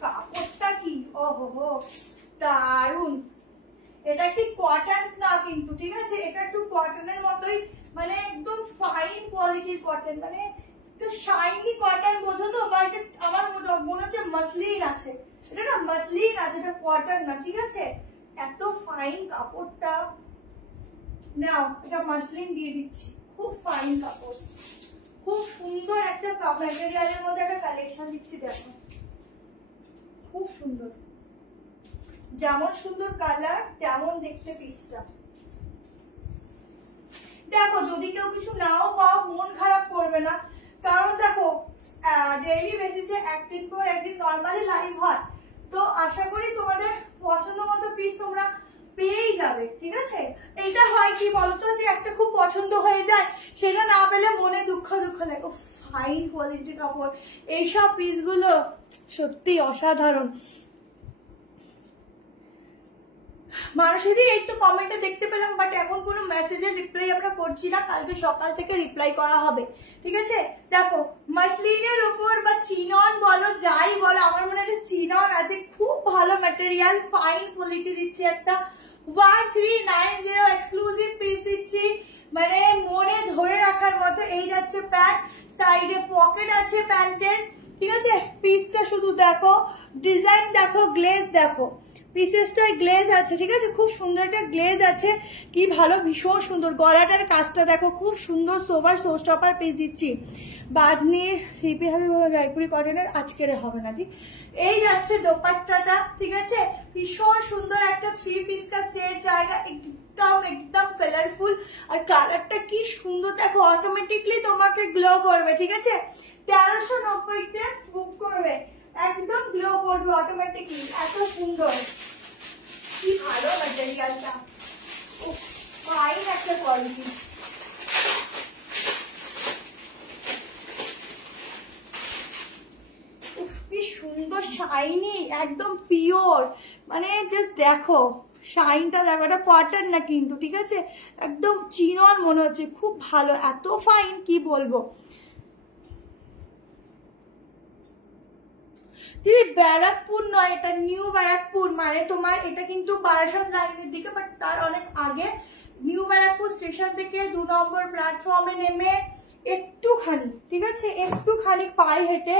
কাপড়টা কি ওহো দারুণ। এটা কি কটন না কিন্তু, ঠিক আছে? এটা একটু কটনের মতোই, মানে একদম ফাইন কোয়ালিটির কটন, মানে একটু শাইনি কটন, বোঝো তো? বা এটা আমার মনে হচ্ছে মাসলিন আছে, এটা না মাসলিন আছে, এটা কটন না, ঠিক আছে? এত ফাইন কাপড়টা, নাও এটা মাসলিন দিয়ে দিচ্ছি, খুব ফাইন কাপড়, খুব সুন্দর একটা ম্যাটেরিয়ালের মধ্যে একটা কালেকশন দিচ্ছি, দেখো খুব সুন্দর, যেমন সুন্দর কালার তেমন দেখতে পিসটা। দেখো যদি কেউ কিছু নাও পাও মন খারাপ করবে না, কারণ দেখো ডেইলি বেসিসে একদিন পর একদিন নর্মালি লাইভ হয়, তো আশা করি তোমাদের পছন্দ মতো পিস তোমরা পেয়েই যাবে, ঠিক আছে? এটা হয় কি বলতো, যে একটা খুব পছন্দ হয়ে যায়, সেটা না পেলে মনে দুঃখ লাগে। ফাইন কোয়ালিটির কাপড়, এইসব পিসগুলো সত্যি অসাধারণ। মানুষেরই এই তো কমেন্টে দেখতে পেলাম, বাট এখন কোনো মেসেজের রিপ্লাই আমরা করছি না, কালকে সকাল থেকে রিপ্লাই করা হবে, ঠিক আছে? দেখো মাসলিনের উপর বা চিনন বলো যাই বলো, আমার মনে হয় চিনন আছে, খুব ভালো ম্যাটেরিয়াল, ফাইন কোয়ালিটি দিচ্ছি, একটা 1390 এক্সক্লুসিভ পিস দিচ্ছি, মানে মনে ধরে রাখার মতো। এই যাচ্ছে প্যান্ট, সাইডে পকেট আছে প্যান্টের, ঠিক আছে? পিসটা শুধু দেখো, ডিজাইন দেখো, গ্লেজ দেখো, পিসেসটার গ্লেজ আছে, ঠিক আছে? খুব সুন্দর একটা গ্লেজ আছে, কি ভালো, ভীষণ সুন্দর। গলাটার কাজটা দেখো, খুব সুন্দর সোবার শোস্টপার পিস দিচ্ছি, বাঁধনির সিপি হবে জয়পুরি কটনের, আজকের হবে না, ঠিক? এই যাচ্ছে দোপাট্টাটা, ঠিক আছে? ভীষণ সুন্দর একটা 3 পিস কা সেট জায়গা, একদম কালারফুল, আর কালারটা কি সুন্দর দেখো, অটোমেটিকলি তোমাকে গ্লো করবে, ঠিক আছে? 1390-তে বুক করবে, একদম গ্লো করবে অটোমেটিকলি, এত সুন্দর, কি ভালো ম্যাটেরিয়ালটা, ফাইন একটা কোয়ালিটি। কি সুন্দর শাইনি, একদম পিওর, মানে জাস্ট দেখো শাইনটা দেখো, এটা কটন না কিন্তু, ঠিক আছে? একদম চিনন মনে হচ্ছে, খুব ভালো, এত ফাইন কি বলবো। দিদি ব্যারাকপুর নয়, এটা নিউ ব্যারাকপুর, মানে তোমার এটা কিন্তু বারাসাত লাইনের দিকে, বাট তার অনেক আগে। নিউ ব্যারাকপুর স্টেশন থেকে 2 নম্বর প্ল্যাটফর্মে নেমে একটুখানি, ঠিক আছে, একটুখানি পায়ে হেঁটে,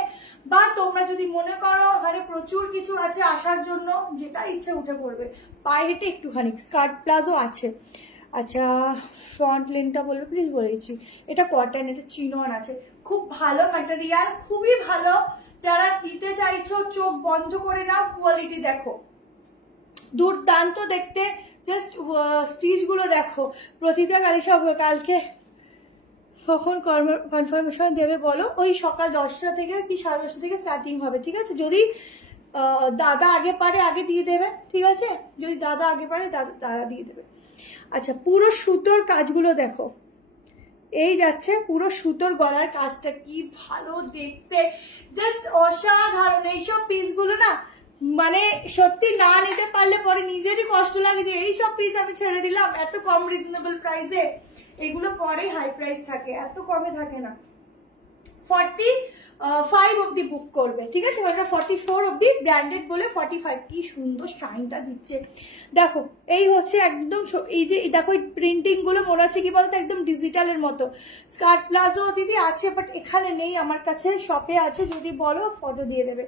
বা তোমরা যদি মনে করো ওখানে প্রচুর কিছু আছে আসার জন্য, যেটা ইচ্ছে উঠে পড়বে, পায়ে হেঁটে একটুখানি। স্কার্ট প্লাজো আছে। আচ্ছা ফ্রন্ট লেনটা বলবে প্লিজ, বলেছি এটা কটন, এটা চিনন আছে, খুব ভালো ম্যাটেরিয়াল, খুবই ভালো। যারা নিতে চাইছো চোখ বন্ধ করে নাও, কোয়ালিটি দেখো দুর্দান্ত দেখতে, জাস্ট স্টিচ গুলো দেখো। প্রতিটা কালকে কখন কনফার্মেশন দেবে বলো? ওই সকাল 10টা থেকে কি 10:30 থেকে স্টার্টিং হবে, ঠিক আছে? যদি দাদা আগে পারে আগে দিয়ে দেবে, ঠিক আছে? যদি দাদা আগে পারে দাদা দিয়ে দেবে। আচ্ছা পুরো সুতোর কাজগুলো দেখো, এই যাচ্ছে পুরো সুতোর গলার কাজটা, কি ভালো দেখতে, জাস্ট অসাধারণ। এইসব পিসগুলো না মানে সত্যি না নিতে পারলে পরে নিজেরই কষ্ট লাগে যে এইসব পিস আমি ছেড়ে দিলাম এত কম রিজনেবল প্রাইসে। এগুলো পরে হাই প্রাইস থাকে, এত কমে থাকে না। 5 অব্দি বুক করবে, ঠিক আছে? ওটা 44 অব্দি, ব্র্যান্ডেড বলে 45। কি সুন্দর শাইনটা দিচ্ছে দেখো। এই হচ্ছে একদম, এই যে দেখো এই প্রিন্টিং গুলো মনে হচ্ছে কি বলতো একদম ডিজিটালের মতো। স্কার্ট প্লাজো দিদি আছে, বাট এখানে নেই আমার কাছে, শপে আছে, যদি বলো ফটো দিয়ে দেবে।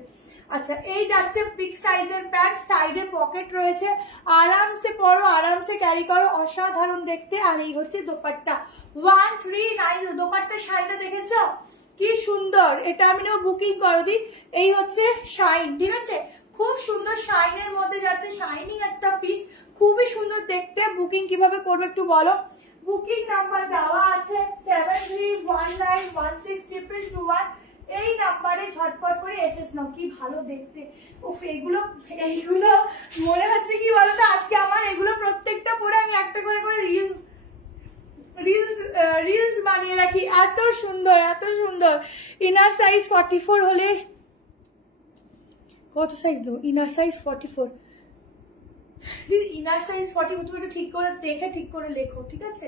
আচ্ছা, এই যাচ্ছে বিগ সাইজের প্যান্ট, সাইডে পকেট রয়েছে, আরামসে পরো, আরামসে ক্যারি করো, অসাধারণ দেখতে। আর এই হচ্ছে দোপাট্টা 139। দোপাট্টার শাইনটা দেখেছো কি সুন্দর, এটা আমি নেবো, বুকিং করো দি। এই হচ্ছে শাইন, ঠিক আছে? খুব সুন্দর শাইনের মধ্যে যাচ্ছে, শাইনিং একটা পিস, খুবই সুন্দর দেখতে। বুকিং কিভাবে করবে একটু বলো। বুকিং নাম্বার দেওয়া আছে 73191621। এই নাম্বারে ঝটপট করে এসএস নাও। কি ভালো দেখতে, উফ এইগুলো মনে হচ্ছে কি বলতো আজকে আমার এগুলো প্রত্যেকটা পরে আমি একটা করে করে রিলস বানিয়ে রাখি। এত সুন্দর, এত সুন্দর। ইনার সাইজ 44 হলে কত সাইজ দেবো? Inner size 44, inner size 44। তুমি একটু ঠিক করে দেখে ঠিক করে লেখো, ঠিক আছে?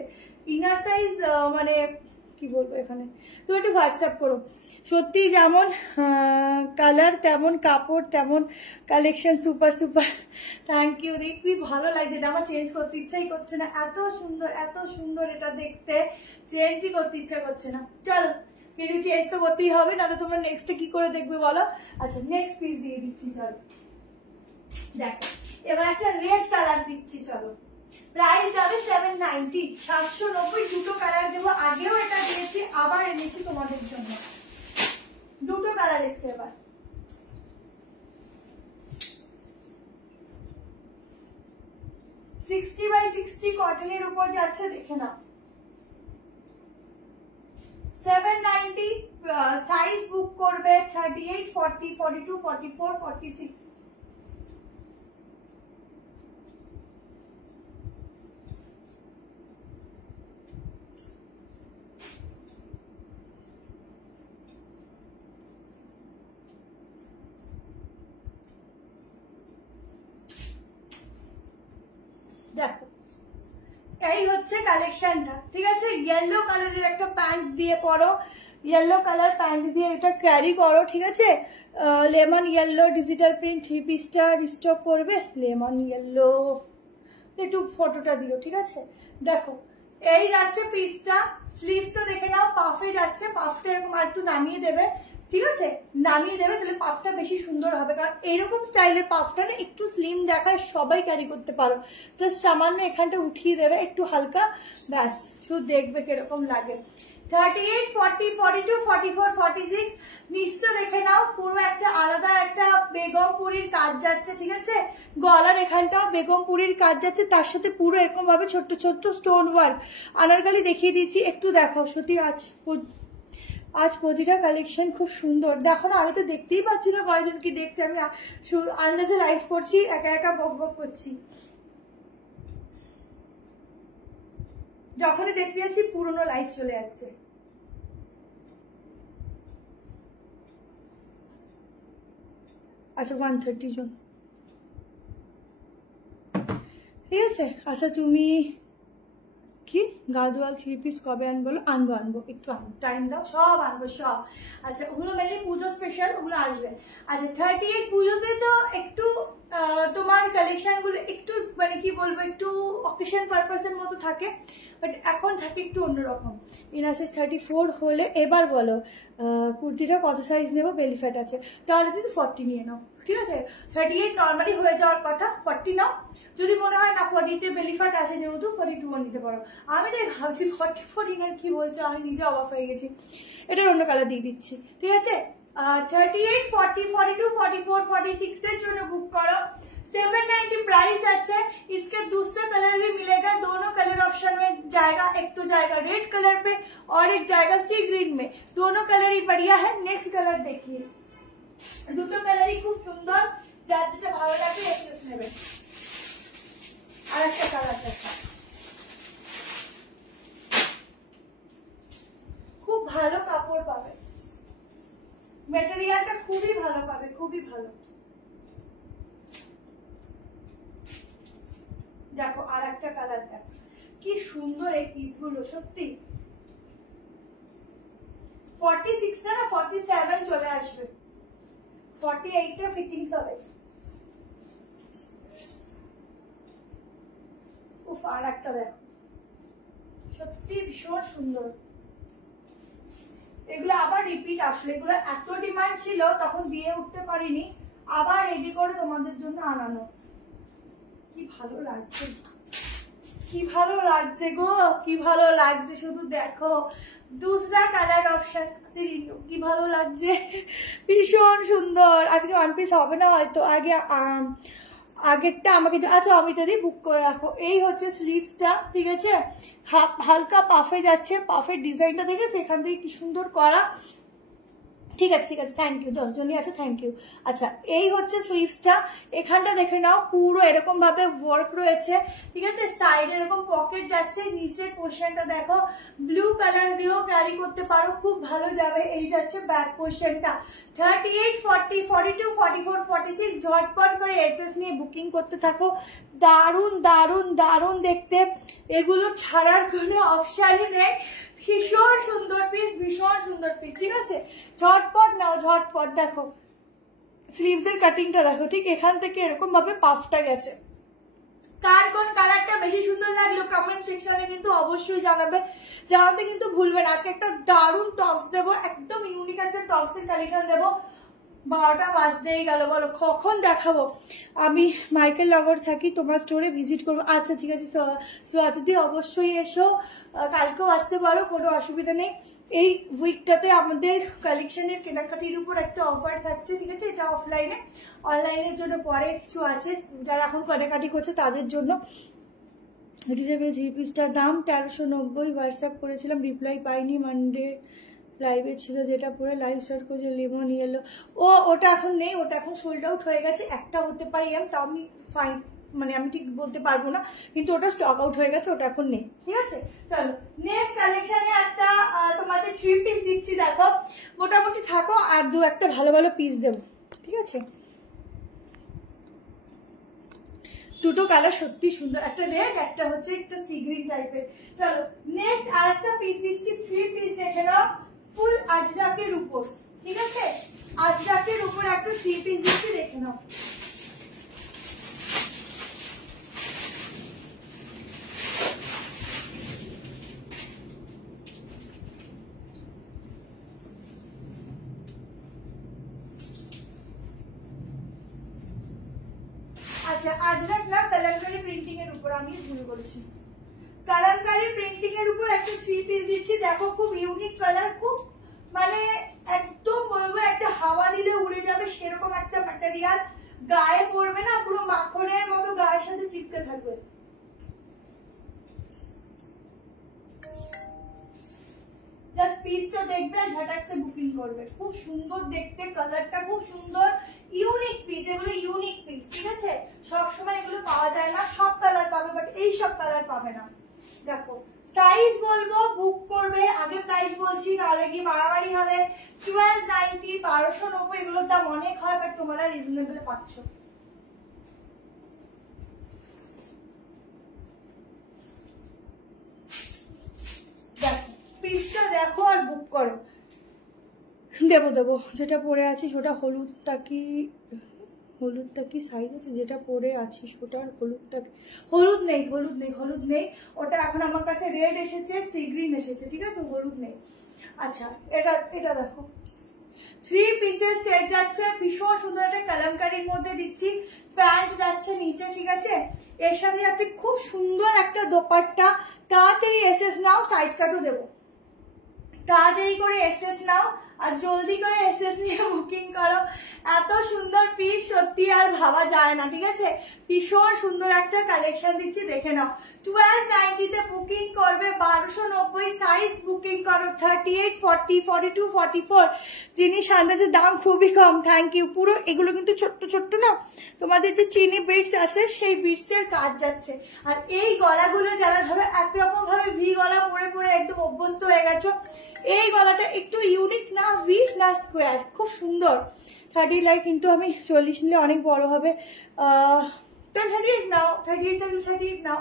ইনার সাইজ মানে কি বলবো এখানে, তুমি একটু হোয়াটসঅ্যাপ করো। সত্যি যেমন কালার তেমন কাপড় তেমন collection, super super. Thank you, দেখবি ভালো লাগছে। এটা আমার চেঞ্জ করতে ইচ্ছাই করছে না, এত সুন্দর, এত সুন্দর এটা দেখতে, চেঞ্জই করতে ইচ্ছা করছে না। চলো, কিন্তু চেঞ্জ তো করতেই হবে, নাহলে তোমরা নেক্সটে কি করে দেখবে বলো। আচ্ছা, নেক্সট পিস দিয়ে দিচ্ছি, চলো দেখো। এবার একটা রেড কালার দিচ্ছি, চলো। প্রাইস যাবে 790, 790। দুটো কালার দেবো, আগেও এটা দিয়েছি, আবার এনেছি তোমাদের জন্য। দুটো কালার এসছে এবার। সিক্সটি বাই 60 কটনের উপর যাচ্ছে, দেখে নাও। 790 সাইজ বুক করবে 38, 40, 42, 44, 46। দেখো, এই হচ্ছে কালেকশনটা, ঠিক আছে? ইয়েলো কালারের একটা প্যান্ট দিয়ে পরো, ইয়েলো কালার প্যান্ট দিয়ে এটা ক্যারি করো, ঠিক আছে? লেমন ইয়েলো ডিজিটাল প্রিন্ট 3 পিসটা রিস্টক করবে, লেমন ইয়েলো। একটু ফটোটা দিও, ঠিক আছে? দেখো, এই যাচ্ছে পিসটা। স্লিভসটা দেখে নাও, পাফে যাচ্ছে, পাফটা এরকম আর একটু নামিয়ে দেবে, ঠিক আছে? নামিয়ে দেবে, তাহলে পাফটা বেশি সুন্দর হবে। কারণ এরকম স্টাইলের পাফটা না একটু স্লিম দেখায়, সবাই ক্যারি করতে পারো। জাস্ট সামান্য এখানটা উঠিয়ে দেবে একটু হালকা, ব্যাস, শুধু দেখবে কিরকম লাগে। 38, 40, 42, 44, 46। নিচটা দেখে নাও, পুরো একটা আলাদা একটা বেগমপুরীর কাজ যাচ্ছে, ঠিক আছে? গলার এখানটাও বেগমপুরীর কাজ যাচ্ছে, তার সাথে পুরো এরকম ভাবে ছোট্ট ছোট্ট স্টোন ওয়ার্ক। আনারকলি দেখিয়ে দিচ্ছি, একটু দেখো। সত্যি আজ প্রতিটা কালেকশন খুব সুন্দর। দেখো না, আমি তো দেখতেই পাচ্ছি না কয়জন কি দেখছে, আমি আন্দাজে লাইভ করছি, একা একা বক বক করছি। যখনই দেখতে যাচ্ছি পুরনো লাইভ চলে যাচ্ছে। আচ্ছা, 130 জন, ঠিক আছে? আচ্ছা, তুমি কি গাদওয়াল 3 পিস কবে আনবো? আনবো, একটু টাইম দাও, সব আনবো সব। আচ্ছা, ওগুলো মেনলি পুজো স্পেশাল, ওগুলো আসবে। আচ্ছা, 38 পুজোতে তো একটু তোমার কালেকশন গুলো একটু মানে কি বলবো, একটু অকেশন পারপাসের মতো থাকে, বাট এখন থাকে একটু অন্যরকম। ইনার সাইজ 34 হলে, এবার বলো কুর্তিটা কত সাইজ নেবো? বেলি ফ্যাট আছে, তাহলে কিন্তু 40 নিয়ে নাও, ঠিক আছে? 38 নর্মালি হয়ে যাওয়ার কথা, 40 নাও। যদি মনে হয় না 40 বেলি ফ্যাট আছে যেহেতু, 42 নিতে পারো। আমি তাই ভাবছি 44 ইনার কি বলছে, আমি নিজে অবাক হয়ে গেছি। এটার অন্য কালার দিয়ে দিচ্ছি, ঠিক আছে? 38, 40, 42, 44, 46 এর জন্য বুক করো। 790 प्राइस अच्छा है। इसके दूसरा कलर भी मिलेगा, दोनों कलर ऑप्शन में जाएगा। एक तो जाएगा रेड कलर पे और एक जाएगा सी ग्रीन में, दोनों कलर ही बढ़िया है। नेक्स्ट कलर देखिए, দুটো কালারই খুব সুন্দর, যার যেটা ভালো লাগে এক্সেস নেবে। আর একটা কালার দেখা, খুব ভালো কাপড় পাবে, ম্যাটেরিয়ালটা খুবই ভালো পাবে, খুবই ভালো। দেখো, আর একটা কালার দেখো, কি সুন্দর এই পিসগুলো, সত্যি 46 না 47 চলে আসবে, 48 টা ফিটিংস হবে। উফ, আর একটা দেখো, সত্যি ভীষণ সুন্দর। এগুলো আবার রিপিট আসলে, এগুলো এত ডিমান্ড ছিল তখন দিয়ে উঠতে পারিনি, আবার রেডি করে তোমাদের জন্য আনানো। কি ভালো লাগছে, কি ভালো লাগছে গো, কি ভালো লাগছে, শুধু দেখো দুসরা কালার অপশন, কি ভালো লাগছে, ভীষণ সুন্দর। আজকে ওয়ান পিস হবে না হয়তো, আগেরটা আমাকে, আচ্ছা অমিতা দি বুক করে রাখো। এই হচ্ছে স্লিভসটা, ঠিক আছে, হালকা পাফে যাচ্ছে, পাফের ডিজাইনটা দেখেছো এখান থেকে কি সুন্দর করা। ঠিক আছে ঠিক আছে, থ্যাংক ইউ, 10 জনই আছে, থ্যাংক ইউ। আচ্ছা, এই হচ্ছে স্লিভসটা, এখানটা দেখে নাও পুরো এরকম ভাবে ওয়ার্ক রয়েছে, ঠিক আছে, সাইডে এরকম পকেট যাচ্ছে, নিচের পোর্শনটা দেখো ব্লু কালার দিয়েও ক্যারি করতে পারো, খুব ভালো যাবে। এই যাচ্ছে ব্যাক পোর্শনটা, 38, 40, 42, 44, 46, ঝটপট করে এসএস নিয়ে বুকিং করতে থাকো। দারুণ দারুণ দারুণ দেখতে, এগুলো ছাড়ার কোনো অপশানই নেই। ভীষণ সুন্দর পিস, ভীষণ সুন্দর পিস, ঠিক আছে, ঝটপট নাও, ঝটপট। দেখো স্লিভস এর কাটিংটা দেখো, ঠিক এখান থেকে এরকম ভাবে পাফটা গেছে। কার কোন কালারটা বেশি সুন্দর লাগলো কমেন্ট সেকশনে কিন্তু অবশ্যই জানাবে, জানাতে কিন্তু ভুলবেন। আজকে একটা দারুণ টপস দেবো, একদম ইউনিক একটা টপসের কালেকশন দেবো। 12টা বাজতেই গেল, বলো কখন দেখাবো। আমি মাইকেল নগর থাকি, তোমার স্টোরে ভিজিট করবো। আচ্ছা ঠিক আছে সোয়াজিদি, অবশ্যই এসো, কালকেও আসতে পারো, কোনো অসুবিধা নেই। এই উইকটাতে আমাদের কালেকশনের কেনাকাটির উপর একটা অফার থাকছে, ঠিক আছে, এটা অফলাইনে, অনলাইনের জন্য পরে কিছু আছে, যারা এখন কেনাকাটি করছে তাদের জন্য। এটি যাবে 3 পিসটার দাম 1390, হোয়াটসঅ্যাপ করেছিলাম, রিপ্লাই পাইনি, মানডে লাইভে ছিল যেটা পরে লাইভ স্টার্ট করেছে লেমন ইয়েলো। ওটা এখন নেই, ওটা এখন সোল্ড আউট হয়ে গেছে। একটা হতে পারি তাও আমি ফাইন, মানে আমি ঠিক বলতে পারবো না, কিন্তু ওটা স্টক আউট হয়ে গেছে, ওটা এখন নেই, ঠিক আছে। চলো নেক্সট কালেকশনে একটা তোমাদের 3 পিস দিচ্ছি, দেখো মোটামুটি থাকো, আর দু একটা ভালো ভালো পিস দেবো, ঠিক আছে। দুটো কালার সত্যি সুন্দর, একটা রেড, একটা হচ্ছে একটা সি গ্রিন টাইপের। চলো নেক্সট আর একটা পিস দিচ্ছি, 3 পিস দেখে নাও, ফুল আজরাকের উপর, ঠিক আছে, আজরাকের উপর একটা 3 পিস দিচ্ছি, দেখে নাও। আচ্ছা, আজরাক না, কালামকারী প্রিন্টিং এর উপর, আমি ভুল বলছি, কালামকারী প্রিন্টিং এর উপর একটা 3 পিস দিচ্ছি। দেখো খুব ইউনিক কালার, খুব মানে একদম বলবো একটা হাওয়া দিলে উড়ে যাবে সেরকম একটা ম্যাটেরিয়াল, গায়ে পড়বে না, পুরো মাখনের মতো গায়ের সাথে চিপকে থাকবে। জাস্ট পিসটা দেখবে আর ঝটাক সে বুকিং করবে, খুব সুন্দর দেখতে, কালারটা খুব সুন্দর, ইউনিক পিস, এগুলো ইউনিক পিস, ঠিক আছে, সবসময় এগুলো পাওয়া যায় না, সব কালার পাবে বাট এই সব কালার পাবে না। দেখো সাইজ বলবো, বুক করবে, আগে প্রাইস বলছি নাহলে কি মারামারি হবে। 1290, 1290, এগুলোর দাম অনেক হয়, বাট তোমরা রিজনেবল পাচ্ছ। দেখো পিসটা দেখো আর বুক করো। দেবো দেবো, যেটা পরে আছি সেটা হলুদটা কি সাইজ আছে, যেটা পরে আছি সেটার হলুদ নেই, হলুদ নেই, হলুদ নেই, ওটা এখন আমার কাছে রেড এসেছে, সি গ্রিন এসেছে, ঠিক আছে, হলুদ নেই। আচ্ছা এটা দেখো 3 পিসের সেট যাচ্ছে, ভীষণ সুন্দর একটা কালামকারীর মধ্যে দিচ্ছি, প্যান্ট যাচ্ছে নিচে, ঠিক আছে, এর সাথে যাচ্ছে খুব সুন্দর একটা দোপাট্টা। তাড়াতাড়ি এসএস নাও, সাইড কাটও দেবো, তাড়াতাড়ি করে এসএস নাও আর জলদি করে এসএস নিয়ে বুকিং করো। এত সুন্দর পিস সত্যি আর ভাবা যায় না, ঠিক আছে, ভীষণ সুন্দর একটা কালেকশন দিচ্ছি, দেখে নাও। 1290 তে বুকিং করবে, 1290 সাইজ বুকিং করো, 38, 40, 42, 44, জিনিস আন্দাজে দাম খুবই কম। Thank you. পুরো এগুলো কিন্তু ছোট্ট ছোট্ট না, তোমাদের যে চিনি বিটস আছে সেই বিটস এর কাজ যাচ্ছে। আর এই গলাগুলো যারা ধরো একরকম ভাবে ভি গলা পরে পরে একদম অভ্যস্ত হয়ে গেছো, এই গলাটা একটু ইউনিক না, ভি না স্কোয়ার, খুব সুন্দর। 30 লাইক, কিন্তু আমি 40 নিলে অনেক বড় হবে, 38 নাও, 38 থাকলে 38 নাও,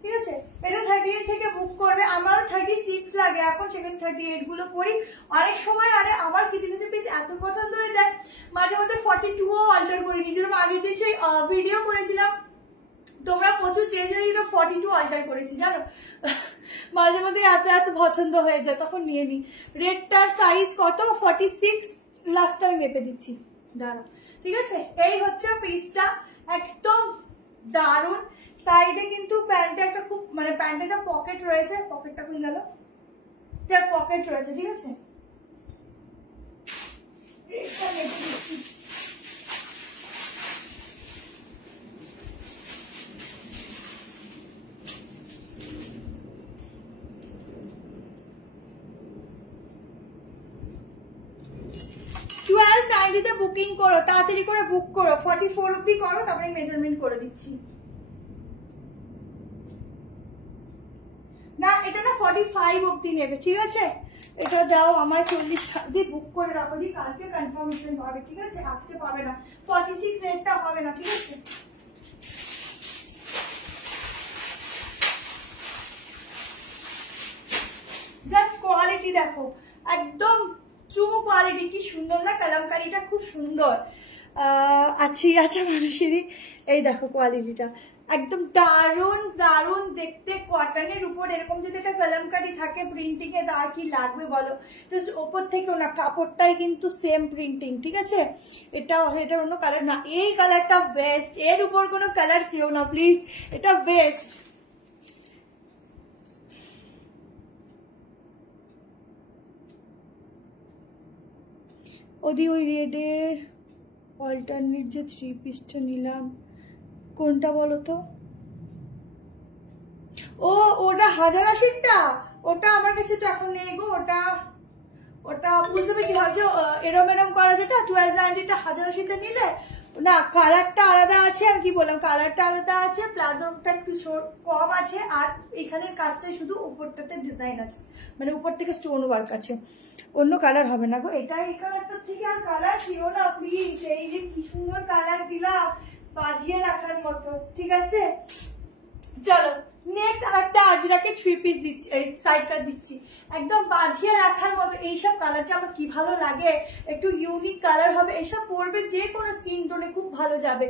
ঠিক আছে, এটা 38 থেকে বুক করবে। আমারও 36 লাগে এখন, সেখানে 38 গুলো পরি অনেক সময়। আরে আমার কিছু কিছু পিস এত পছন্দ হয়ে যায়, মাঝে মধ্যে 42ও অল্টার করি। যেরকম আগে দিয়ে ভিডিও করেছিলাম, তোমরা প্রচুর চেয়েছিলে 42 অল্টার করেছি জানো। মাঝে মধ্যে এত এত পছন্দ হয়ে যায়, তখন নিয়ে নিই। রেডটার সাইজ কত? 46 লাস্ট টাইম মেপে দিচ্ছি দাঁড়া। ঠিক আছে, এই হচ্ছে পিসটা, একদম দারুণ। সাইডে কিন্তু প্যান্টে একটা খুব মানে প্যান্টে একটা পকেট রয়েছে, পকেটটা খুলে গেল, পকেট রয়েছে। ঠিক আছে, রেডটা মেপে দিচ্ছি। বুকিং করো, তাড়াতাড়ি করে বুক করো, 44 অব্দি করো, তারপরে মেজারমেন্ট করে দিচ্ছি। না এটা না 45 অব্দি নেবে। ঠিক আছে, এটা দাও আমার 40 দিয়ে বুক করে রাখো, দি কালকে কনফার্মেশন পাবে। ঠিক আছে, আজকে পাবে না, 46 রেটটা হবে না। ঠিক আছে, জাস্ট কোয়ালিটি দেখো, একদম চুমু কোয়ালিটি, কি সুন্দর না কালামকারিটা, খুব সুন্দর। আচ্ছা মানুষেরই, এই দেখো কোয়ালিটিটা একদম দারুণ দারুণ দেখতে। কটনের উপর এরকম যদি একটা কালামকারি থাকে প্রিন্টিং এ, তার কি লাগবে বলো। জাস্ট ওপর থেকেও না, কাপড়টাই কিন্তু সেম প্রিন্টিং। ঠিক আছে, এটার অন্য কালার না, এই কালারটা বেস্ট, এর উপর কোনো কালার চেয়েও না প্লিজ, এটা বেস্ট। ওদি ওই রেডের অল্টারনেট যে 3 পিসটা নিলাম, কোনটা বলো তো? ও ওটা 1080টা, ওটা আমার কাছে তো এখন নেই গো। ওটা বুঝতে পেরেছি, হয়তো এরম এরম করা, যেটা 1290টা 1080টা নিলে না, কালারটা আলাদা আছে। আর কি বললাম, কালারটা আলাদা আছে, প্লাজোটা একটু কম আছে, আর এখানের কাজটাই শুধু উপরটাতে ডিজাইন আছে, মানে উপর থেকে স্টোন ওয়ার্ক আছে, অন্য কালার হবে না গো। এটা এই কালারটার থেকে আর কালার ছিল না প্লিজ। এই যে কি সুন্দর কালার দিলা, বাঁধিয়ে রাখার মতো। ঠিক আছে, চলো নেক্সট আরেকটা আজরাকে 3 পিস দিচ্ছি, এই সাইড কাট দিচ্ছি, একদম বাঁধিয়ে রাখার মতো। এইসব কালারটা আমার কি ভালো লাগে, একটু ইউনিক কালার হবে, এসব পরবে যে কোনো স্কিন টোনে খুব ভালো যাবে।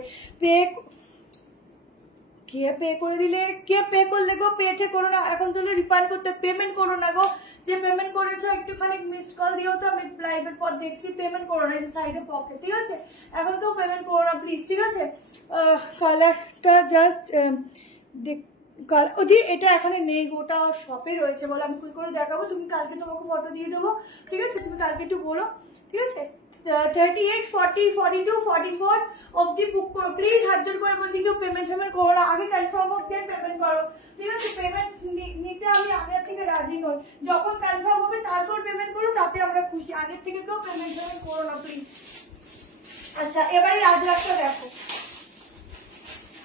কে পে করে দিলে, কে পে করলে গো? পেটে করো না, এখন তাহলে রিফান্ড করতে, পেমেন্ট করো না গো। যে পেমেন্ট করেছো একটুখানি মিসড কল দিও তো, আমি লাইভের পর দেখছি। পেমেন্ট করো না, এই যে সাইডে পকেট। ঠিক আছে, এখন কেউ পেমেন্ট করো না প্লিজ। ঠিক আছে, কালারটা জাস্ট দেখ, ওদি এটা এখানে নেই, ওটা শপে রয়েছে বলে আমি কি করে দেখাবো। তুমি কালকে তোমাকে ফটো দিয়ে দেবো। ঠিক আছে, তুমি কালকে একটু বলো। ঠিক আছে, 38, 40, 42, 44 অব্দি বুক করো প্লিজ। হাত জোর করে বলছি, কেউ পেমেন্ট করো না, আগে কনফার্ম হোক দেন পেমেন্ট করো। ঠিক আছে, পেমেন্ট নিতে আমি আগের থেকে রাজি নই, যখন কনফার্ম হবে তারপর পেমেন্ট করো, তাতে আমরা খুশি। আগের থেকে কেউ পেমেন্ট করো না প্লিজ। আচ্ছা, এবারে রাজরাজটা দেখো,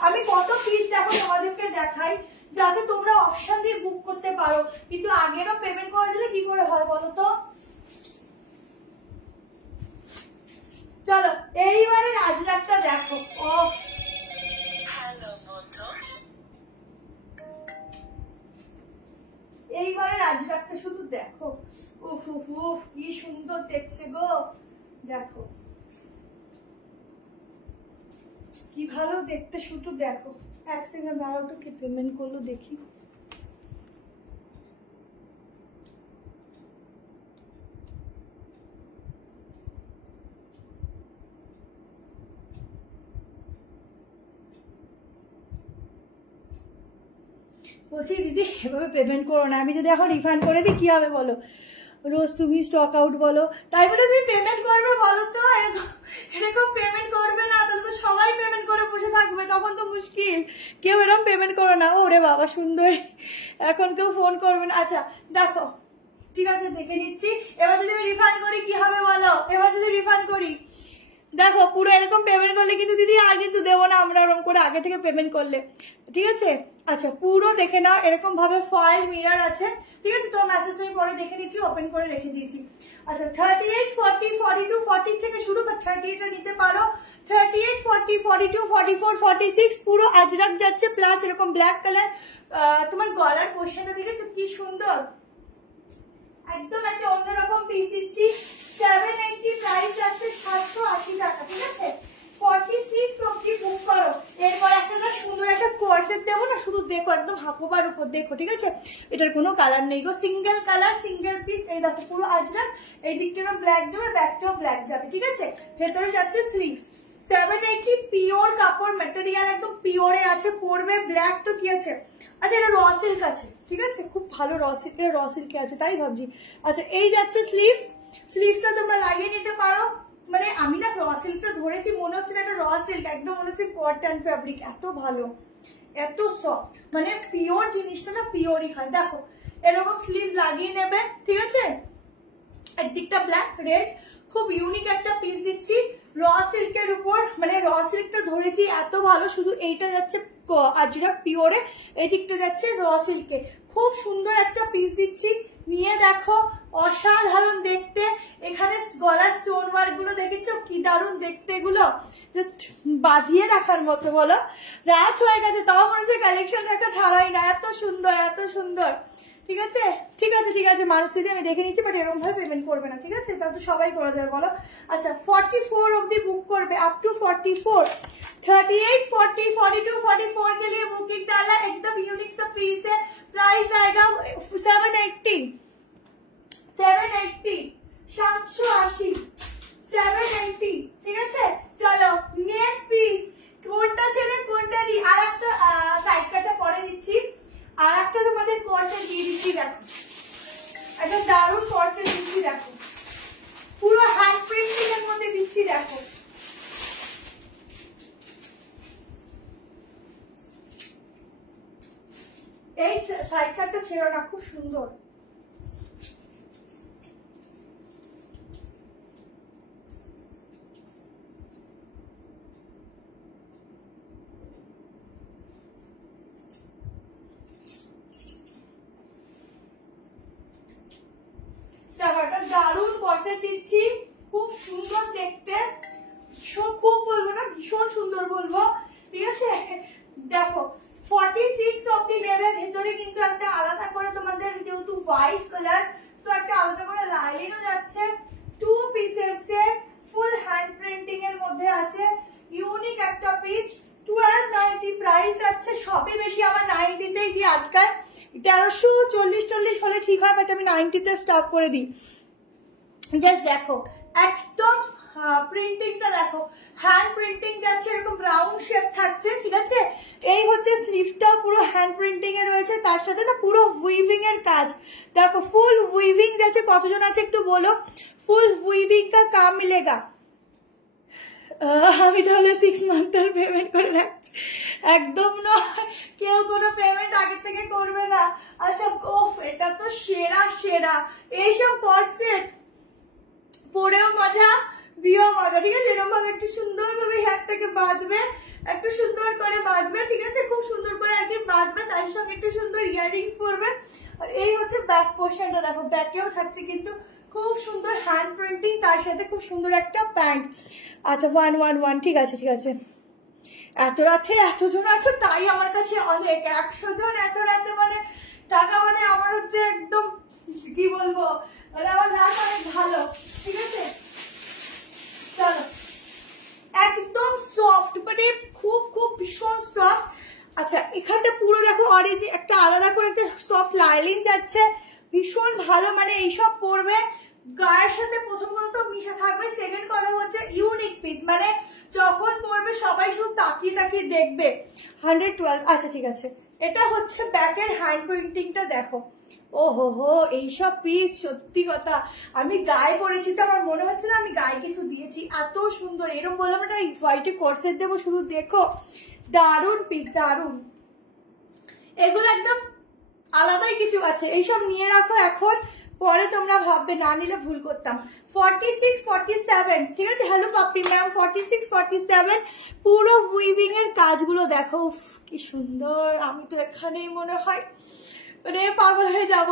আমি কত পিস দেখো তোমাদেরকে দেখাই, যাতে তোমরা অপশন দিয়ে বুক করতে পারো। কিন্তু আগেরও পেমেন্ট করে দিলে কি করে হয় বলো তো। চলো এইবারে রাজরাজটা দেখো। এইবারে রাজরাজটা শুধু দেখো, উফ উফ উফ কি সুন্দর দেখছে গো। দেখো কি ভালো দেখতে, শুধু দেখো। এক সেকেন্ড দাঁড়াও তো, কে পেমেন্ট করলো দেখি। বলছি দিদি এভাবে পেমেন্ট করো না, আমি যদি এখন রিফান্ড করে দিই কি হবে বলো? রোজ তুমি স্টক আউট বলো, তাই বলে তুমি পেমেন্ট করবে বলো তো? এরকম পেমেন্ট করবে না, তাহলে তো সবাই পেমেন্ট করে বসে থাকবে, তখন তো মুশকিল। কেউ এরকম পেমেন্ট করো না। ওরে বাবা সুন্দর, এখন কেউ ফোন করবে না। আচ্ছা দেখো, ঠিক আছে দেখে নিচ্ছি। এবার যদি আমি রিফান্ড করি কি হবে বলো? এবার যদি রিফান্ড করি, দেখো পুরো এরকম পেমেন্ট করলে কিন্তু দিদি আর কিন্তু দেবো না আমরা, ওরকম করে আগে থেকে পেমেন্ট করলে। ঠিক আছে, আচ্ছা পুরো দেখে নাও, এরকম ভাবে ফয়েল মিরর আছে। ঠিক আছে, তোমার মেসেজটা আমি পরে দেখে নিচ্ছি, ওপেন করে রেখে দিয়েছি। আচ্ছা 38, 40, 42, 40 থেকে শুরু, বা 38টা নিতে পারো। 38, 40, 42, 44, 46 পুরো আজরাক যাচ্ছে, প্লাস এরকম ব্ল্যাক কালার তোমার গলার পোর্শনটা দেখেছো কি সুন্দর, একদম একটা অন্যরকম পিস দিচ্ছি। 780 প্রাইস আছে 780 টাকা, ঠিক আছে? 46 অবধি বুক করো। এরপর একটা না সুন্দর একটা কর্সেট দেবো না, শুধু দেখো একদম হাঁপোবার উপর দেখো, ঠিক আছে? এটার কোনো কালার নেই গো, সিঙ্গেল কালার সিঙ্গেল পিস। এই দেখো পুরো আজরাক, এই দিকটা ব্ল্যাক যাবে, ব্যাকটাও ব্ল্যাক যাবে, ঠিক আছে? ভেতরে যাচ্ছে স্লিভস। 780 পিওর কাপড় ম্যাটেরিয়াল, একদম পিওরে আছে, পরবে। ব্ল্যাক তো কি আছে, আচ্ছা এটা র সিল্ক আছে, ঠিক আছে? খুব ভালো র সিল্কে আছে, তাই ভাবছি। আচ্ছা এই যাচ্ছে স্লিভস, স্লিভসটা তোমরা লাগিয়ে নিতে পারো। মানে আমি না র সিল্কটা ধরেছি, মনে হচ্ছে না এটা র সিল্ক, একদম মনে হচ্ছে কটন ফ্যাব্রিক, এত ভালো, এত সফট, মানে পিওর জিনিসটা না পিওরই হয়। দেখো এরকম স্লিভস লাগিয়ে নেবে, ঠিক আছে? একদিকটা ব্ল্যাক রেড, খুব ইউনিক একটা পিস দিচ্ছি র সিল্কের উপর। মানে র সিল্কটা ধরেছি এত ভালো, শুধু এইটা যাচ্ছে আজরাক পিওরে, এই দিকটা যাচ্ছে র সিল্কে। খুব সুন্দর একটা পিস দিচ্ছি, নিয়ে দেখো, অসাধারণ দেখতে। এখানে গলার স্টোন ওয়ার্ক গুলো দেখেছো কি দারুণ দেখতে, এগুলো জাস্ট বাঁধিয়ে রাখার মতো, বলো? রাত হয়ে গেছে তাও মনে হচ্ছে কালেকশন রাখা ছাড়াই না, এত সুন্দর এত সুন্দর, ঠিক আছে? ঠিক আছে ঠিক আছে, মানুষ দিদি আমি দেখে নিচ্ছি, বাট এরকম ভাবে পেমেন্ট করবে না, ঠিক আছে? তা তো সবাই করে দেবে, বলো? আচ্ছা 44 অব্দি বুক করবে, আপ টু 44। 38 40 42 44 के लिए बुकिंग डाला, एकदम यूनिक सा पीस है। प्राइस आएगा 780 780 780, ঠিক আছে? চলো নেক্সট পিস, কোনটা ছেড়ে কোনটা দিই? আর একটা সাইড কাটা পরে দিচ্ছি, আর একটা তোমাদের কোর্সে দিয়ে দিচ্ছি। দেখো একটা দারুণ কোর্সে দিচ্ছি, দেখো পুরো হ্যান্ড প্রিন্টিং এর মধ্যে দিচ্ছি। দেখো এই সাইড কাটটা ছেড়ো না, খুব সুন্দর। দারুণ কর্সেট দিচ্ছি, খুব সুন্দর দেখতে, খুব বলবো না ভীষণ সুন্দর বলবো, ঠিক আছে? দেখো 46 অব্দি নেবে। ভেতরে কিন্তু একটা আলাদা করে তোমাদের যেহেতু হোয়াইট কালার, সো একটা আলাদা করে লাইনও যাচ্ছে। 2 পিসের সেট, ফুল হ্যান্ড প্রিন্টিং এর মধ্যে আছে, ইউনিক একটা পিস। 1290 প্রাইস আছে। সবই বেশি আমার 90 তেই গিয়ে আটকায়, 1340 হলে ঠিক হয়, বাট আমি 90 তে স্টপ করে দিই। জাস্ট দেখো একদম প্রিন্টিংটা দেখো, হ্যান্ড প্রিন্টিং যাচ্ছে, এরকম রাউন্ড শেপ থাকছে, ঠিক আছে? এই হচ্ছে স্লিভসটাও পুরো হ্যান্ড প্রিন্টিং এ রয়েছে, তার সাথে না পুরো উইভিং এর কাজ। দেখো ফুল উইভিং যাচ্ছে, কতজন আছে একটু বলো? ফুল উইভিং কা কাম মিলেগা। আমি তাহলে 6 মান্থের পেমেন্ট করে রাখছি, একদম নয়, কেউ কোনো পেমেন্ট আগে থেকে করবে না। আচ্ছা ওফ, এটা তো সেরা সেরা। এইসব কর্সেট পরেও মজা, দিয়েও মজা, ঠিক আছে? এরকম ভাবে একটু সুন্দর ভাবে হেয়ারটাকে বাঁধবে, একটু সুন্দর করে বাঁধবে, ঠিক আছে? খুব সুন্দর করে আর কি বাঁধবে, তার সঙ্গে একটু সুন্দর ইয়ারিংস পরবে। আর এই হচ্ছে ব্যাক পোর্শনটা, দেখো ব্যাকেও থাকছে কিন্তু খুব সুন্দর হ্যান্ড প্রিন্টিং, তার সাথে খুব সুন্দর একটা প্যান্ট। আচ্ছা 111, ঠিক আছে ঠিক আছে। এত রাতে এতজন আছো তাই আমার কাছে অনেক, 100 জন এত রাতে মানে টাকা, মানে আমার হচ্ছে একদম কি বলবো, মানে আমার লাভ অনেক ভালো, ঠিক আছে? চলো একদম সফট, মানে খুব খুব ভীষণ সফট। আচ্ছা এখানটা পুরো দেখো অরেঞ্জ, একটা আলাদা করে একটা সফট লাইলিন যাচ্ছে, ভীষণ ভালো। মানে এইসব পরবে, গায়ের সাথে প্রথম কথা তো মিশে থাকবে, সেকেন্ড কথা হচ্ছে ইউনিক পিস, মানে যখন পরবে সবাই শুধু তাকিয়ে তাকিয়ে দেখবে। 112, আচ্ছা ঠিক আছে। এটা হচ্ছে ব্যাকের হ্যান্ড প্রিন্টিংটা, দেখো ও হো হো, এইসব পিস সত্যি কথা আমি গায়ে পরেছি তো আমার মনে হচ্ছে না আমি গায়ে কিছু দিয়েছি, এত সুন্দর। এরকম বললাম এটা হোয়াইটে কর্সেট দেবো, শুধু দেখো দারুণ পিস, দারুণ। এগুলো একদম আলাদাই কিছু আছে, এইসব নিয়ে রাখো এখন, পরে তোমরা ভাববে না নিলে ভুল করতাম। 46 47, ঠিক আছে? হ্যালো পাপ্পি ম্যাম, 46 47 পুরো উইভিং এর কাজগুলো দেখো, কি সুন্দর। আমি তো এখানেই মনে হয় মানে পাগল হয়ে যাব,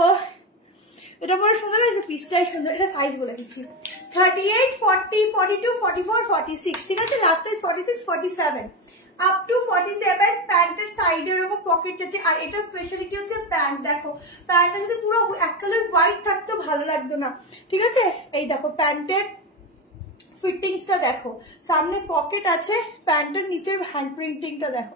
এটা বড় সুন্দর হয়েছে, পিসটাই সুন্দর। এটা সাইজ বলে দিচ্ছি, 38 40 42 44 46, ঠিক আছে? Last size 46 47। Up to 47। প্যান্টের সাইডে এরকম পকেট আছে। আর এটা স্পেশালিটি হচ্ছে প্যান্ট, দেখো প্যান্টটা যদি পুরো এক কালার হোয়াইট থাকতো ভালো লাগতো না, ঠিক আছে। এই দেখো প্যান্টের ফিটিংসটা দেখো, সামনে পকেট আছে, প্যান্টের নিচের হ্যান্ড প্রিন্টিংটা দেখো,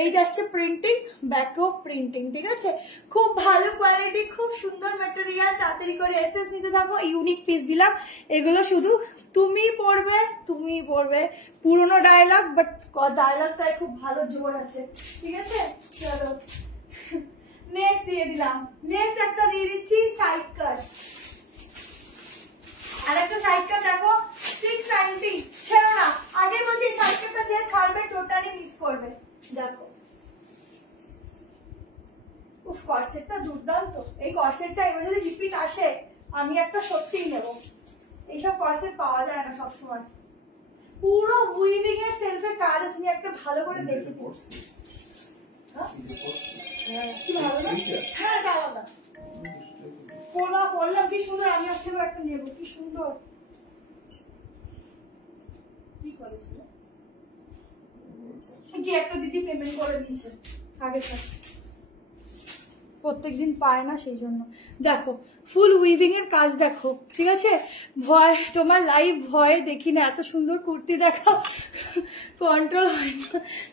এই যাচ্ছে প্রিন্টিং, ব্যাকও প্রিন্টিং, ঠিক আছে। খুব ভালো কোয়ালিটি, খুব সুন্দর ম্যাটেরিয়াল, তাড়াতাড়ি করে এসএস নিতে থাকো। ইউনিক পিস দিলাম, এগুলো শুধু তুমি পড়বে, তুমি পড়বে। পুরনো ডায়লগ, বাট ডায়লগটায় খুব ভালো জোর আছে, ঠিক আছে। চলো নেক্সট দিয়ে দিলাম। নেক্সট একটা দিয়ে দিচ্ছি সাইড কাট। আর একটা সাইড কাট দেখো 690, ছেড়ো না। আগে বলছি সাইড কাটটা দিয়ে ছাড়বে, টোটালি মিস করবে। দেখো উফ, কর্সেটটা দুর্দান্ত। এই কর্সেটটা এবার যদি রিপিট আসে আমি একটা সত্যিই নেব। এইসব কর্সেট পাওয়া যায় না সবসময়। পুরো উইভিং এর সেলফে কাজ আছে, আমি একটা ভালো করে দেখে পড়ছি। কি ভালো না? হ্যাঁ আলাদা পড়লাম, কি সুন্দর। আমি একটা নেবো, কি সুন্দর। কি করেছিল কি একটা দিদি পেমেন্ট করে দিয়েছে আগে থেকে, প্রত্যেকদিন পায় না সেই জন্য। দেখো ফুল উইভিং এর কাজ দেখো, ঠিক আছে। ভয়, তোমার লাইভ ভয়ে দেখি না, এত সুন্দর কুর্তি দেখাও, কন্ট্রোল হয় না।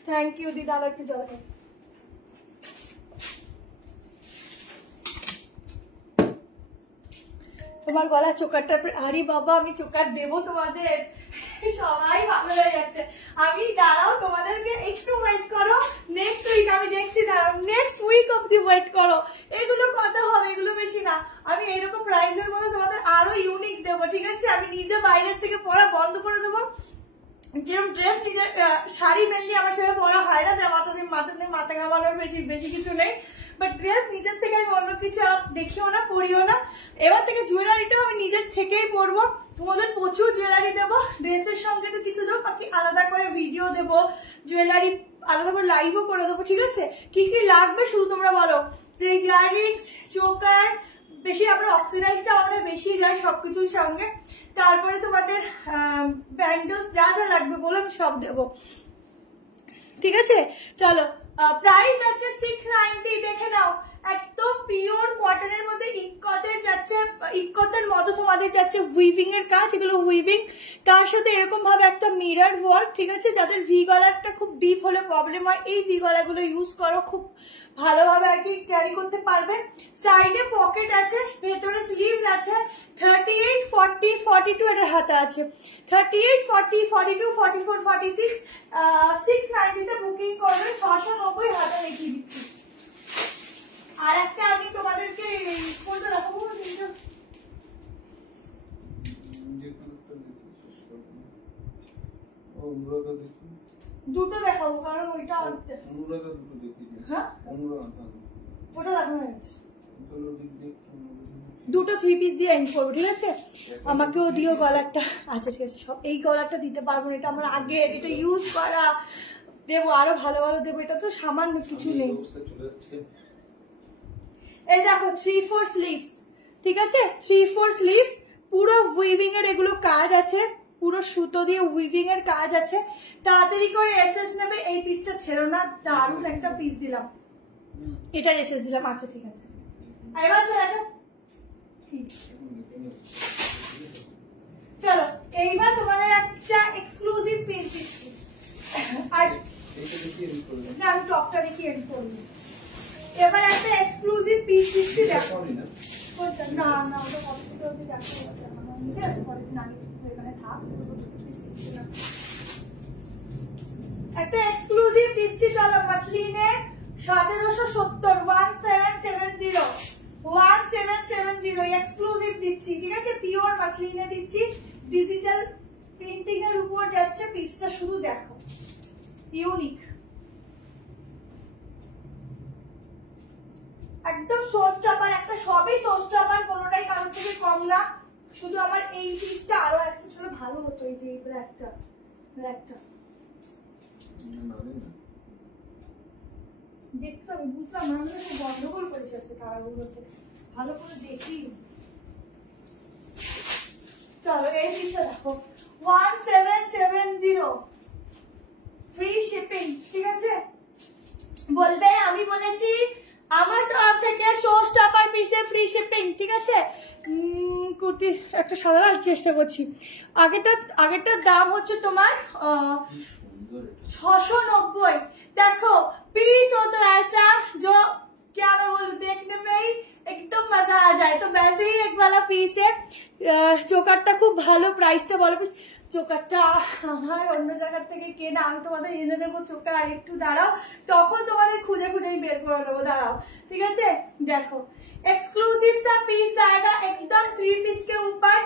থ্যাংক ইউ দিদা, আরো একটু জল। তোমার গলা চোকারটা, আরে বাবা আমি চোকার দেবো তোমাদের, সবাই ভালো হয়ে যাচ্ছে। আমি দাঁড়াও, তোমাদেরকে একটু ওয়েট করো, নেক্সট উইক আমি দেখছি, দাঁড়াও নেক্সট উইক অব্দি ওয়েট করো। এগুলো কত হবে, এগুলো বেশি না। আমি এরকম প্রাইসের মধ্যে তোমাদের আরো ইউনিক দেবো, ঠিক আছে। আমি নিজে বাইরের থেকে পরা বন্ধ করে দেবো। যেরকম ড্রেস নিজের শাড়ি মেনলি আমার সঙ্গে পরা হয় না, মাথা ঘামানোর বেশি কিছু নেই, বাট ড্রেস নিজের থেকে আমি অন্য কিছু দেখিও না, পরিও না। এবার থেকে জুয়েলারিটাও আমি নিজের থেকেই পরবো। তোমাদের প্রচুর জুয়েলারি দেবো, ড্রেসের সঙ্গে তো কিছু দেবো, বাকি আলাদা করে ভিডিও দেবো, জুয়েলারি আলাদা করে লাইভও করে দেবো, ঠিক আছে। কি কি লাগবে শুধু তোমরা বলো, যে ইয়াররিংস, চোকার, বেশি আমরা অক্সিডাইজটা আমাদের বেশি যায় সবকিছুর সঙ্গে। তারপরে তোমাদের ব্যাঙ্গলস যা যা লাগবে বলো, আমি সব দেবো, ঠিক আছে। চলো প্রাইস আছে 690, দেখে নাও। একদম পিওর কটনের মধ্যে ইকতের যাচ্ছে, ইকতের মতো তোমাদের যাচ্ছে উইভিং এর কাজ। এগুলো উইভিং, তার সাথে এরকম ভাবে একটা মিরর ওয়ার্ক, ঠিক আছে। যাদের ভি গলারটা খুব ডিপ হলে প্রবলেম হয়, এই ভি গলাগুলো ইউজ করো, খুব ভালোভাবে আর কি ক্যারি করতে পারবে। সাইডে পকেট আছে, ভেতরে স্লিভস আছে। 38, 40, 42 এটার হাতে আছে। 38, 40, 42, 44, 46, 690 তে বুকিং করবে। 690 হাতে রেখে দিচ্ছি। আর একটা আমি তোমাদেরকে কোনটা দেখাবো, দুটো দেখাবো, কারণ ওইটা হ্যাঁ ওটা দেখানো হয়েছে। দুটো 3 পিস দিয়ে এন্ড করবো, ঠিক আছে। আমাকেও দিও গলারটা। আচ্ছা ঠিক আছে, সব এই গলারটা দিতে পারবো না, এটা আমার আগে, এটা ইউজ করা। দেবো আরো ভালো ভালো দেবো, এটা তো সামান্য কিছু নেই। এই দেখো 3/4 স্লিভস, ঠিক আছে। 3/4 স্লিভস, পুরো উইভিং এর এগুলো কাজ আছে, পুরো সুতো দিয়ে উইভিং এর কাজ আছে। তাড়াতাড়ি করে এসএস নেবে, এই পিসটা ছেড়ো না, দারুণ একটা পিস দিলাম, এটার এসএস দিলাম। আচ্ছা ঠিক আছে, এবার চলো এইবার তোমাদের একটা এক্সক্লুসিভ পিস দিচ্ছি। আর না, আমি টপটা দেখি এন্ড করবো। এবার একটা এক্সক্লুসিভ পিস দিচ্ছি, দেখো। না না, ওটা কত অবধি দেখো, ঠিক আছে। পরে না এখানে থাক, একটা এক্সক্লুসিভ দিচ্ছি। চলো মাসলিনের 1770, 1770, 1770 এক্সক্লুসিভ দিচ্ছি, ঠিক আছে। পিওর মাসলিনে দিচ্ছি, ডিজিটাল প্রিন্টিং এর উপর যাচ্ছে। পিসটা শুধু দেখো, ইউনিক, একদম সোর্স টপার। একটা সবই সোর্স টপার, কোনোটাই কারোর থেকে কম না। শুধু আমার এই পিসটা আরো অ্যাক্সেস হলে ভালো হতো। এই যে একটা দেখতে আমি বুঝলাম না, আমি খুব গন্ডগোল করেছি আজকে তারাগুলোতে, ভালো করে দেখি। চলো এই পিসটা দেখো, 1770, ফ্রি শিপিং, আমি বলেছি আমার তরফ থেকে শো স্টপার পিসে ফ্রি শিপিং, ঠিক আছে। কুর্তি একটা সাদা চেষ্টা করছি। আগেরটার দাম হচ্ছে তোমার 690। देखो पीस हो तो ऐसा जो क्या मैं बोलूं, देखने में ही एकदम मजा आ जाए, तो वैसे ही एक वाला पीस है। চোকারটা খুব ভালো, প্রাইসটা বলো প্লিজ। চোকারটা আমার অন্য জায়গা থেকে কেনা, আমি তোমাদের এনে দেবো চোকার। আর একটু দাঁড়াও, তখন তোমাদের খুঁজে খুঁজে বের করে নেবো, দাঁড়াও, ঠিক আছে। देखो एक्सक्लूसिव सा पीस जाएगा, एकदम 3 पीस के ऊपर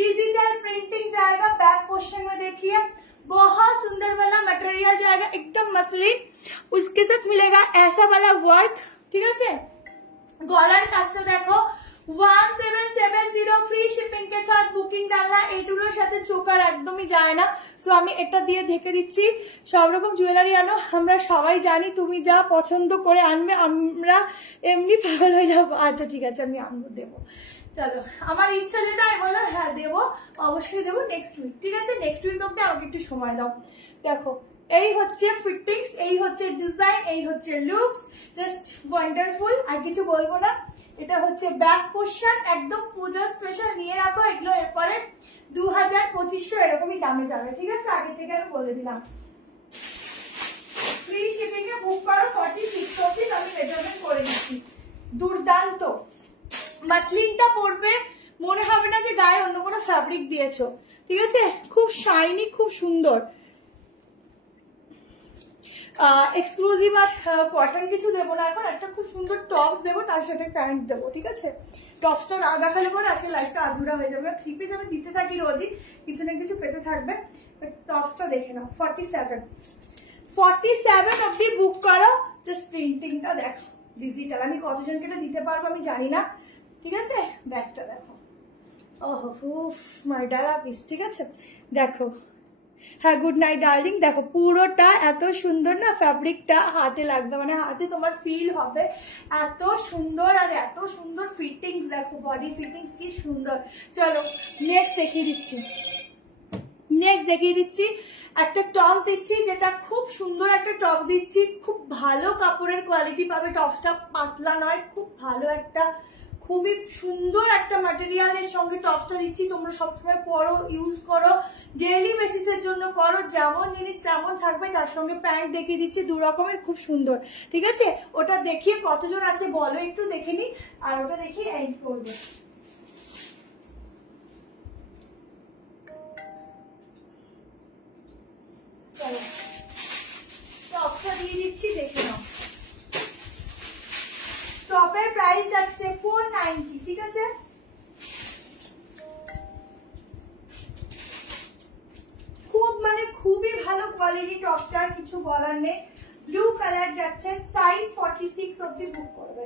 डिजिटल प्रिंटिंग जाएगा। बैक पोर्शन में देखिए बहुत सुंदर वाला मटेरियल जाएगा, एकदम मसलिन। उसके साथ मिलेगा ऐसा वाला वर्क, ठीक है। गलार काजटा देखो 1770 फ्री शिपिंग के साथ बुकिंग डालना। एटुलोर साथे चोकार एकदमই যায় না, সো আমি এটা দিয়ে ঢেকে দিচ্ছি। সব রকম জুয়েলারি আনো, আমরা সবাই জানি তুমি যা পছন্দ করে আনবে, আমরা এমনি পাগল হয়ে যাব। আচ্ছা ঠিক আছে, আমি আনবো, দেবো, চলো। আমার ইচ্ছা যেটা আমি বললাম, হ্যাঁ দেবো, অবশ্যই দেবো নেক্সট উইক, ঠিক আছে। নেক্সট উইক অব্দি আমাকে একটু সময় দাও। দেখো এই হচ্ছে ফিটিংস, এই হচ্ছে ডিজাইন, এই হচ্ছে লুকস, জাস্ট ওয়ান্ডারফুল, আর কিছু বলবো না। এটা হচ্ছে ব্যাক পোর্শন, একদম পূজা স্পেশাল নিয়ে রাখো এগুলো, এরপরে 2000-2500 এরকমই দামে যাবে, ঠিক আছে। আগে থেকে আমি বলে দিলাম। ফ্রি শিপিং এ বুক করো 46 অবধি, আমি মেজারমেন্ট করে দিচ্ছি। দুর্দান্ত মাসলিনটা পরবে, মনে হবে না যে গায়ে অন্য কোনো ফ্যাব্রিক দিয়েছো, ঠিক আছে। খুব শাইনি, খুব সুন্দর। এক্সক্লুসিভ আর কটন কিছু দেবো না এখন, একটা খুব সুন্দর টপস দেবো, তার সাথে প্যান্ট দেবো, ঠিক আছে। টপসটা না দেখালে পরে আজকে লাইফটা আধুরা হয়ে যাবে। 3 পিস আমি দিতে থাকি রোজই, কিছু না কিছু পেতে থাকবে। টপসটা দেখে নাও 47 অব্দি বুক করো। জাস্ট প্রিন্টিংটা দেখো, ডিজিটাল। আমি কতজনকে এটা দিতে পারবো আমি জানি না, ঠিক আছে। ব্যাগটা দেখো, ওহো মাই ডালা পিস, ঠিক আছে। দেখো, হ্যাঁ গুড নাইট ডার্লিং। দেখো পুরোটা এত সুন্দর না, ফ্যাব্রিকটা হাতে লাগবে, মানে হাতে তোমার ফিল হবে, এত সুন্দর। আর এত সুন্দর ফিটিংস, দেখো বডি ফিটিংস কি সুন্দর। চলো নেক্সট দেখিয়ে দিচ্ছি। একটা টপস দিচ্ছি, যেটা খুব সুন্দর একটা টপস দিচ্ছি, খুব ভালো কাপড়ের কোয়ালিটি পাবে। টপসটা পাতলা নয়, খুব ভালো একটা, খুবই সুন্দর একটা ম্যাটেরিয়ালের সঙ্গে টপসটা দিচ্ছি। তোমরা সবসময় পরো, ইউজ করো, ডেইলি বেসিসের জন্য পরো, যেমন জিনিস তেমন থাকবে। তার সঙ্গে প্যান্ট দেখিয়ে দিচ্ছি, 2 রকমের, খুব সুন্দর, ঠিক আছে। ওটা দেখিয়ে কতজন আছে বলো একটু, দেখে নি, আর ওটা দেখিয়ে এন্ড করবে। চলো টপসটা দিয়ে দিচ্ছি, দেখে নাও। টপের প্রাইস যাচ্ছে 490, ঠিক আছে। খুব মানে খুবই ভালো কোয়ালিটি টপটার, কিছু বলার নেই। ব্লু কালার যাচ্ছে, সাইজ 46 অবধি বুক করবে।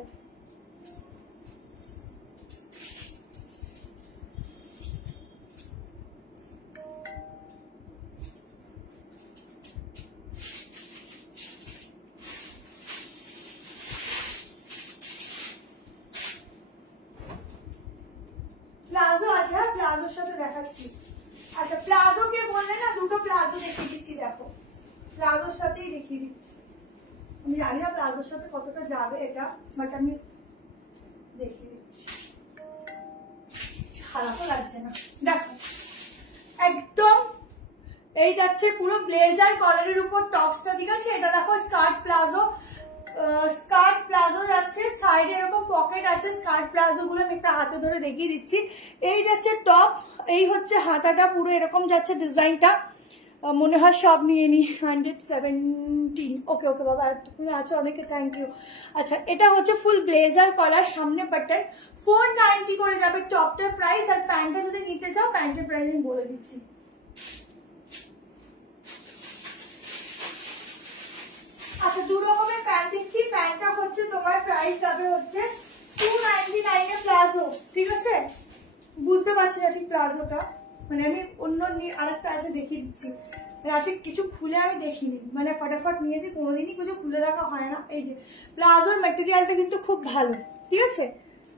প্লাজো আছে, হ্যাঁ প্লাজোর সাথে দেখাচ্ছি। আচ্ছা প্লাজো কে বললে না, দুটো প্লাজো দেখিয়ে দিচ্ছি, দেখো প্লাজোর সাথেই দেখিয়ে দিচ্ছি। আমি জানি না প্লাজোর সাথে কতটা যাবে এটা, বাট আমি দেখিয়ে দিচ্ছি, খারাপও লাগছে না। দেখো একদম এই যাচ্ছে পুরো ব্লেজার কলারের উপর টপসটা, ঠিক আছে। এটা দেখো স্কার্ট প্লাজো যাচ্ছে, সাইডে এরকম পকেট আছে। স্কার্ট প্লাজো গুলো আমি একটা হাতে ধরে দেখিয়ে দিচ্ছি। এই যাচ্ছে টপ, এই হচ্ছে হাতাটা, পুরো এরকম যাচ্ছে ডিজাইনটা। মনে হয় সব নিয়ে নি 117। ওকে বাবা, তুমি আছো, অনেকে থ্যাংক ইউ। আচ্ছা এটা হচ্ছে ফুল ব্লেজার কলার, সামনে বাটন, 490 করে যাবে টপটার প্রাইস। আর প্যান্টটা যদি নিতে চাও, প্যান্টের প্রাইস আমি বলে দিচ্ছি। আচ্ছা 2 রকমের প্যান্ট দিচ্ছি। প্যান্টটা হচ্ছে তোমার প্রাইস যাবে হচ্ছে 299 এ প্লাজো, ঠিক আছে। বুঝতে পারছি না ঠিক প্লাজোটা, মানে আমি অন্য আরেকটা আছে দেখিয়ে দিচ্ছি। আজকে কিছু খুলে আমি দেখিনি, মানে ফটাফট নিয়েছি, কোনোদিনই কিছু খুলে দেখা হয় না। এই যে প্লাজোর ম্যাটেরিয়ালটা কিন্তু খুব ভালো, ঠিক আছে।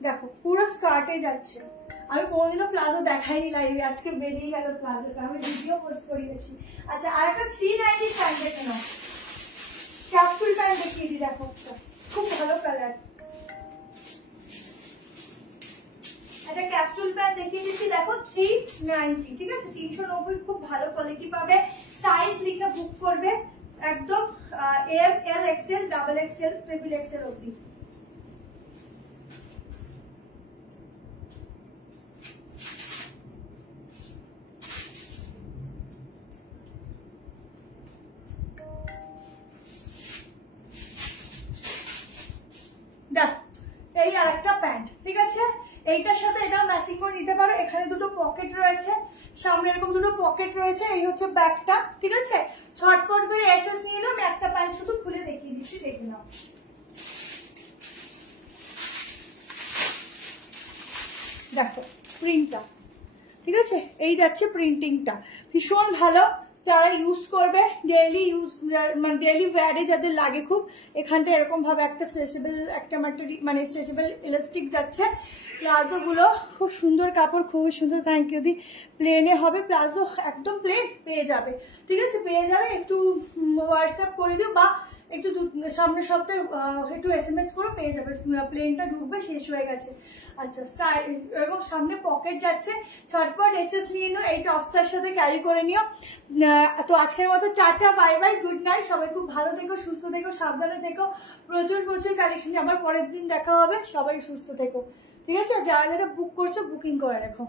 দেখো পুরো স্কার্টে যাচ্ছে। আমি কোনোদিনও প্লাজো দেখাইনি লাইভে, আজকে বেরিয়ে গেল প্লাজোটা, আমি ভিডিও পোস্ট করি বেশি। আচ্ছা আর একটা 390 প্যান্ট দেখে নাও, ক্যাপসুল প্যান্ট দেখিয়ে দিই। দেখো খুব 390, ঠিক আছে? 390 খুব ভালো কোয়ালিটি পাবে। সাইজ লিখে বুক করবে একদম M, L, XL, double XL, triple XL অবধি। দেখ এই আর একটা প্যান্ট, ঠিক আছে? এইটার সাথে এটাও ম্যাচিং করে নিতে পারো। এখানে দুটো পকেট রয়েছে, সামনে এরকম দুটো পকেট রয়েছে, এই হচ্ছে ব্যাগটা, ঠিক আছে? ছটপট করে এসএস নিয়ে এলাম, একটা প্যান্ট শুধু খুলে দেখিয়ে দিচ্ছি, দেখে নাও। দেখো প্রিন্টটা, ঠিক আছে? এই যাচ্ছে প্রিন্টিংটা, ভীষণ ভালো। যারা ইউজ করবে ডেইলি ইউজ, মানে ডেইলি ওয়্যারে যাদের লাগে খুব, এখানটা এরকম ভাবে একটা স্ট্রেচেবল, একটা মানে স্ট্রেচেবল ইলাস্টিক যাচ্ছে। প্লাজো গুলো খুব সুন্দর কাপড়, খুবই সুন্দর। থ্যাংক ইউ দি। প্লেনে হবে প্লাজো, একদম প্লেন পেয়ে যাবে, ঠিক আছে? পেয়ে যাবে। একটু হোয়াটসঅ্যাপ করে দিও বা একটু সামনের সপ্তাহে একটু SMS করো, পেয়ে যাবে। প্লেনটা ঢুকবে, শেষ হয়ে গেছে। আচ্ছা, এরকম সামনে পকেট যাচ্ছে, ছটপট এসএস নিয়ে নিও, এই টপসটার সাথে ক্যারি করে নিও। তো আজকের মতো tata, bye bye, good night. সবাই খুব ভালো থেকো, সুস্থ থেকো, সাবধানে থেকো। প্রচুর প্রচুর কালেকশন, আবার পরের দিন দেখা হবে। সবাই সুস্থ থেকো, ঠিক আছে? যারা যারা বুক করছো বুকিং করে রাখো।